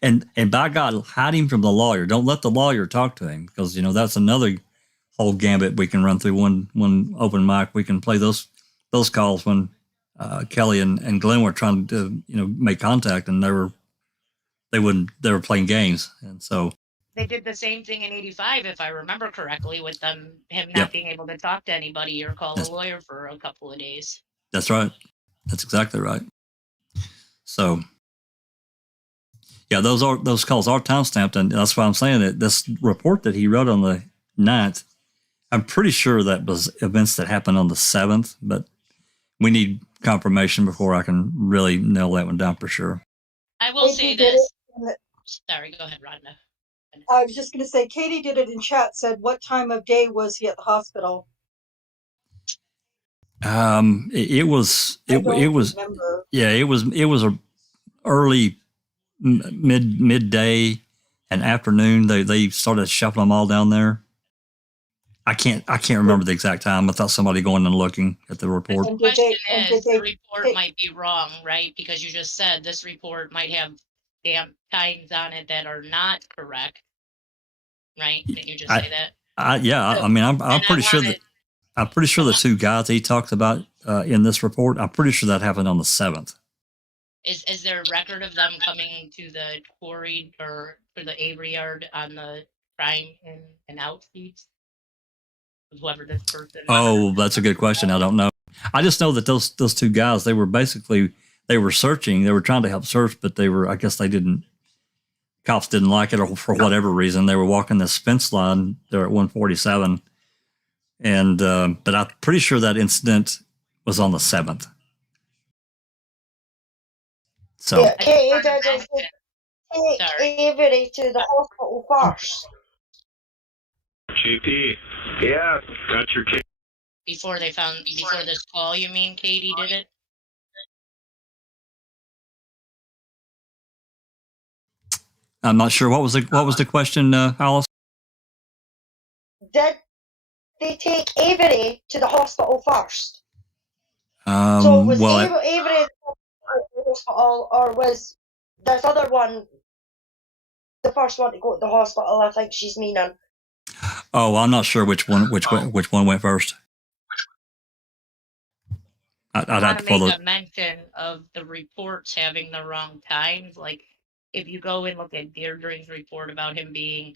And by God, hide him from the lawyer. Don't let the lawyer talk to him, because, that's another whole gambit we can run through one open mic. We can play those calls when Kelly and Glenn were trying to make contact, and they were playing games, and so they did the same thing in '85, if I remember correctly, with him not being able to talk to anybody or call a lawyer for a couple of days. That's right. That's exactly right. So, yeah, those calls are timestamped, and that's why I'm saying that this report that he wrote on the 9th, I'm pretty sure that was events that happened on the 7th, but we need confirmation before I can really nail that one down for sure. I will say this. Sorry, go ahead, Rhonda. I was just going to say, Katie did it in chat, said, what time of day was he at the hospital? It was remember. Yeah, it was a early midday and afternoon. They started shuffling them all down there. I can't remember the exact time without somebody going and looking at the report. The question is, the report might be wrong, right? Because you just said this report might have damn times on it that are not correct, right? Didn't you just say that? I mean, I'm pretty sure that the two guys he talked about in this report, I'm pretty sure that happened on the 7th. Is there a record of them coming to the quarry or to the Avery yard on the crime in and out seats? Whoever this person. Oh, that's a good question. I don't know. I just know that those two guys, they were searching. They were trying to help search, but cops didn't like it, or for whatever reason. They were walking this fence line there at 147. And, but I'm pretty sure that incident was on the 7th. So. Yeah, Katie doesn't take Avery to the hospital first. GP. Yeah, got your case. Before this call, you mean Katie did it? I'm not sure. What was the question, Alice? Did they take Avery to the hospital first? So was Avery at the hospital, or was this other one the first one to go to the hospital? I think she's meaning. Oh, I'm not sure which one went first. I'd have to follow. Make a mention of the reports having the wrong times. Like if you go and look at Deirdre's report about him being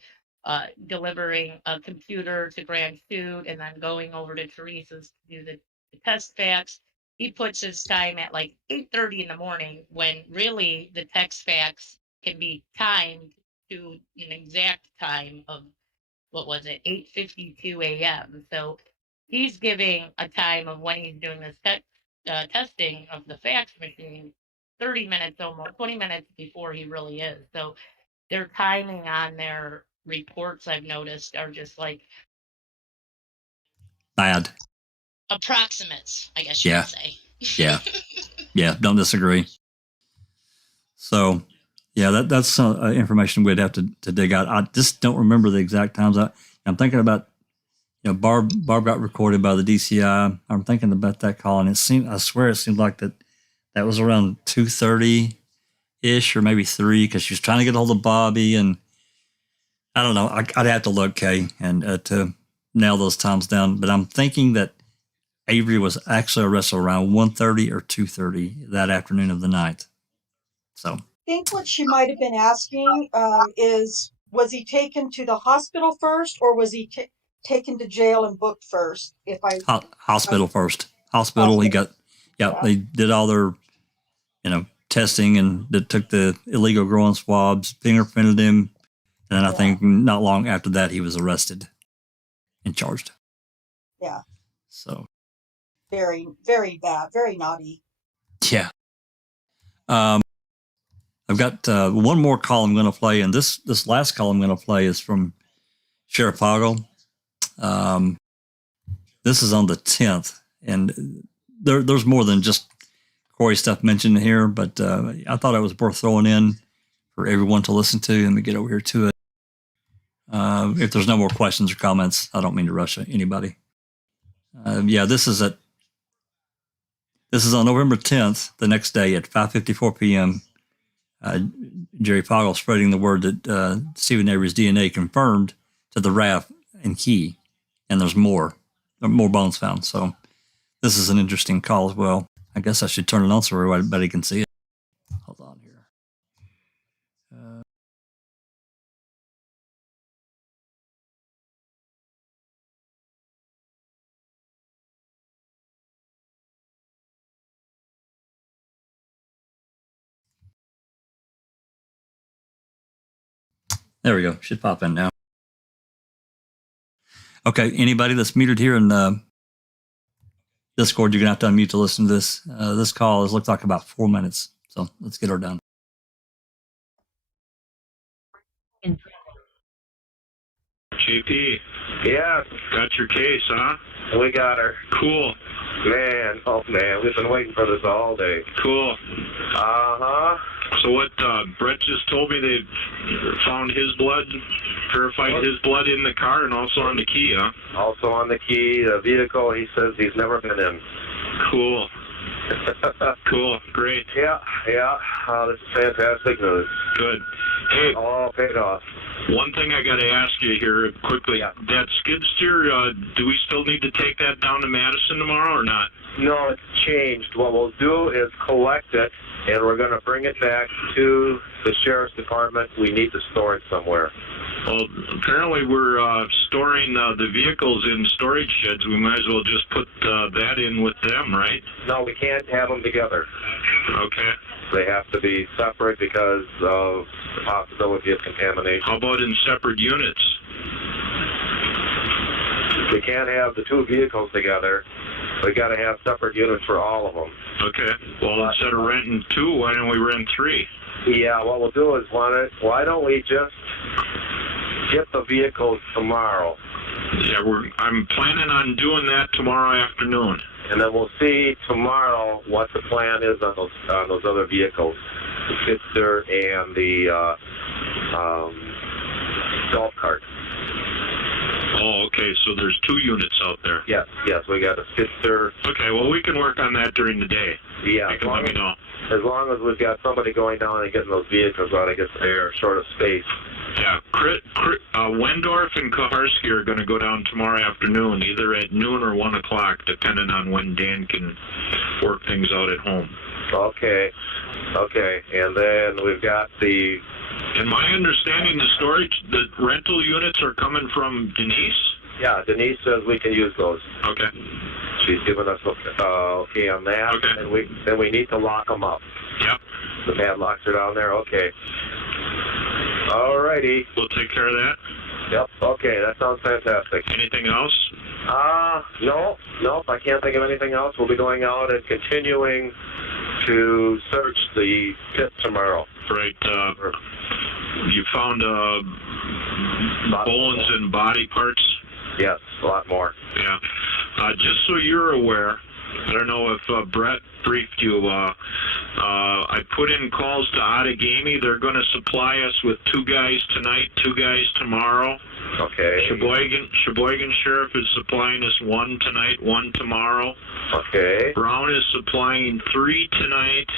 delivering a computer to Grand Chute and then going over to Teresa's to do the test fax, he puts his time at like 8:30 in the morning, when really the text fax can be timed to an exact time of, what was it, 8:52 a.m. So he's giving a time of when he's doing this testing of the fax machine 30 minutes, almost 20 minutes before he really is. So their timing on their reports, I've noticed, are just like bad. Approximates, I guess you could say. Yeah, don't disagree. So, yeah, that's information we'd have to dig out. I just don't remember the exact times. I'm thinking about, Barb got recorded by the DCI. I'm thinking about that call, and I swear it seemed like that was around 2:30-ish or maybe 3, because she was trying to get a hold of Bobby, and I don't know. I'd have to look, Kay, and to nail those times down. But I'm thinking that Avery was actually arrested around 1:30 or 2:30 that afternoon of the night. So I think what she might have been asking is, was he taken to the hospital first, or was he taken to jail and booked first? Hospital first. Hospital. He got. They did all their, testing, and they took the illegal growing swabs, fingerprinted him, and then I think not long after that he was arrested and charged. Yeah. So. Very, very bad. Very naughty. Yeah. I've got one more call I'm going to play, and this last call I'm going to play is from Sheriff Poggle. This is on the 10th, and there's more than just Quarry stuff mentioned here, but I thought it was worth throwing in for everyone to listen to. Let me get over here to it. If there's no more questions or comments, I don't mean to rush anybody. This is on November 10th, the next day at 5:54 p.m. Jerry Poggle spreading the word that Stephen Avery's DNA confirmed to the RAF and Key, and there's more bones found. So this is an interesting call as well. I guess I should turn it on so everybody can see it. Hold on here. There we go. Should pop in now. Okay, anybody that's muted here in Discord, you're going to have to unmute to listen to this. This call has looked like about 4 minutes, so let's get her done. JP. Yeah. Got your case, huh? We got her. Cool. Man, oh man, we've been waiting for this all day. Cool. Uh-huh. So what Brett just told me, they found his blood, verified his blood in the car and also on the key, huh? Also on the key, the vehicle, he says he's never been in. Cool. Cool. Great. Yeah. This is fantastic news. Good. Hey. All paid off. One thing I got to ask you here quickly. Yeah. That skid steer, do we still need to take that down to Madison tomorrow or not? No, it's changed. What we'll do is collect it, and we're going to bring it back to the sheriff's department. We need to store it somewhere. Well, apparently we're storing the vehicles in storage sheds. We might as well just put that in with them, right? No, we can't have them together. Okay. They have to be separate because of the possibility of contamination. How about in separate units? We can't have the two vehicles together. We got to have separate units for all of them. Okay. Well, instead of renting two, why don't we rent three? Yeah, what we'll do is why don't we just get the vehicles tomorrow? Yeah, I'm planning on doing that tomorrow afternoon. And then we'll see tomorrow what the plan is on those other vehicles, the Fister and the golf cart. Oh, okay. So there's two units out there. Yes, we got a Fister. Okay, well, we can work on that during the day. Yeah. You can let me know. As long as we've got somebody going down and getting those vehicles out, I guess they're short of space. Yeah, Wendorf and Kaharski are going to go down tomorrow afternoon, either at noon or 1 o'clock, depending on when Dan can work things out at home. Okay. And then we've got the... In my understanding, the rental units are coming from Denise? Yeah, Denise says we can use those. Okay. She's given us okay on that. Okay. And then we need to lock them up. Yep. The padlocks are down there. Okay. All righty. We'll take care of that. Yep. Okay, that sounds fantastic. Anything else? Nope. I can't think of anything else. We'll be going out and continuing to search the pit tomorrow. Right. You found bones and body parts? Yes, a lot more. Yeah. Just so you're aware, I don't know if Brett briefed you, I put in calls to Outagamie. They're going to supply us with 2 guys tonight, 2 guys tomorrow. Okay. Sheboygan Sheriff is supplying us 1 tonight, 1 tomorrow. Okay. Brown is supplying 3 tonight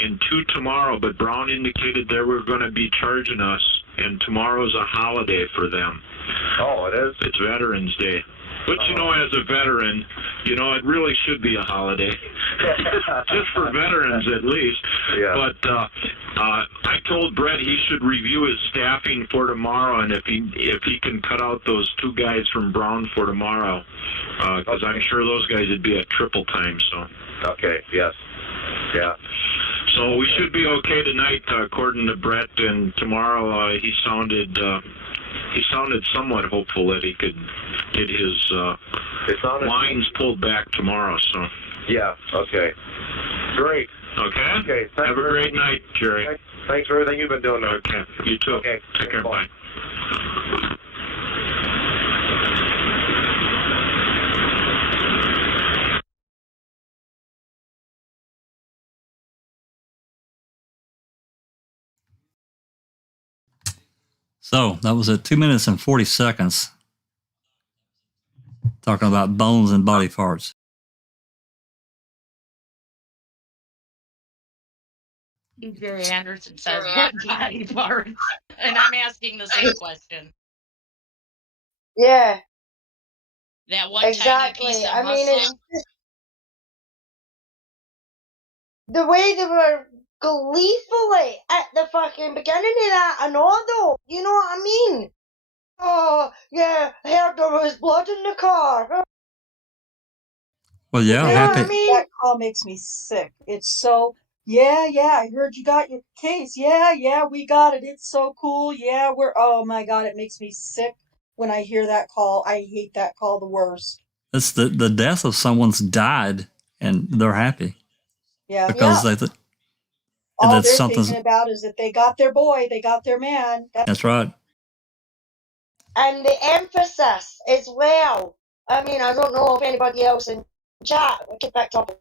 and 2 tomorrow, but Brown indicated they were going to be charging us, and tomorrow's a holiday for them. Oh, it is? It's Veterans Day. But, as a veteran, it really should be a holiday. Just for veterans, at least. Yeah. But I told Brett he should review his staffing for tomorrow, and if he can cut out those 2 guys from Brown for tomorrow, because I'm sure those guys would be at triple time. So. Okay, yes. Yeah. So we should be okay tonight, according to Brett, and tomorrow he sounded somewhat hopeful that he could get his lines pulled back tomorrow. So. Yeah. Okay. Great. Okay. Okay. Have a great night, Jerry. Thanks for everything you've been doing. Okay. You too. Okay. Take care. Bye. So that was at 2 minutes and 40 seconds. Talking about bones and body parts. Jerry Anderson says what body parts, and I'm asking the same question. Yeah. That one Exactly. tiny piece of I mean, it's muscle. just the way they were gleefully at the fucking beginning of that and all though. You know what I mean? Oh, yeah, I heard there was blood in the car. Well, yeah, You know what I happy. mean? That call makes me sick. It's so Yeah, I heard you got your case. Yeah, we got it. It's so cool. Yeah, oh my God, it makes me sick when I hear that call. I hate that call the worst. It's the death of someone's died and they're happy. Yeah. Because All that's they're something. thinking about is that they got their boy, they got their man. That's right. And the emphasis as well. I mean, I don't know if anybody else in chat can pick up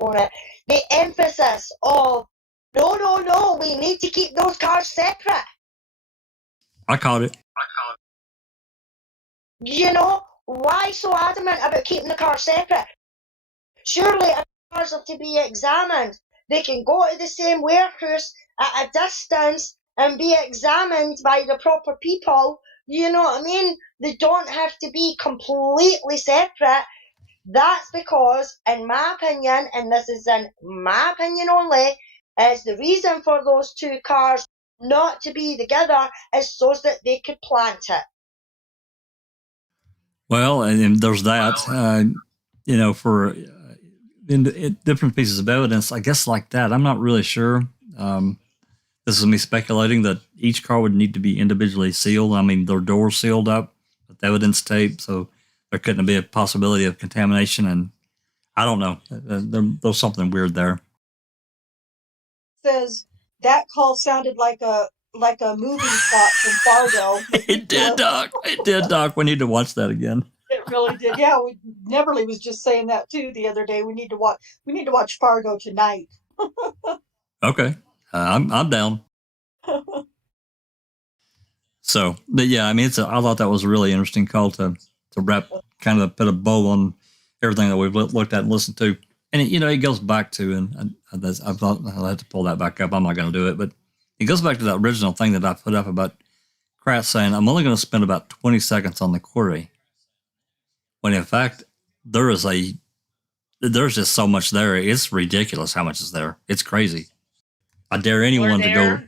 on it. The emphasis of no, we need to keep those cars separate. I caught it. You know, why so adamant about keeping the cars separate? Surely if cars are to be examined, they can go to the same warehouse at a distance and be examined by the proper people. You know what I mean? They don't have to be completely separate. That's because, in my opinion, and this is in my opinion only, is the reason for those two cars not to be together is so that they could plant it. Well, and there's that. You know, for in different pieces of evidence, I guess like that. I'm not really sure. This is me speculating that each car would need to be individually sealed. I mean, their doors sealed up with evidence tape, so there couldn't be a possibility of contamination. And I don't know. There's something weird there. Says that call sounded like a movie plot from Fargo. It did, Doc. It did, Doc. We need to watch that again. It really did. Yeah, Neverly was just saying that too the other day. We need to watch Fargo tonight. Okay, I'm down. So, but yeah, I mean, I thought that was a really interesting call to wrap, kind of put a bow on everything that we've looked at and listened to. And it goes back to, and I thought I'll have to pull that back up. I'm not going to do it, but it goes back to that original thing that I put up about Kraft saying, I'm only going to spend about 20 seconds on the query. When in fact, there's just so much there. It's ridiculous how much is there. It's crazy. I dare anyone to go.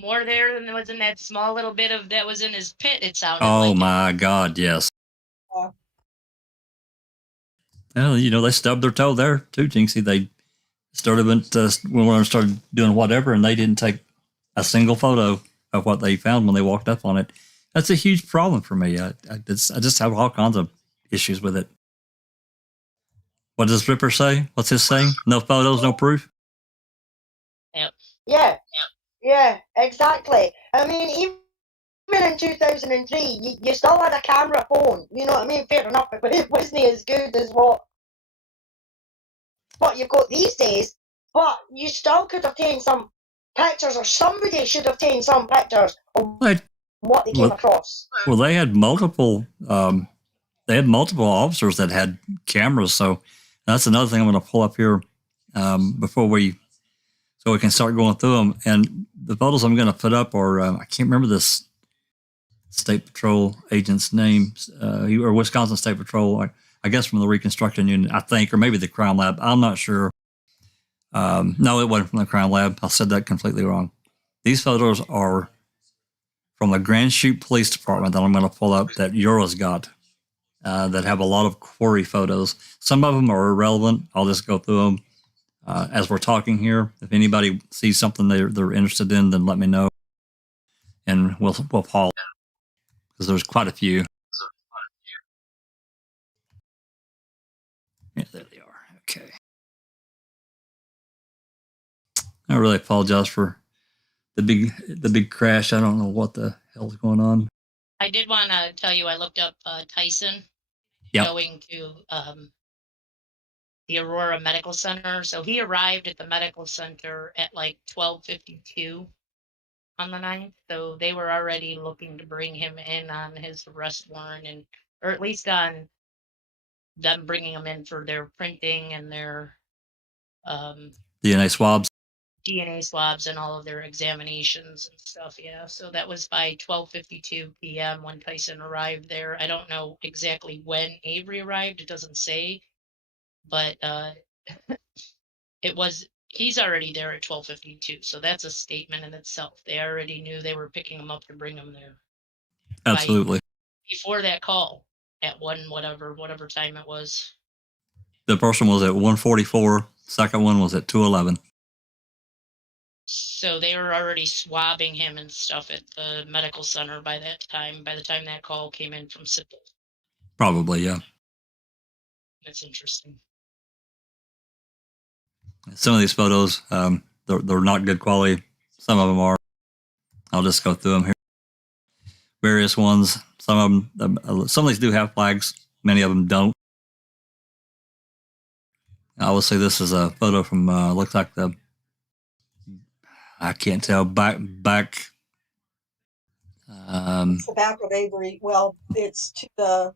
More there than was in that small little bit of that was in his pit, it sounded Oh like. my God, yes. Well, they stubbed their toe there too, Jinxie. They started doing whatever, and they didn't take a single photo of what they found when they walked up on it. That's a huge problem for me. I just have all kinds of issues with it. What does Ripper say? What's his saying? No photos, no proof? Yep. Yeah, exactly. I mean, even in 2003, you still had a camera phone. You know what I mean? Fair enough, but it wasn't as good as what you've got these days. But you still could have taken some pictures, or somebody should have taken some pictures of what they came across. Well, they had multiple officers that had cameras, so that's another thing I'm going to pull up here so we can start going through them. And the photos I'm going to put up are, I can't remember this State Patrol agent's name, or Wisconsin State Patrol, I guess from the Reconstruction Unit, I think, or maybe the Crime Lab. I'm not sure. No, it wasn't from the Crime Lab. I said that completely wrong. These photos are from the Grand Chute Police Department that I'm going to pull up that Joriz got, that have a lot of Quarry photos. Some of them are irrelevant. I'll just go through them as we're talking here. If anybody sees something they're interested in, then let me know, and we'll pause, because there's quite a few. Yeah, there they are. Okay. I really apologize for the big crash. I don't know what the hell's going on. I did want to tell you, I looked up Tyson going to the Aurora Medical Center. So he arrived at the medical center at like 12:52 on the 9th. So they were already looking to bring him in on his arrest warrant, or at least on them bringing him in for their printing and their DNA swabs. DNA swabs and all of their examinations and stuff. Yeah. So that was by 12:52 p.m. when Tyson arrived there. I don't know exactly when Avery arrived. It doesn't say, but he's already there at 12:52. So that's a statement in itself. They already knew they were picking him up to bring him there. Absolutely. Before that call at whatever time it was. The first one was at 1:44. Second one was at 2:11. So they were already swabbing him and stuff at the medical center by that time, by the time that call came in from Simple. Probably, yeah. That's interesting. Some of these photos, they're not good quality. Some of them are. I'll just go through them here. Various ones. Some of these do have flags. Many of them don't. I will say this is a photo from looks like I can't tell back. It's the back of Avery. Well, it's the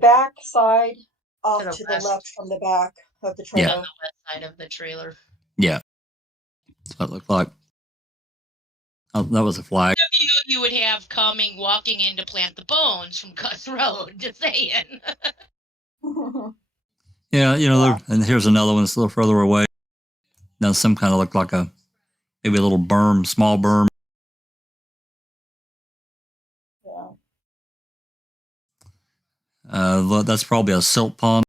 back side off to the left from the back of the trailer. On the west side of the trailer. Yeah, that's what it looked like. Oh, that was a flag. You would have coming, walking in to plant the bones from Cuss Road, just saying. Yeah, and here's another one that's a little further away. Now some kind of look like maybe a little berm, small berm. Yeah. That's probably a silt pond.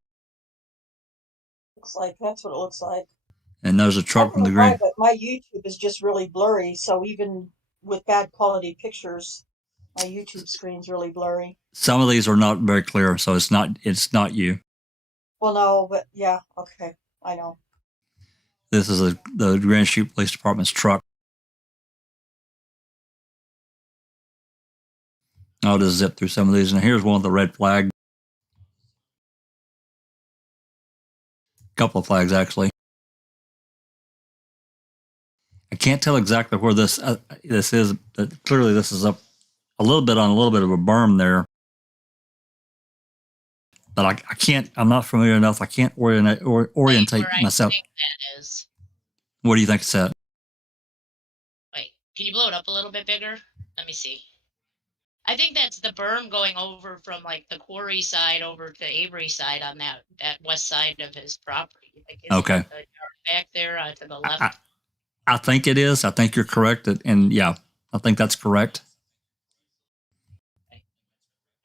Looks like that's what it looks like. And there's a truck from the green. But my YouTube is just really blurry, so even with bad quality pictures, my YouTube screen's really blurry. Some of these are not very clear, so it's not you. Well, no, but yeah, okay, I know. This is the Grand Chute Police Department's truck. I'll just zip through some of these, and here's one with the red flag. Couple of flags, actually. I can't tell exactly where this is, but clearly this is up a little bit on a little bit of a berm there. But I can't. I'm not familiar enough. I can't orientate myself. I think that is. What do you think it's at? Wait, can you blow it up a little bit bigger? Let me see. I think that's the berm going over from like the Quarry side over to Avery side on that west side of his property. Like okay. The yard back there to the left. I think it is. I think you're correct. And yeah, I think that's correct.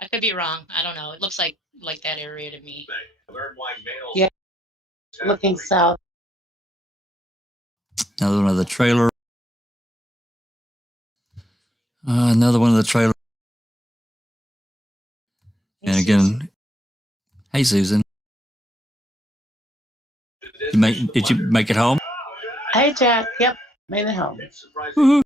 I could be wrong. I don't know. It looks like that area to me. Yeah. Looking south. Another one of the trailer. Another one of the trailer. And again, hey Susan, did you make it home? Hey Jack, yep, made it home. Woo-hoo.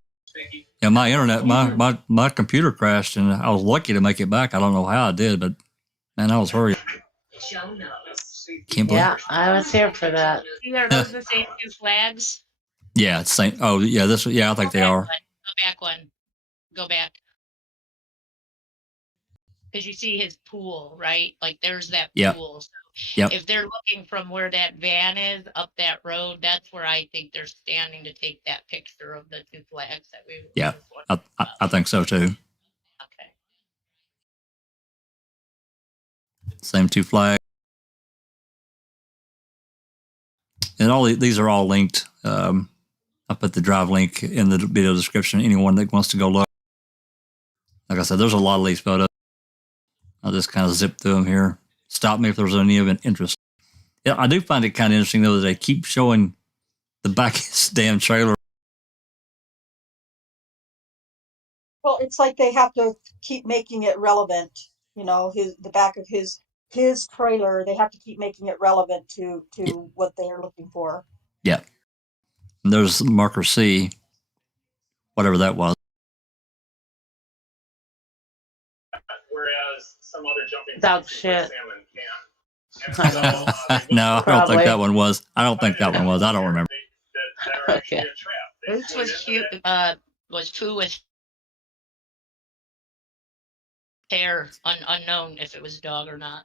Yeah, my internet, my computer crashed, and I was lucky to make it back. I don't know how I did, but man, I was hurrying. Can't believe. Yeah, I was here for that. Are those the same two flags? Yeah, it's same. Oh, yeah, yeah, I think they are. Go back one. Go back. Because you see his pool, right? Like there's that pool. So if they're looking from where that van is up that road, that's where I think they're standing to take that picture of the two flags that we. Yeah, I think so too. Okay. Same two flags. And all these are all linked. I put the drive link in the video description. Anyone that wants to go look. Like I said, there's a lot of these photos. I'll just kind of zip through them here. Stop me if there's any of an interest. Yeah, I do find it kind of interesting, though, that they keep showing the back of this damn trailer. Well, it's like they have to keep making it relevant. The back of his trailer, they have to keep making it relevant to what they're looking for. Yeah. And there's marker C, whatever that was. Whereas some other jumping Dog shit. No, I don't think that one was. I don't remember. Okay. This was cute. Was poo with hair, unknown if it was a dog or not.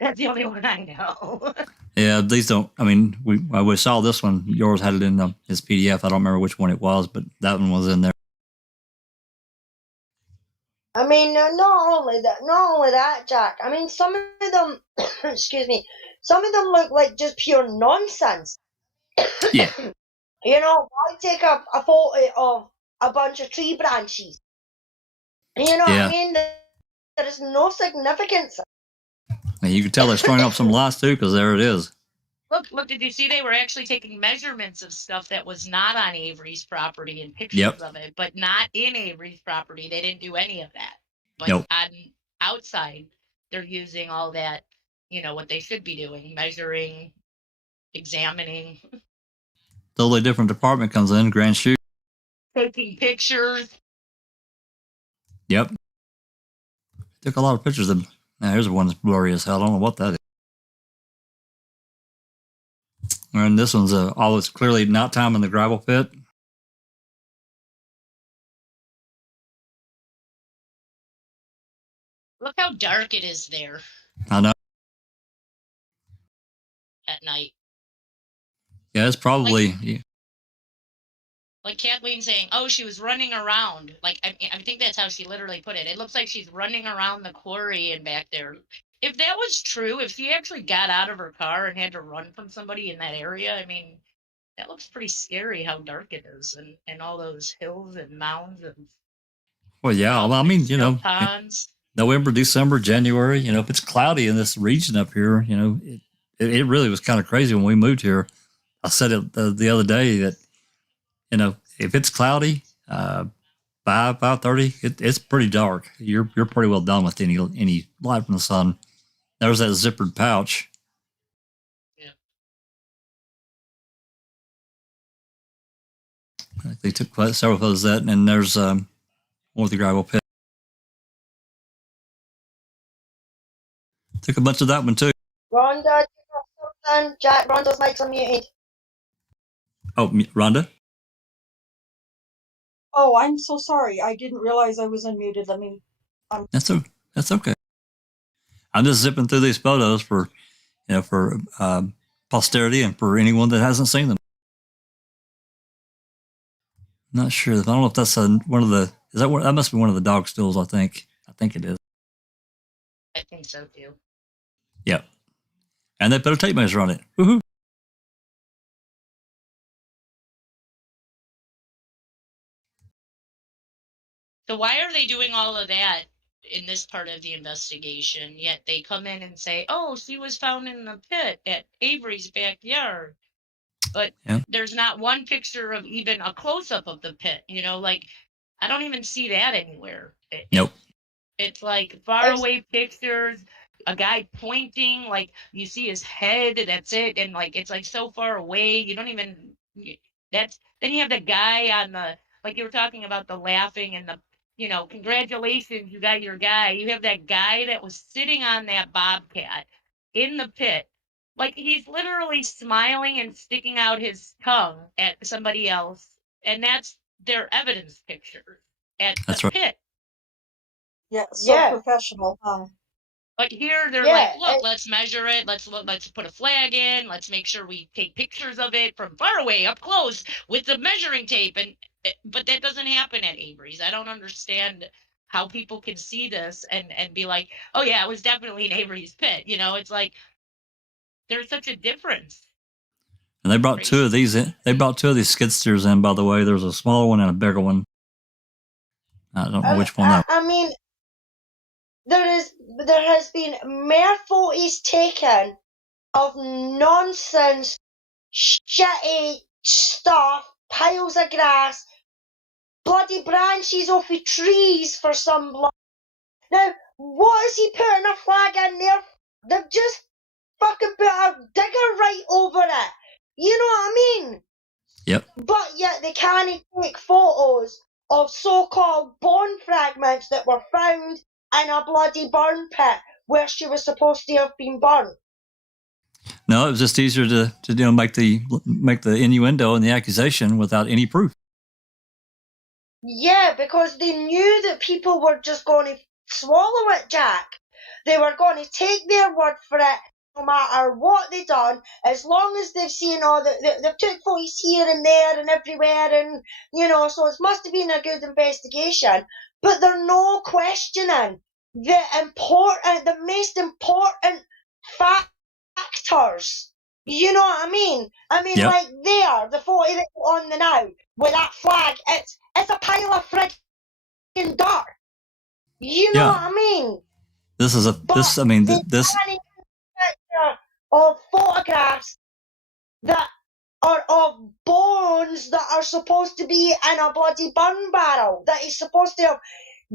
That's the only one I know. Yeah, these don't. I mean, we saw this one. Yours had it in his PDF. I don't remember which one it was, but that one was in there. I mean, not only that, Jack. I mean, some of them, excuse me, some of them look like just pure nonsense. Yeah. Why take a photo of a bunch of tree branches? What I mean? There is no significance. And you can tell they're throwing up some lights too, because there it is. Look, did you see they were actually taking measurements of stuff that was not on Avery's property and pictures of it, but not in Avery's property. They didn't do any of that. But on outside, they're using all that, what they should be doing, measuring, examining. Totally different department comes in, grand shoot. Taking pictures. Yep. Took a lot of pictures of. Now here's one that's blurry as hell. I don't know what that is. And this one's it's clearly nighttime in the gravel pit. Look how dark it is there. I know. At night. Yeah, it's probably. Like Kathleen saying, oh, she was running around. Like, I think that's how she literally put it. It looks like she's running around the quarry and back there. If that was true, if she actually got out of her car and had to run from somebody in that area, I mean, that looks pretty scary how dark it is, and all those hills and mounds and. Well, yeah. Well, I mean, ponds. November, December, January. If it's cloudy in this region up here, it really was kind of crazy when we moved here. I said it the other day that, if it's cloudy, 5:30, it's pretty dark. You're pretty well done with any light from the sun. There's that zippered pouch. Yeah. They took several photos of that, and there's one with the gravel pit. Took a bunch of that one too. Rhonda, Jack, Rhonda's mic's unmuted. Oh, Rhonda? Oh, I'm so sorry. I didn't realize I was unmuted. That's okay. I'm just zipping through these photos for posterity and for anyone that hasn't seen them. Not sure. I don't know if that's one of the. That must be one of the dog stills. I think it is. I think so too. Yep. And they put a tape measure on it. Woohoo! So why are they doing all of that in this part of the investigation, yet they come in and say, oh, she was found in the pit at Avery's backyard. But there's not one picture of even a close-up of the pit, like, I don't even see that anywhere. Nope. It's like far away pictures, a guy pointing, like you see his head, that's it, and like it's like so far away, you don't even, then you have the guy on the, like you were talking about the laughing and the, congratulations, you got your guy. You have that guy that was sitting on that bobcat in the pit. Like, he's literally smiling and sticking out his tongue at somebody else. And that's their evidence picture at the pit. Yeah, so professional, huh? But here they're like, look, let's measure it. Let's put a flag in. Let's make sure we take pictures of it from far away, up close, with the measuring tape. But that doesn't happen at Avery's. I don't understand how people can see this and be like, oh yeah, it was definitely in Avery's pit. It's like there's such a difference. And they brought two of these in. They brought two of these skid steers in, by the way. There's a smaller one and a bigger one. I don't know which one that was. I mean, there has been more photos taken of nonsense, shitty stuff, piles of grass, bloody branches off of trees for some blood. Now, what is he putting a flag in there? They've just fucking put a digger right over it. You know what I mean? Yep. But yet they can't take photos of so-called bone fragments that were found in a bloody burn pit where she was supposed to have been burnt. No, it was just easier to make the innuendo and the accusation without any proof. Yeah, because they knew that people were just going to swallow it, Jack. They were going to take their word for it, no matter what they done, as long as they've seen they've took photos here and there and everywhere, and so it must have been a good investigation. But they're no questioning the most important factors. You know what I mean? Yep. Like there, the photo that's on the now with that flag, it's a pile of friggin' dirt. You know what I mean? This is this of photographs that are of bones that are supposed to be in a bloody burn barrel that is supposed to have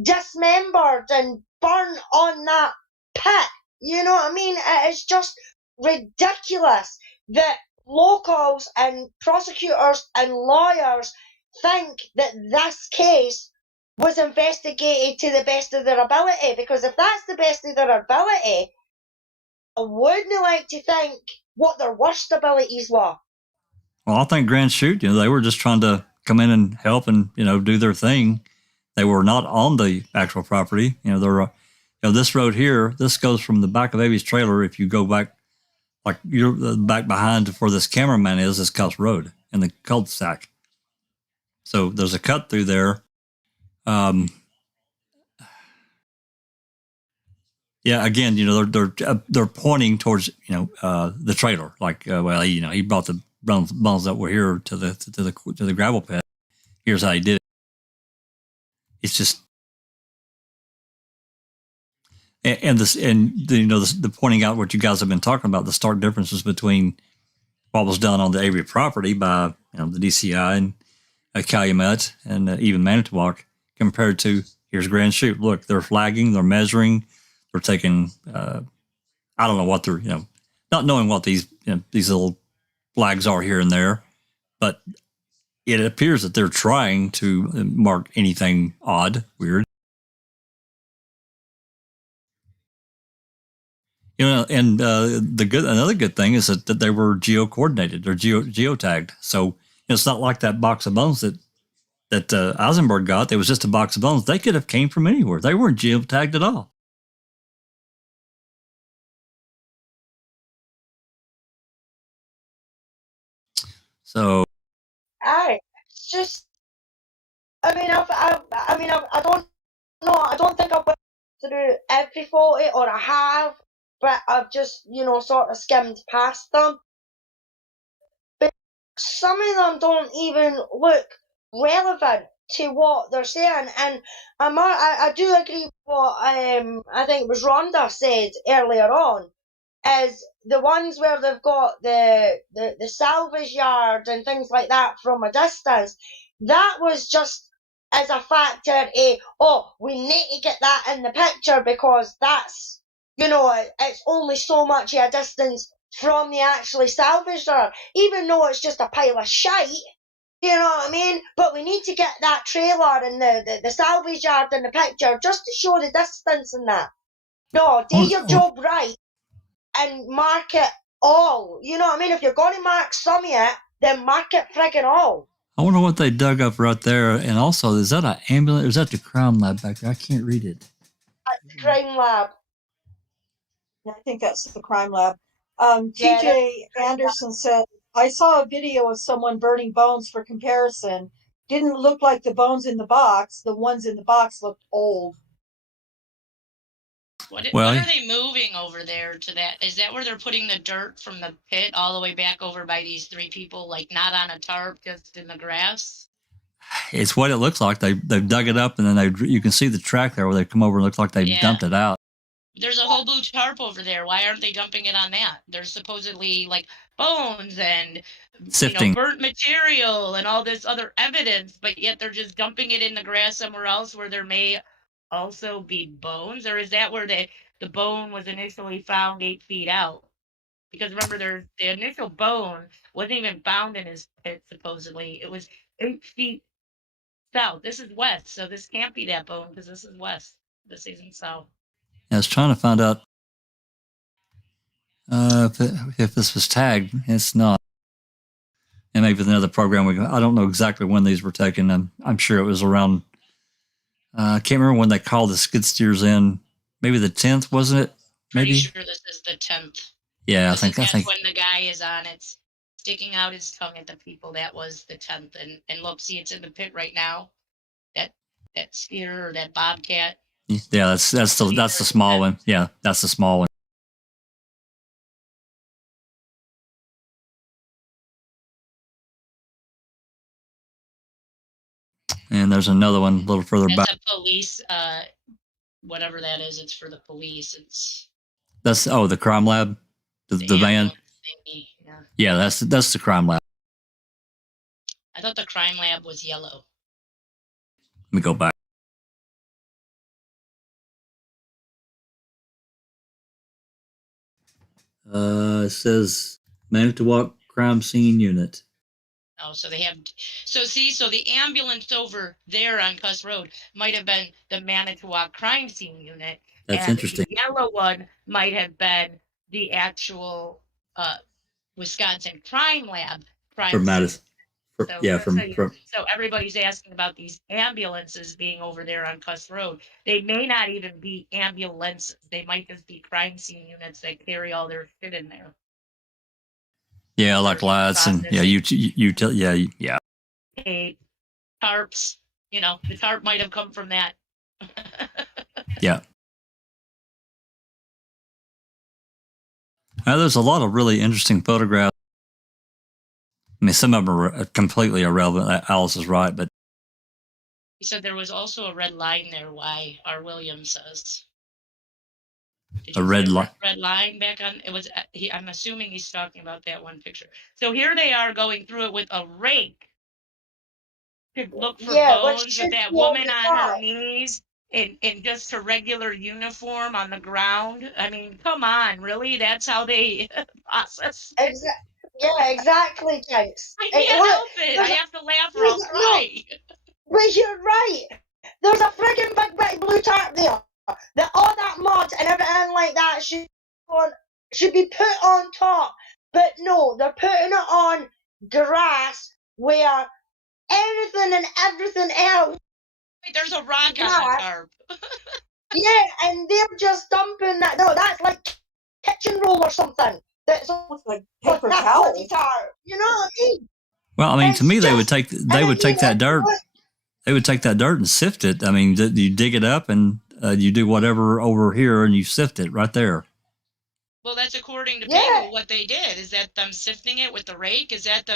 dismembered and burnt on that pit. You know what I mean? It is just ridiculous that locals and prosecutors and lawyers think that this case was investigated to the best of their ability, because if that's the best of their ability, I wouldn't like to think what their worst abilities were. Well, I think Grand Chute, they were just trying to come in and help and, do their thing. They were not on the actual property. They're, this road here, this goes from the back of Avery's trailer. If you go back, like you're back behind where this cameraman is Cuts Road in the cul-de-sac. So there's a cut through there. Yeah, again, they're pointing towards, the trailer. Like, he brought the bones that were here to the gravel pit. Here's how he did it. It's just, the pointing out what you guys have been talking about, the stark differences between what was done on the Avery property by, the DCI and Calumet and even Manitowoc compared to here's Grand Chute. Look, they're flagging, they're measuring, they're taking, I don't know what they're, not knowing what these little flags are here and there, but it appears that they're trying to mark anything odd, weird. And another good thing is that they were geo-coordinated or geotagged. So it's not like that box of bones that Eisenberg got. It was just a box of bones. They could have came from anywhere. They weren't geotagged at all. So, it's just, I don't know. I don't think I've went through every photo, or I have, but I've just, sort of skimmed past them. But some of them don't even look relevant to what they're saying. And I do agree with what I think it was Rhonda said earlier on, is the ones where they've got the salvage yard and things like that from a distance. That was just as a factor, we need to get that in the picture because that's, it's only so much of a distance from the actually salvage yard, even though it's just a pile of shite. You know what I mean? But we need to get that trailer and the salvage yard in the picture just to show the distance and that. No, do your job right and mark it all. You know what I mean? If you're going to mark some of it, then mark it friggin' all. I wonder what they dug up right there. And also, is that an ambulance? Or is that the crime lab back there? I can't read it. That's the crime lab. I think that's the crime lab. TJ Anderson said, I saw a video of someone burning bones for comparison. Didn't look like the bones in the box. The ones in the box looked old. What are they moving over there to that? Is that where they're putting the dirt from the pit all the way back over by these three people, like not on a tarp, just in the grass? It's what it looks like. They've dug it up, and then you can see the track there where they come over and it looks like they dumped it out. There's a whole blue tarp over there. Why aren't they dumping it on that? There's supposedly like bones and sifting, burnt material and all this other evidence, but yet they're just dumping it in the grass somewhere else where there may also be bones. Or is that where the bone was initially found 8 feet out? Because remember, the initial bone wasn't even found in his pit, supposedly. It was 8 feet south. This is west, so this can't be that bone because this is west. This isn't south. I was trying to find out if this was tagged. It's not. And maybe with another program, I don't know exactly when these were taken. I'm sure it was around, I can't remember when they called the skid steers in. Maybe the 10th, wasn't it? Maybe. Pretty sure this is the 10th. Yeah, I think when the guy is on it, sticking out his tongue at the people, that was the 10th. And look, see, it's in the pit right now. That steer or that bobcat. Yeah, that's the small one. Yeah, that's the small one. And there's another one a little further back. That's a police, whatever that is. It's for the police. That's the crime lab, the van. Yeah, that's the crime lab. I thought the crime lab was yellow. Let me go back. It says Manitowoc Crime Scene Unit. Oh, so they have. So see, so the ambulance over there on Cuss Road might have been the Manitowoc Crime Scene Unit. That's and interesting. The yellow one might have been the actual Wisconsin Crime Lab crime From scene. Madison. So everybody's asking about these ambulances being over there on Cuss Road. They may not even be ambulances. They might just be crime scene units that carry all their shit in there. Yeah, like lights and yeah. Tarps, the tarp might have come from that. Yeah. Now, there's a lot of really interesting photographs. I mean, some of them are completely irrelevant. Alice is right, but He said there was also a red line there. Why R. Williams says a red line. Red line back on it was. I'm assuming he's talking about that one picture. So here they are going through it with a rake to look for bones with that woman on her knees in just a regular uniform on the ground. I mean, come on, really? That's how they process. Yeah, exactly, Jinx. I can't help it. I have to laugh or I'll cry. But you're right. There's a friggin' big blue tarp there. That all that mud and everything like that should be put on top. But no, they're putting it on grass where anything and everything else. Wait, there's a rock on the tarp. Yeah, and they're just dumping that. No, that's like kitchen roll or something. That's like paper towel. You know what I mean? Well, I mean, to me, they would take that dirt. They would take that dirt and sift it. I mean, you dig it up and you do whatever over here and you sift it right there. Well, that's according to people. What they did is that them sifting it with the rake. Is that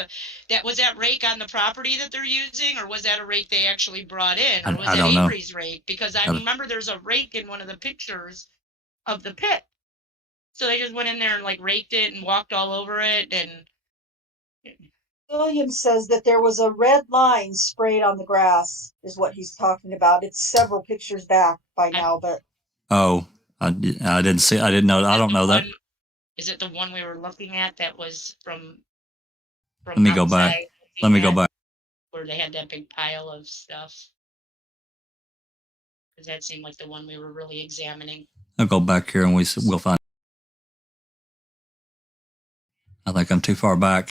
was that rake on the property that they're using, or was that a rake they actually brought in, or was that Avery's rake? Because I remember there's a rake in one of the pictures of the pit. So they just went in there and like raked it and walked all over it. And Williams says that there was a red line sprayed on the grass, is what he's talking about. It's several pictures back by now, but I didn't see. I didn't know. I don't know that. Is it the one we were looking at that was from Let me go back. Let me go back. Where they had that big pile of stuff. Because that seemed like the one we were really examining. I'll go back here and we'll find. I think I'm too far back.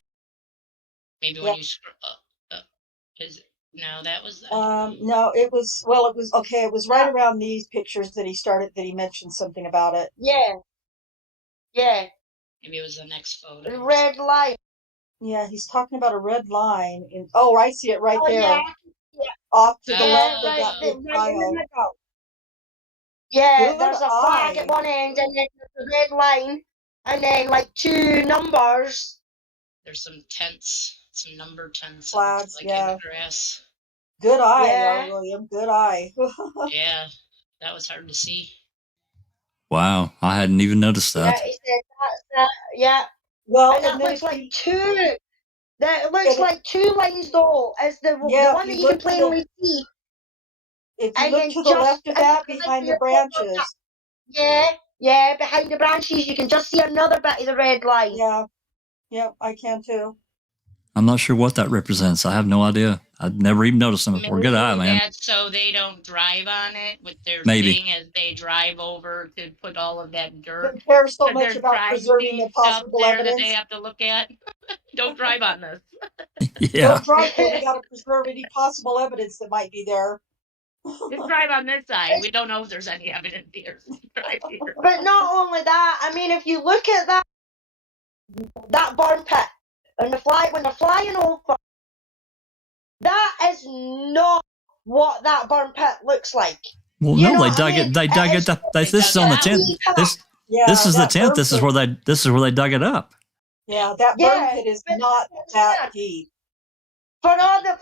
Maybe when you scroll up, no, that was. No, it was. Well, it was okay. It was right around these pictures that he mentioned something about it. Yeah. Maybe it was the next photo. Red line. Yeah, he's talking about a red line. I see it right there. Yeah. Off to the left of that big pile. Yeah, there's a flag at one end, and then there's a red line, and then like two numbers. There's some tents, some number tents, flags, in the grass. Good eye, William. Good eye. Yeah, that was hard to see. Wow, I hadn't even noticed that. Yeah, he said yeah. Well, and that looks like two. That looks like two lines though, as the one that you can plainly see. If you look to the left of that, behind the branches. Yeah, behind the branches, you can just see another bit of the red line. Yeah, I can too. I'm not sure what that represents. I have no idea. I've never even noticed them before. Good eye, man. That's so they don't drive on it with their Maybe. thing as they drive over to put all of that dirt. They care so much about preserving the possible evidence that they have to look at. Don't drive on this. Yeah. Don't drive there. They got to preserve any possible evidence that might be there. Just drive on this side. We don't know if there's any evidence here. Drive here. But not only that, I mean, if you look at that burn pit, and when they're flying over, that is not what that burn pit looks like. Well, no, they dug it. They dug it up. This is on the 10th. This is the 10th. This is where they dug it up. Yeah, that burn pit is not that deep. For all that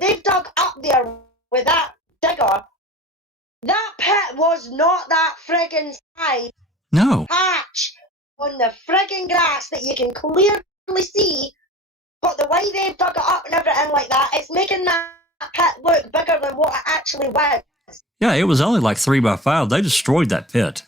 they've dug up there with that digger, that pit was not that friggin' size. No. Patch on the frigging grass that you can clearly see, but the way they've dug it up and everything like that, it's making that pit look bigger than what it actually was. Yeah, it was only like 3 by 5. They destroyed that pit.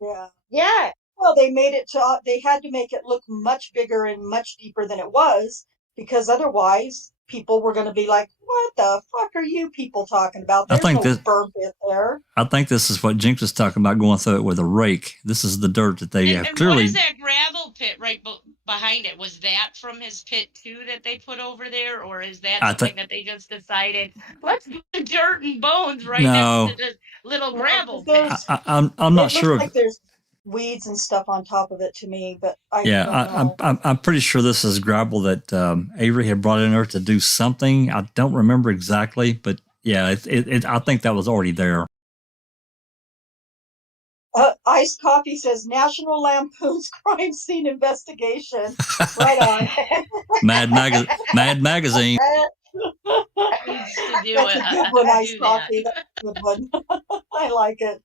Yeah. Yeah. Well, they made it to. They had to make it look much bigger and much deeper than it was, because otherwise people were going to be like, "What the fuck are you people talking about? There's no burn pit there." I think this is what Jinx was talking about, going through it with a rake. This is the dirt that they have And clearly. what is that gravel pit right behind it? Was that from his pit too that they put over there, or is that something that they just decided, let's put dirt and bones right No. next to this little gravel pit? There's, I'm not it sure. looks like there's weeds and stuff on top of it to me, but I don't know. I'm pretty sure this is gravel that Avery had brought in there to do something. I don't remember exactly, but yeah, I think that was already there. Iced Coffee says National Lampoon's Crime Scene Investigation. Right on. Mad Magazine. Needs to do That's it. a good one, Iced Do Coffee. That's a good one. I like it.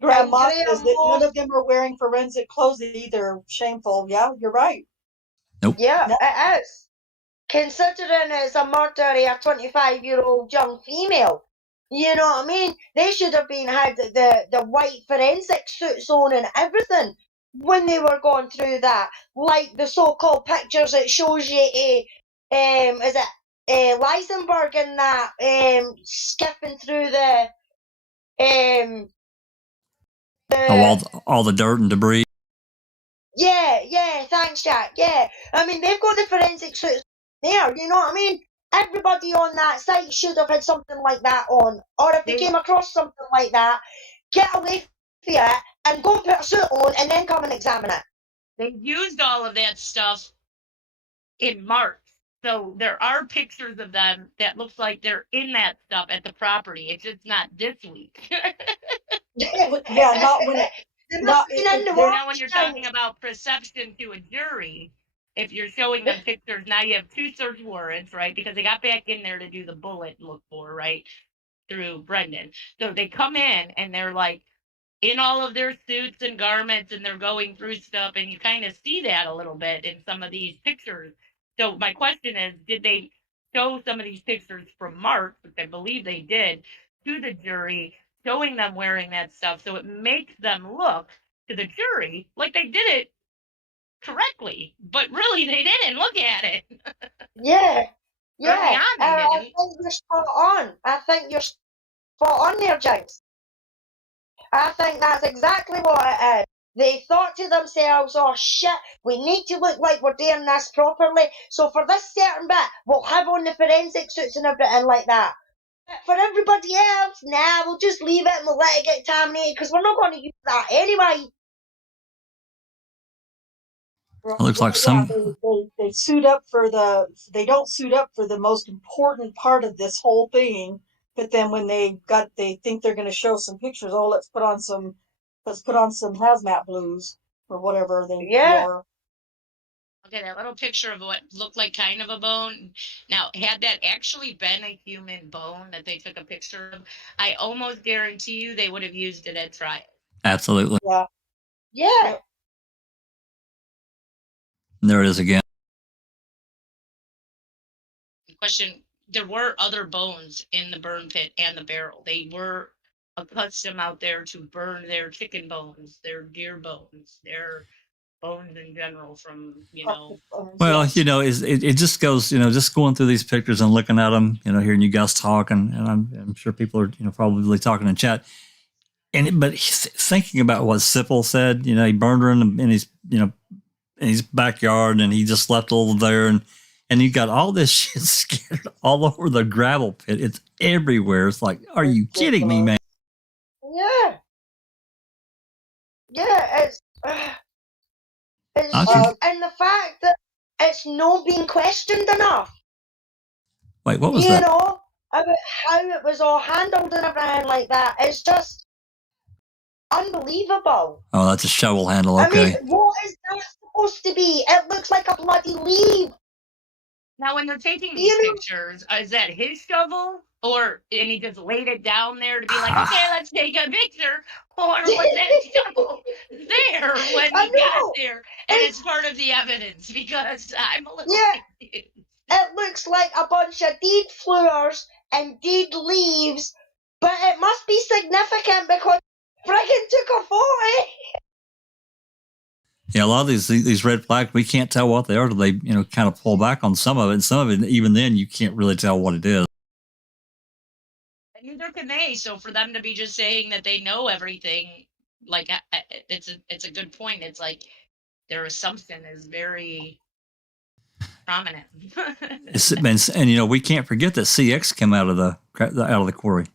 Grandma says that none of them are wearing forensic clothes either. Shameful. Yeah, you're right. Nope. Yeah, it is. Considering it's a murder of a 25-year-old young female. You know what I mean? They should have had the white forensic suits on and everything when they were going through that. Like the so-called pictures that shows you is it Eisenberg and that skipping through all the dirt and debris. Yeah, thanks, Jack. Yeah. I mean, they've got the forensic suits there, you know what I mean? Everybody on that site should have had something like that on. Or if they came across something like that, get away from it and go and put a suit on and then come and examine it. They used all of that stuff in March. So there are pictures of them that looks like they're in that stuff at the property. It's just not this week. Yeah, not when it. Now, when you're talking about perception to a jury, if you're showing them pictures, now you have 2 search warrants, right? Because they got back in there to do the bullet look for, right? Through Brendan. So they come in and they're like in all of their suits and garments and they're going through stuff, and you kind of see that a little bit in some of these pictures. So my question is, did they show some of these pictures from March, which I believe they did, to the jury, showing them wearing that stuff, so it makes them look to the jury like they did it correctly, but really they didn't look at it. Yeah. I think you're spot on. I think you're spot on there, Jinx. I think that's exactly what it is. They thought to themselves, oh shit, we need to look like we're doing this properly, so for this certain bit, we'll have on the forensic suits and everything like that. For everybody else, nah, we'll just leave it and we'll let it get contaminated because we're not going to use that anyway. It looks like they suit up for they don't suit up for the most important part of this whole thing, but then when they think they're going to show some pictures, let's put on some hazmat blues or whatever they wore. Okay, that little picture of what looked like kind of a bone. Now, had that actually been a human bone that they took a picture of, I almost guarantee you they would have used it at trial. Absolutely. Yeah. And there it is again. Question, there were other bones in the burn pit and the barrel. They were accustomed out there to burn their chicken bones, their deer bones, their bones in general from, Well, it just goes, just going through these pictures and looking at them, hearing you guys talk, and I'm sure people are, probably talking in chat. But thinking about what Sipple said, he burned her in his, in his backyard, and he just left over there, and you got all this shit scattered all over the gravel pit. It's everywhere. It's like, are you kidding me, man? Yeah. Yeah, and the fact that it's not being questioned enough. Wait, what was that? About how it was all handled and everything like that. It's just unbelievable. Oh, that's a shovel handle. Okay. I mean, what is that supposed to be? It looks like a bloody leaf. Now, when they're taking these pictures, is that his shovel, and he just laid it down there to be like, okay, let's take a picture, or was that shovel there when he got there, and it's part of the evidence? Because I'm a little confused. It looks like a bunch of dead flowers and dead leaves, but it must be significant because friggin' took a photo. Yeah, a lot of these red flags, we can't tell what they are till they, kind of pull back on some of it. And some of it, even then, you can't really tell what it is. And neither can they. So for them to be just saying that they know everything, like, it's a good point. It's like their assumption is very prominent. And we can't forget that CX came out of the quarry.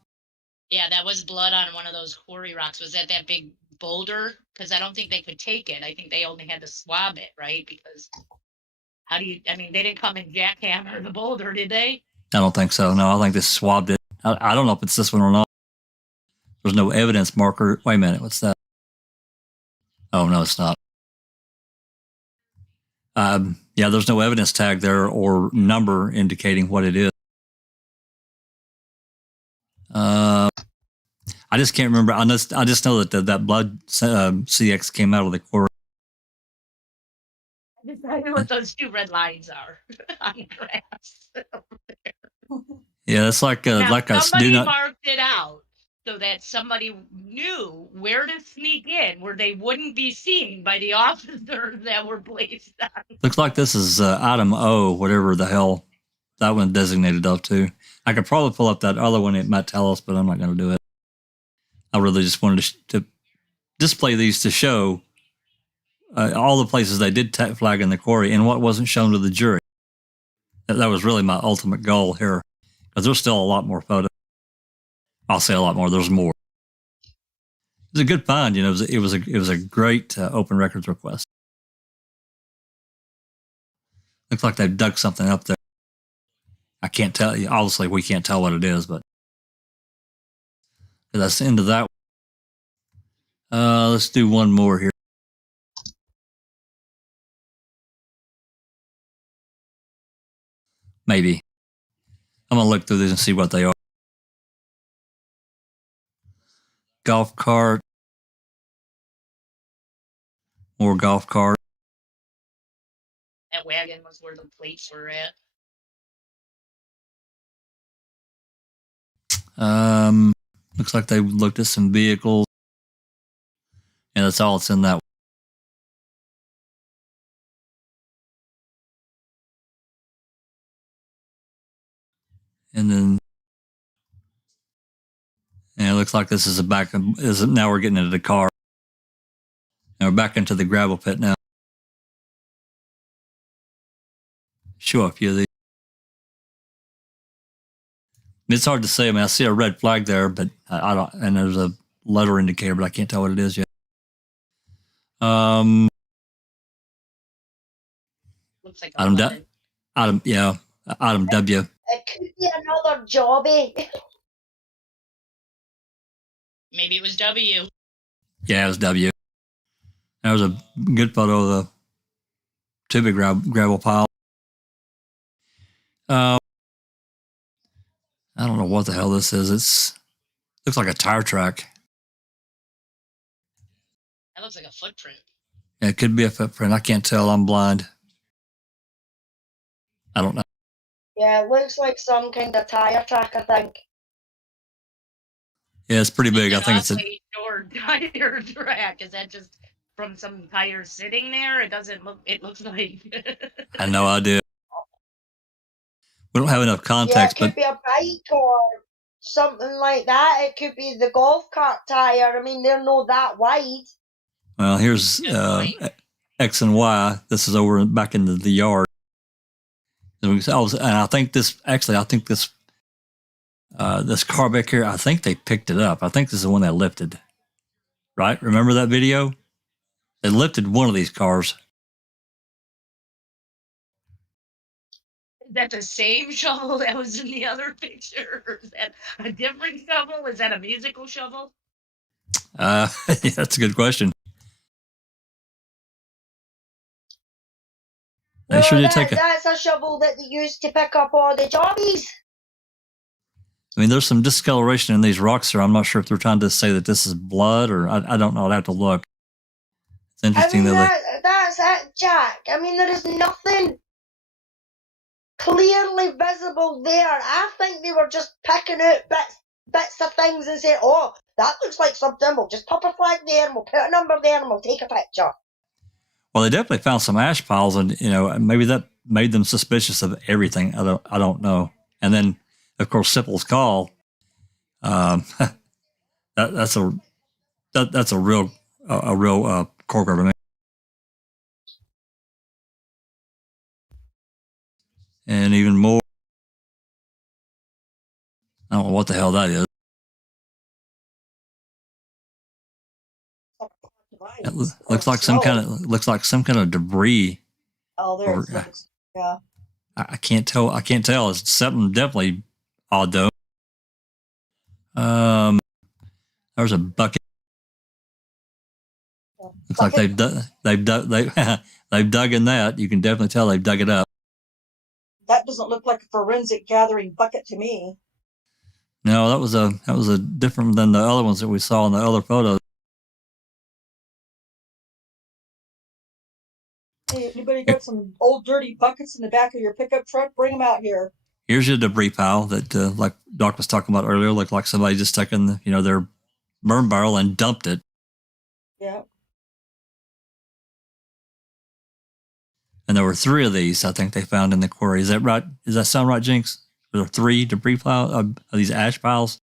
Yeah, that was blood on one of those quarry rocks. Was that big boulder? Because I don't think they could take it. I think they only had to swab it, right? Because they didn't come and jackhammer the boulder, did they? I don't think so. No, I think they swabbed it. I don't know if it's this one or not. There's no evidence marker. Wait a minute. What's that? Oh, no, it's not. Yeah, there's no evidence tag there or number indicating what it is. I just can't remember. I just know that blood CX came out of the quarry. I just know what those two red lines are on grass. Yeah, it's like somebody marked it out so that somebody knew where to sneak in, where they wouldn't be seen by the officers that were placed on. Looks like this is item O, whatever the hell that one designated up to. I could probably pull up that other one. It might tell us, but I'm not going to do it. I really just wanted to display these to show all the places they did flag in the quarry and what wasn't shown to the jury. That was really my ultimate goal here, because there's still a lot more photos. I'll say a lot more. There's more. It was a good find. It was a great open records request. Looks like they've dug something up there. I can't tell you. Obviously, we can't tell what it is, but that's the end of that. Let's do one more here. Maybe. I'm going to look through these and see what they are. Golf cart. More golf cart. That wagon was where the plates were at. Looks like they looked at some vehicles. And that's all it's in that. And then, it looks like this is now we're getting into the car. And we're back into the gravel pit now. Show a few of these. It's hard to say. I see a red flag there, but I don't, and there's a letter indicator, but I can't tell what it is yet. Looks like item W. It could be another jobby. Maybe it was W. Yeah, it was W. That was a good photo of the two big gravel pile. I don't know what the hell this is. Looks like a tire track. That looks like a footprint. Yeah, it could be a footprint. I can't tell. I'm blind. I don't know. Yeah, it looks like some kind of tire track, I think. Yeah, it's pretty big. I think it's a short tire track. Is that just from some tires sitting there? It doesn't look. It looks like. I have no idea. We don't have enough context. Yeah, it could be a bike or something like that. It could be the golf cart tire. I mean, they're not that wide. Well, here's X and Y. This is over back into the yard. And I think this car back here, I think they picked it up. I think this is the one they lifted. Right? Remember that video? They lifted one of these cars. Is that the same shovel that was in the other picture? Or is that a different shovel? Is that a musical shovel? Yeah, that's a good question. They sure did take that's a shovel that they used to pick up all the jobbies. I mean, there's some discoloration in these rocks here. I'm not sure if they're trying to say that this is blood or I don't know. I'd have to look. It's interesting That's it, Jack. I mean, there is nothing clearly visible there. I think they were just picking out bits of things and saying, oh, that looks like something. We'll just pop a flag there and we'll put a number there and we'll take a picture. Well, they definitely found some ash piles, and maybe that made them suspicious of everything. I don't know. And then, of course, Sipple's call. That's a real core grabber. And even more, I don't know what the hell that is. It looks like some kind of debris. Oh, there it is. Yeah. I can't tell. It's something definitely odd though. There's a bucket. Looks like they've dug in that. You can definitely tell they've dug it up. That doesn't look like a forensic gathering bucket to me. No, that was a different than the other ones that we saw in the other photos. Hey, anybody got some old dirty buckets in the back of your pickup truck? Bring them out here. Here's your debris pile that, like Doc was talking about earlier, looked like somebody just took in their burn barrel and dumped it. Yeah. And there were 3 of these, I think they found in the quarry. Is that right? Does that sound right, Jinx? There are 3 debris piles of these ash piles.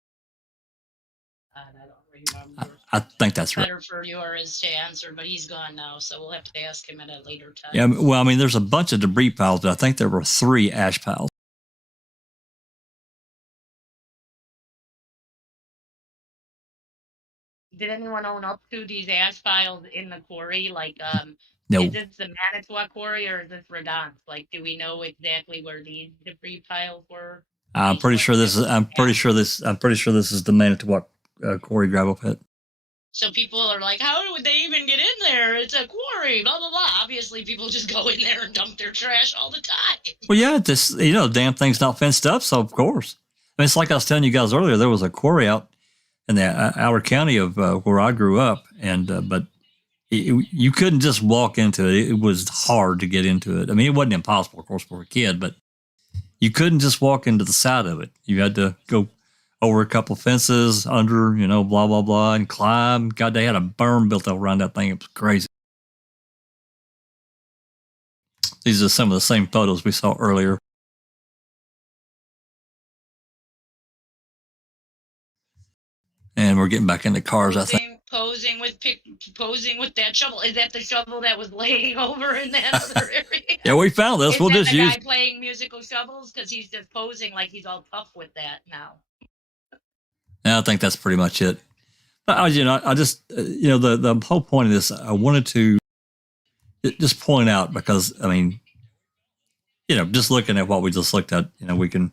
I don't remember. I think that's right. Better for Joriz to answer, but he's gone now, so we'll have to ask him at a later time. Yeah, well, I mean, there's a bunch of debris piles, but I think there were 3 ash piles. Did anyone own up to these ash piles in the quarry? Like, No. Is this the Manitowoc quarry or is this Redance? Like, do we know exactly where these debris piles were? I'm pretty sure this is the Manitowoc quarry gravel pit. So people are like, how would they even get in there? It's a quarry, blah, blah, blah. Obviously, people just go in there and dump their trash all the time. Well, yeah, this, damn thing's not fenced up, so of course. I mean, it's like I was telling you guys earlier, there was a quarry out in the outer county of where I grew up, and but you couldn't just walk into it. It was hard to get into it. I mean, it wasn't impossible, of course, for a kid, but you couldn't just walk into the side of it. You had to go over a couple fences, under, blah, blah, blah, and climb. God, they had a berm built around that thing. It was crazy. These are some of the same photos we saw earlier. And we're getting back into cars, I think. Posing with that shovel. Is that the shovel that was laying over in that other area? Yeah, we found this. We'll just use the guy playing musical shovels because he's just posing like he's all tough with that now. Yeah, I think that's pretty much it. I just the whole point of this, I wanted to just point out because I mean, just looking at what we just looked at, we can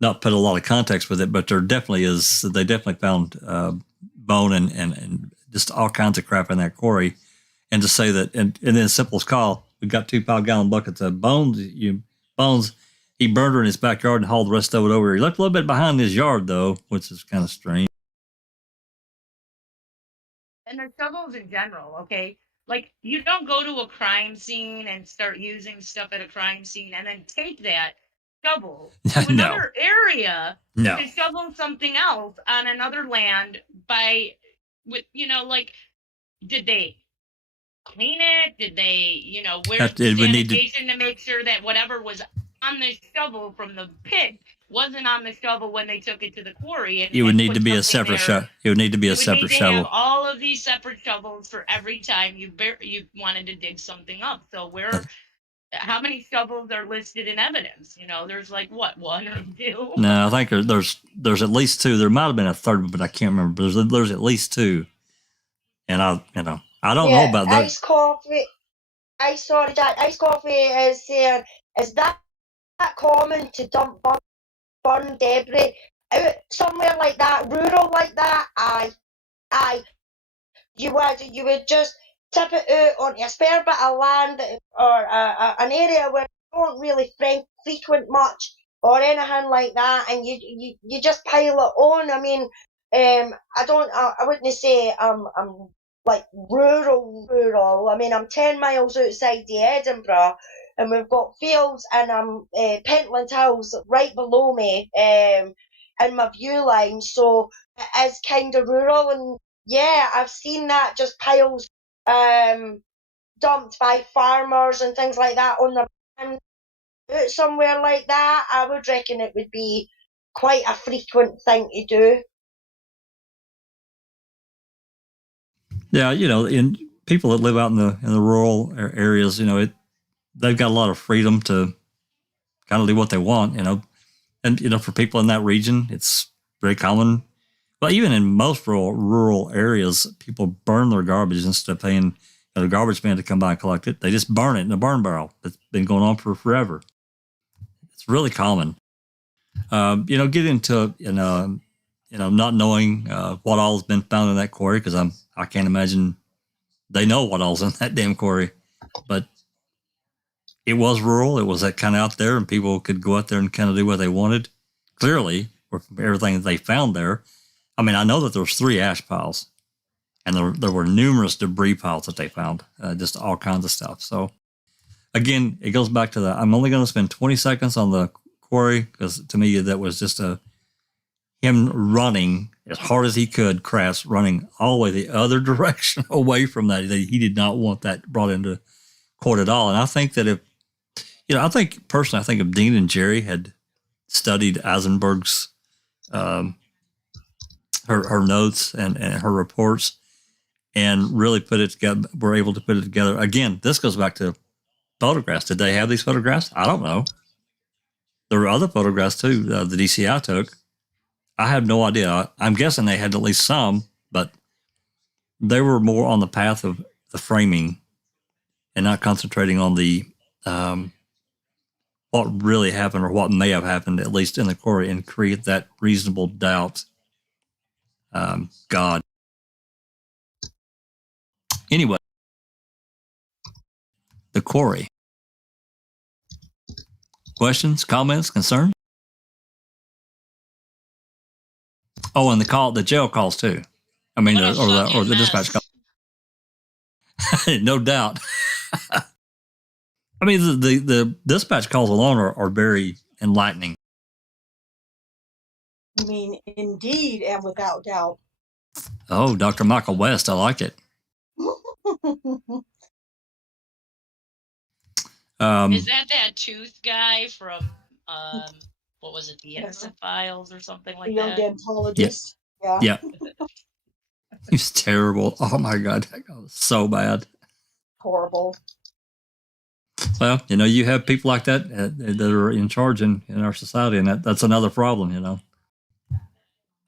not put a lot of context with it, but they definitely found bone and just all kinds of crap in that quarry. And to say that, and then Simple's call, we got 2 5-gallon buckets of bones. He burned her in his backyard and hauled the rest of it over. He left a little bit behind his yard though, which is kind of strange. And the shovels in general, okay? Like, you don't go to a crime scene and start using stuff at a crime scene and then take that shovel to another area to shovel something else on another land did they clean it? Did they, where's the sanitation to make sure that whatever was on the shovel from the pit wasn't on the shovel when they took it to the quarry? It would need to be a separate shovel. It would need to be a separate shovel. Have all of these separate shovels for every time you wanted to dig something up. So how many shovels are listed in evidence? There's like what, 1 or 2? No, I think there's at least 2. There might have been a third, but I can't remember. There's at least 2. And I don't know about that. Ice coffee is saying, is that common to dump burn debris out somewhere like that, rural like that? Aye. You would just tip it out onto a spare bit of land or an area where you don't really frequent much or anything like that, and you just pile it on. I mean, I wouldn't say I'm like rural. I mean, I'm 10 miles outside the Edinburgh, and we've got fields and Pentland Hills right below me in my view line, so it is kind of rural. And yeah, I've seen that, just piles dumped by farmers and things like that on the land. Somewhere like that, I would reckon it would be quite a frequent thing to do. Yeah, in people that live out in the rural areas, they've got a lot of freedom to kind of do what they want, and for people in that region, it's very common. But even in most rural areas, people burn their garbage instead of paying the garbage man to come by and collect it. They just burn it in a burn barrel. It's been going on for forever. It's really common. Get into not knowing what all has been found in that quarry, because I can't imagine they know what all's in that damn quarry. But it was rural. It was that kind of out there, and people could go out there and kind of do what they wanted. Clearly, with everything that they found there. I mean, I know that there was 3 ash piles, and there were numerous debris piles that they found, just all kinds of stuff. So, again, it goes back to I'm only going to spend 20 seconds on the quarry, because to me that was just him running as hard as he could, crass, running all the way the other direction away from that. He did not want that brought into court at all. And I think that I think if Dean and Jerry had studied Eisenberg's her notes and her reports and really put it together, were able to put it together. Again, this goes back to photographs. Did they have these photographs? I don't know. There were other photographs too, the DCI took. I have no idea. I'm guessing they had at least some, but they were more on the path of the framing and not concentrating on the what really happened or what may have happened, at least in the quarry, and create that reasonable doubt. God. Anyway, the quarry. Questions, comments, concerns? Oh, and the jail calls too. I mean, or the dispatch call. No doubt. I mean, the dispatch calls alone are very enlightening. I mean, indeed, and without doubt. Oh, Dr. Michael West, I like it. Is that tooth guy from what was it, the Innocent Files or something like that? Dentologist. Yeah. Yeah. He's terrible. Oh my God, that guy was so bad. Horrible. Well, you have people like that that are in charge in our society, and that's another problem.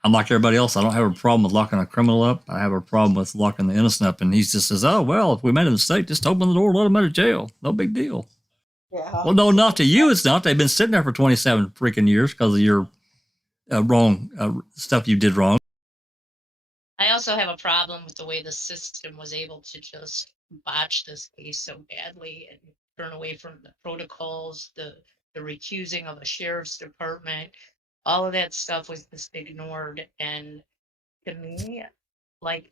I'm like everybody else. I don't have a problem with locking a criminal up. I have a problem with locking the innocent up. And he just says, oh, well, if we made a mistake, just open the door, let them out of jail. No big deal. Yeah. Well, no, not to you. It's not. They've been sitting there for 27 freaking years because of your wrong stuff you did wrong. I also have a problem with the way the system was able to just botch this case so badly and turn away from the protocols, the recusing of a sheriff's department. All of that stuff was just ignored. And to me, like,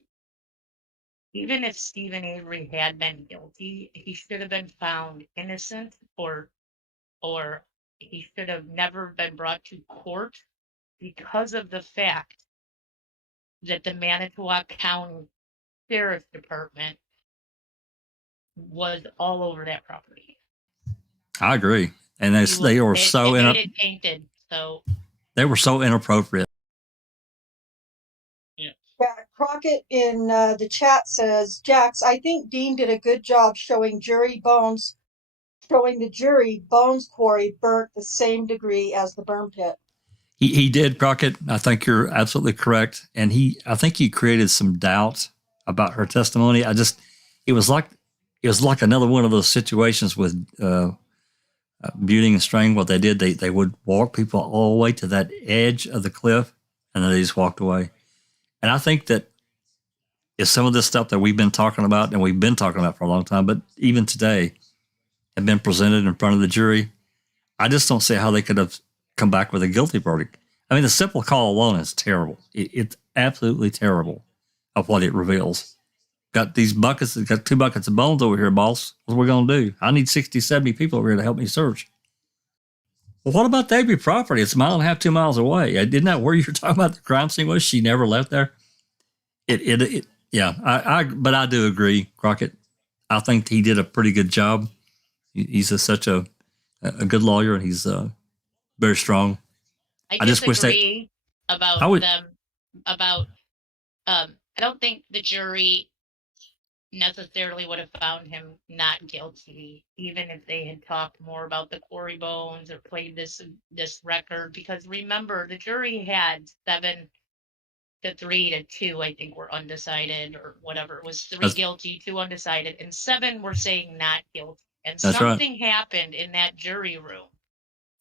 even if Stephen Avery had been guilty, he should have been found innocent, or he should have never been brought to court, because of the fact that the Manitowoc County Sheriff's Department was all over that property. I agree. And they were so made it tainted. So they were so inappropriate. Yeah, Crockett in the chat says, Jax, I think Dean did a good job showing the jury Bones Quarry burnt the same degree as the burn pit. He did, Crockett. I think you're absolutely correct. And I think he created some doubt about her testimony. It was like another one of those situations with Buting and Strang. What they did, they would walk people all the way to that edge of the cliff, and then they just walked away. And I think that if some of this stuff that we've been talking about, and we've been talking about for a long time, but even today, have been presented in front of the jury, I just don't see how they could have come back with a guilty verdict. I mean, the simple call alone is terrible. It's absolutely terrible of what it reveals. Got these buckets, got 2 buckets of bones over here, boss. What are we going to do? I need 60, 70 people over here to help me search. Well, what about the Avery property? It's a mile and a half, 2 miles away. Isn't that where you're talking about the crime scene was? She never left there. Yeah. But I do agree, Crockett. I think he did a pretty good job. He's such a good lawyer, and he's very strong. I just wish disagree about them. I don't think the jury necessarily would have found him not guilty, even if they had talked more about the Quarry bones or played this record. Because remember, the jury had 7 to 3 to 2, I think, were undecided, or whatever. It was 3 guilty, 2 undecided, and 7 were saying not guilty. And something happened in that jury room.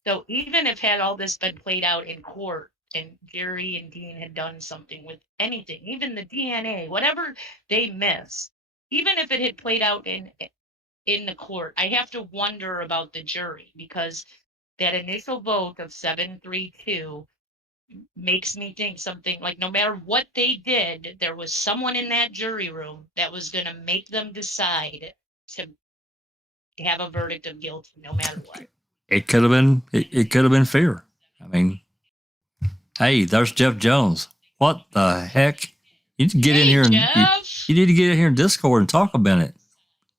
So even if had all this been played out in court, and Jerry and Dean had done something with anything, even the DNA, whatever they missed, even if it had played out in the court, I have to wonder about the jury, because that initial vote of 7-3-2 makes me think something like, no matter what they did, there was someone in that jury room that was going to make them decide to have a verdict of guilty, no matter what. It could have been. It could have been fear. I mean, hey, there's Jeff Jones. What the heck? You need to get in here and you need to get in here in Discord and talk about it.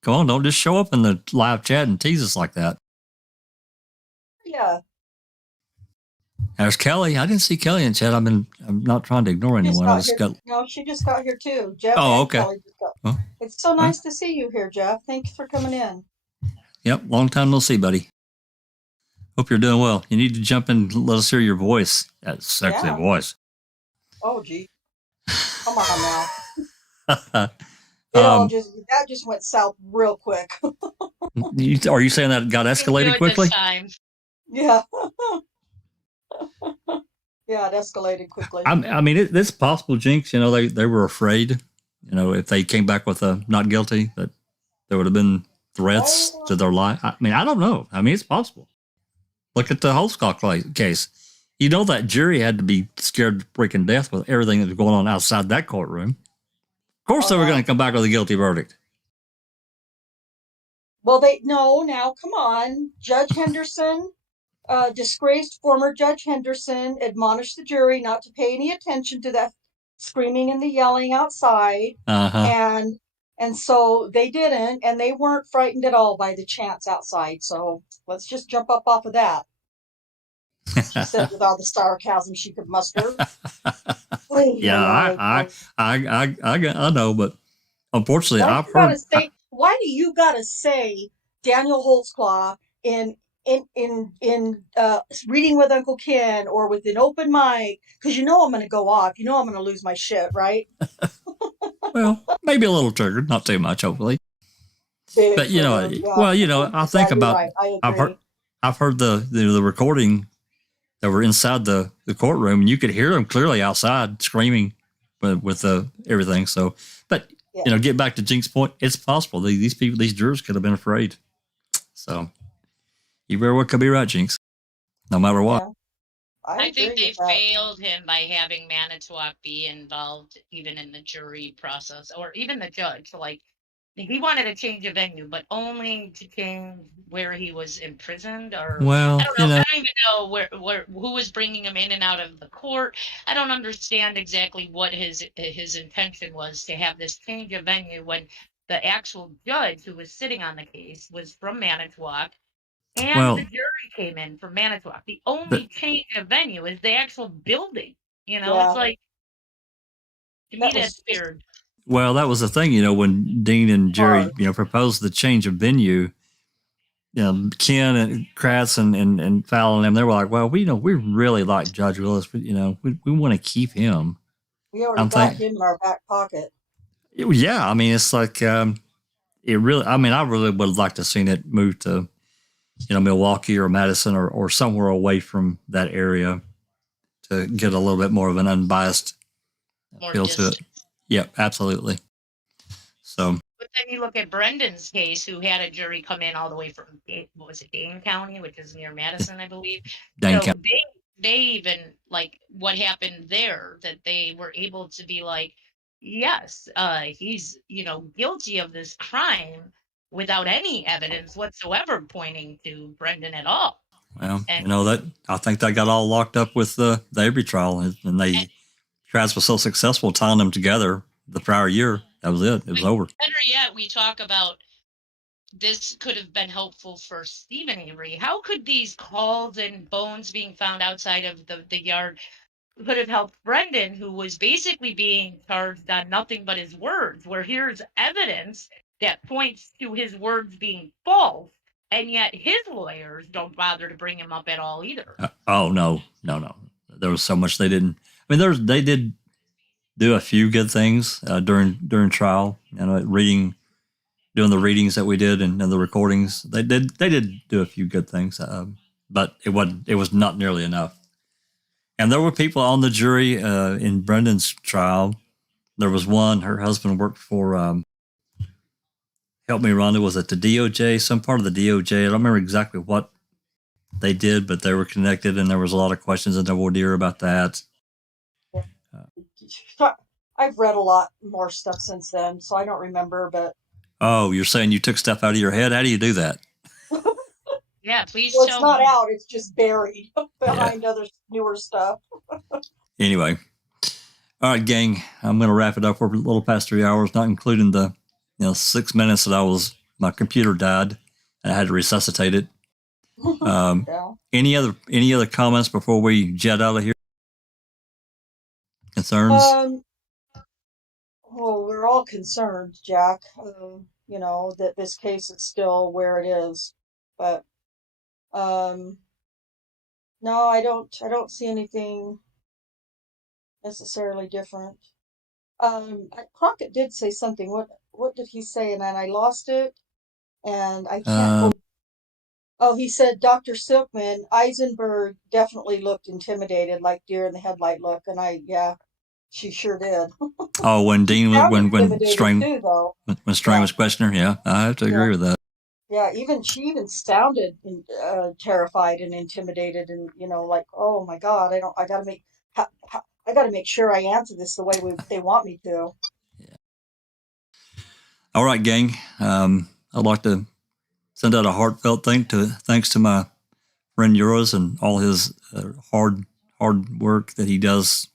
Come on, don't just show up in the live chat and tease us like that. Yeah. There's Kelly. I didn't see Kelly in chat. I'm not trying to ignore anyone. No, she just got here too. Jeff. Oh, okay. Kelly just got. It's so nice to see you here, Jeff. Thanks for coming in. Yep, long time no see, buddy. Hope you're doing well. You need to jump in and let us hear your voice. That sexy voice. Oh, gee. Come on now. That just went south real quick. Are you saying that got escalated quickly? Yeah. Yeah, it escalated quickly. I mean, it's possible, Jinx. You know, they were afraid. You know, if they came back with a not guilty, that there would have been threats to their life. I mean, I don't know. I mean, it's possible. Look at the Holscott case. You know, that jury had to be scared to freaking death with everything that was going on outside that courtroom. Of course, they were going to come back with a guilty verdict. Well, now, come on. Judge Henderson, disgraced former Judge Henderson, admonished the jury not to pay any attention to that screaming and the yelling outside. And so they didn't, and they weren't frightened at all by the chants outside. So let's just jump up off of that. She said with all the sarcasm she could muster. Yeah, I know, but unfortunately, I've heard. Why do you gotta say Daniel Holtzclaw in reading with Uncle Ken or with an open mic? Because I'm going to go off. I'm going to lose my shit, right? Well, maybe a little triggered, not too much, hopefully. But I think about. Right. I've heard the recording that were inside the courtroom, and you could hear them clearly outside screaming with everything. So, but get back to Jink's point. It's possible these jurors could have been afraid. So, you very well could be right, Jinx. No matter what. Yeah. I think they failed him by having Manitowoc be involved even in the jury process, or even the judge. Like, he wanted to change a venue, but only to change where he was imprisoned, or I don't know. I don't even know who was bringing him in and out of the court. I don't understand exactly what his intention was to have this change of venue when the actual judge who was sitting on the case was from Manitowoc. And the jury came in from Manitowoc. The only change of venue is the actual building. It's like, to me, that's weird. Well, that was the thing, when Dean and Jerry, proposed the change of venue. Ken and Kratz and Fallon and them, they were like, well, we really like Judge Willis, but we want to keep him. We already got him in our back pocket. Yeah, I mean, it's like I really would have liked to have seen it move to Milwaukee or Madison or somewhere away from that area to get a little bit more of an unbiased feel to it. Yep, absolutely. So, but then you look at Brendan's case, who had a jury come in all the way from, what was it, Dane County, which is near Madison, I believe. Dane So County. they even, like, what happened there, that they were able to be like, yes, he's, guilty of this crime without any evidence whatsoever pointing to Brendan at all. Well, And that I think they got all locked up with the Avery trial, and they trials were so successful tying them together the prior year. That was it. It was over. Better yet, we talk about this could have been helpful for Stephen Avery. How could these calls and bones being found outside of the yard could have helped Brendan, who was basically being charged on nothing but his words, where here's evidence that points to his words being false, and yet his lawyers don't bother to bring him up at all either. Oh, no. There was so much they didn't. I mean, they did do a few good things during trial. Doing the readings that we did and the recordings. They did do a few good things, but it was not nearly enough. And there were people on the jury in Brendan's trial. There was one, her husband worked for, help me, Rhonda, was it the DOJ, some part of the DOJ? I don't remember exactly what they did, but they were connected, and there was a lot of questions in the voir dire about that. I've read a lot more stuff since then, so I don't remember, but. Oh, you're saying you took stuff out of your head? How do you do that? Yeah, please well, tell it's not me. out. It's just buried behind other newer stuff. Anyway. All right, gang, I'm going to wrap it up. We're a little past 3 hours, not including the 6 minutes that my computer died and I had to resuscitate it. Yeah. Any other comments before we jet out of here? Concerns? Well, we're all concerned, Jack, that this case is still where it is. But no, I don't see anything necessarily different. Crockett did say something. What did he say? And then I lost it, and I can't. He said Dr. Silkman, Eisenberg definitely looked intimidated, like deer in the headlight look, and she sure did. Oh, when Dean when Strang too, though. When Strang was questioner, yeah, I have to agree with that. Yeah, she even sounded terrified and intimidated, and like, oh my God, I gotta make sure I answer this the way they want me to. Yeah. All right, gang. I'd like to send out a heartfelt thanks to my friend Joriz and all his hard work that he does.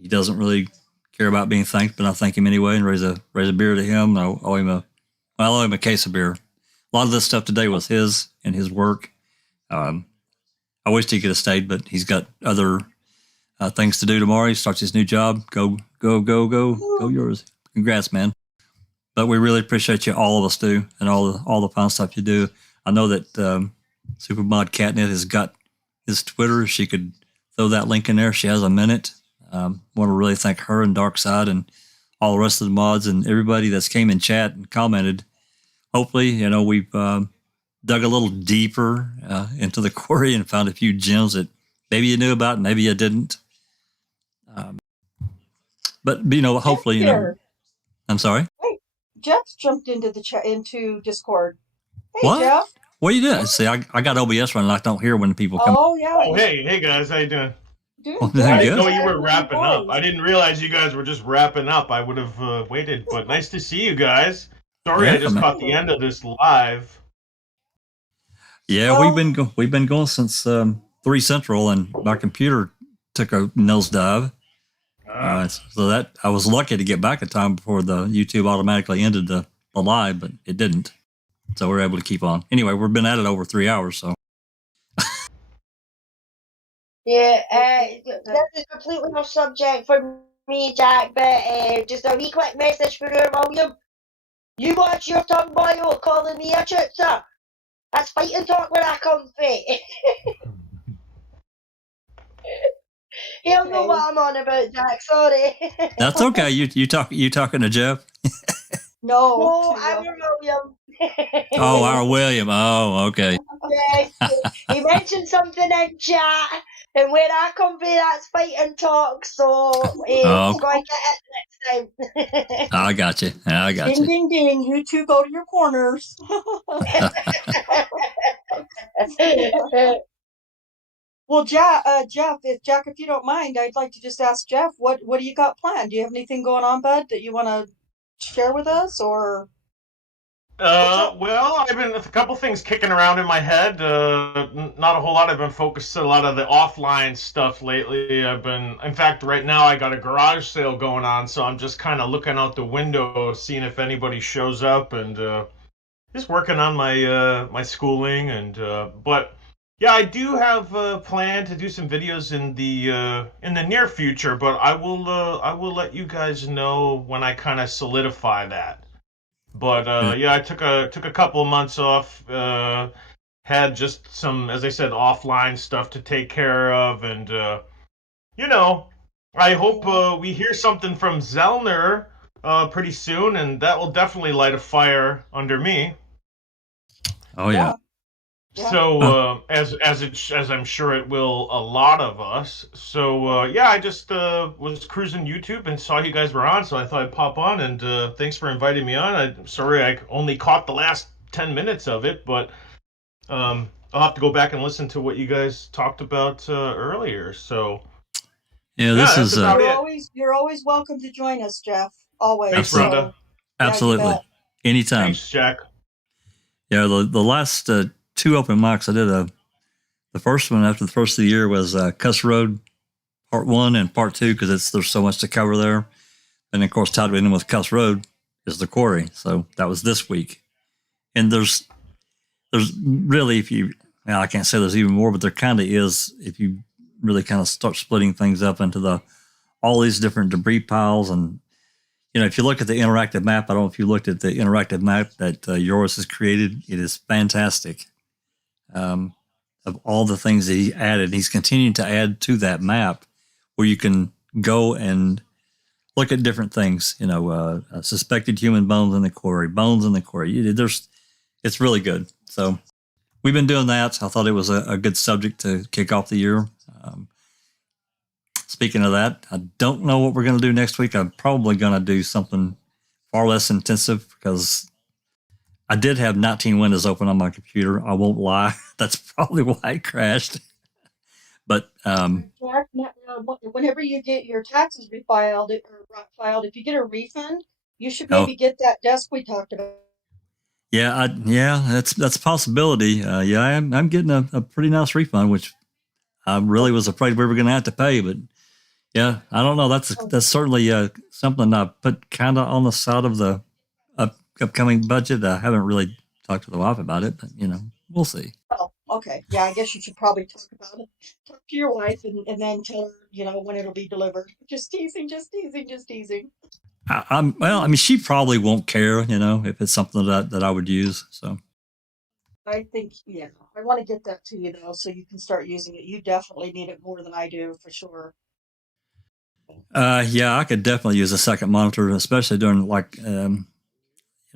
He doesn't really care about being thanked, but I thank him anyway and raise a beer to him. I owe him a case of beer. A lot of this stuff today was his and his work. I wished he could have stayed, but he's got other things to do tomorrow. He starts his new job. Go, Joriz. Congrats, man. But we really appreciate you, all of us do, and all the fun stuff you do. I know that Supermod Catnet has got his Twitter. She could throw that link in there. She has a minute. Want to really thank her and Darkside and all the rest of the mods and everybody that's came in chat and commented. Hopefully, we've dug a little deeper into the quarry and found a few gems that maybe you knew about, maybe you didn't. But hopefully, I'm sorry. Hey, Jeff jumped into the chat into Discord. Hey, what? Jeff. What are you doing? See, I got OBS running. I don't hear when people come. Oh yeah. Oh hey guys, how you doing? Well, I didn't know you were wrapping up. I didn't realize you guys were just wrapping up. I would have waited, but nice to see you guys. Sorry, I just caught the end of this live. Yeah, we've been going since 3 Central, and my computer took a nosedive. So that I was lucky to get back in time before the YouTube automatically ended the live, but it didn't. So we're able to keep on. Anyway, we've been at it over 3 hours, so. Yeah, this is completely off subject for me, Jack, but just a wee quick message for you, William. You watch your tongue, boy, calling me a chipser. That's fighting talk where I come from. He'll know what I'm on about, Jack, sorry. That's okay. You talking to Jeff? No, I'm William. Oh, our William. Oh, okay. Yes, he mentioned something in chat, And where I come from, that's fighting talk. So we're going to get it next time. I got you. I got Ding, you. ding, ding. You two go to your corners. Well, Jeff, if you don't mind, I'd like to just ask Jeff, what do you got planned? Do you have anything going on, bud, that you want to share with us, or? Well, I've been a couple things kicking around in my head. Not a whole lot. I've been focused on a lot of the offline stuff lately. In fact, right now I got a garage sale going on, so I'm just kind of looking out the window, seeing if anybody shows up, and just working on my schooling. But yeah, I do have a plan to do some videos in the near future. But I will let you guys know when I kind of solidify that. But yeah, I took a couple of months off. Had just some, as I said, offline stuff to take care of, and I hope we hear something from Zellner pretty soon, and that will definitely light a fire under me. Oh yeah. So as I'm sure it will a lot of us. So yeah, I just was cruising YouTube and saw you guys were on, so I thought I'd pop on, and thanks for inviting me on. I'm sorry I only caught the last 10 minutes of it, but I'll have to go back and listen to what you guys talked about earlier. So yeah, this is you're always welcome to join us, Jeff. Always. Thanks, Rhonda. Absolutely. Anytime. Thanks, Jack. Yeah, the last 2 open mics I did, the first one after the first of the year was Cuss Road Part 1 and Part 2, because there's so much to cover there. And of course, tied in with Cuss Road is the Quarry. So that was this week. And there's really, I can't say there's even more, but there kind of is, if you really kind of start splitting things up into all these different debris piles. And if you look at the interactive map, I don't know if you looked at the interactive map that Joriz has created. It is fantastic. Of all the things that he added, he's continuing to add to that map where you can go and look at different things, suspected human bones in the quarry, it's really good. So we've been doing that. I thought it was a good subject to kick off the year. Speaking of that, I don't know what we're going to do next week. I'm probably going to do something far less intensive, because I did have 19 windows open on my computer. I won't lie. That's probably why it crashed. But Jack, whenever you get your taxes refiled if you get a refund, you should maybe get that desk we talked about. Yeah, that's a possibility. Yeah, I'm getting a pretty nice refund, which I really was afraid we were going to have to pay. But yeah, I don't know. That's certainly something I put kind of on the side of the upcoming budget. I haven't really talked to the wife about it, but we'll see. Oh, okay. Yeah, I guess you should probably talk about it. Talk to your wife and then tell her, when it'll be delivered. Just teasing. She probably won't care, if it's something that I would use. So I think, I want to get that to you though, so you can start using it. You definitely need it more than I do, for sure. Yeah, I could definitely use a second monitor, especially during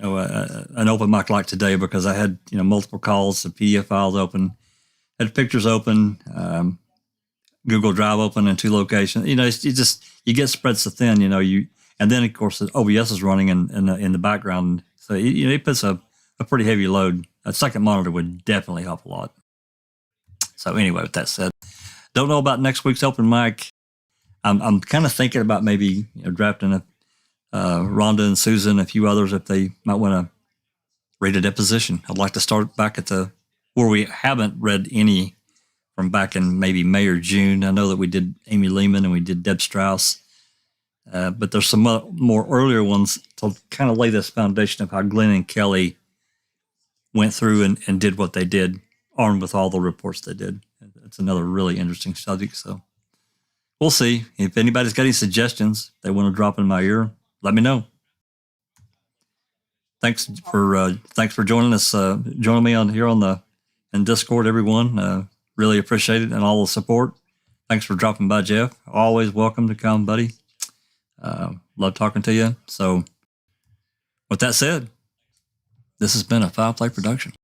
an open mic like today, because I had, multiple calls, the PDF files open, had pictures open, Google Drive open in 2 locations. You get spread so thin, and then of course the OBS is running in the background. So, it puts a pretty heavy load. A second monitor would definitely help a lot. So anyway, with that said, don't know about next week's open mic. I'm kind of thinking about maybe drafting Rhonda and Susan, a few others, if they might want to read a deposition. I'd like to start back at where we haven't read any from back in maybe May or June. I know that we did Amy Lehman and we did Deb Strauss, but there's some more earlier ones to kind of lay this foundation of how Glenn and Kelly went through and did what they did, armed with all the reports they did. It's another really interesting subject. So we'll see. If anybody's got any suggestions they want to drop in my ear, let me know. Thanks for joining us, joining me in Discord, everyone. Really appreciate it and all the support. Thanks for dropping by, Jeff. Always welcome to come, buddy. Love talking to you. So with that said, this has been a Foul Play production.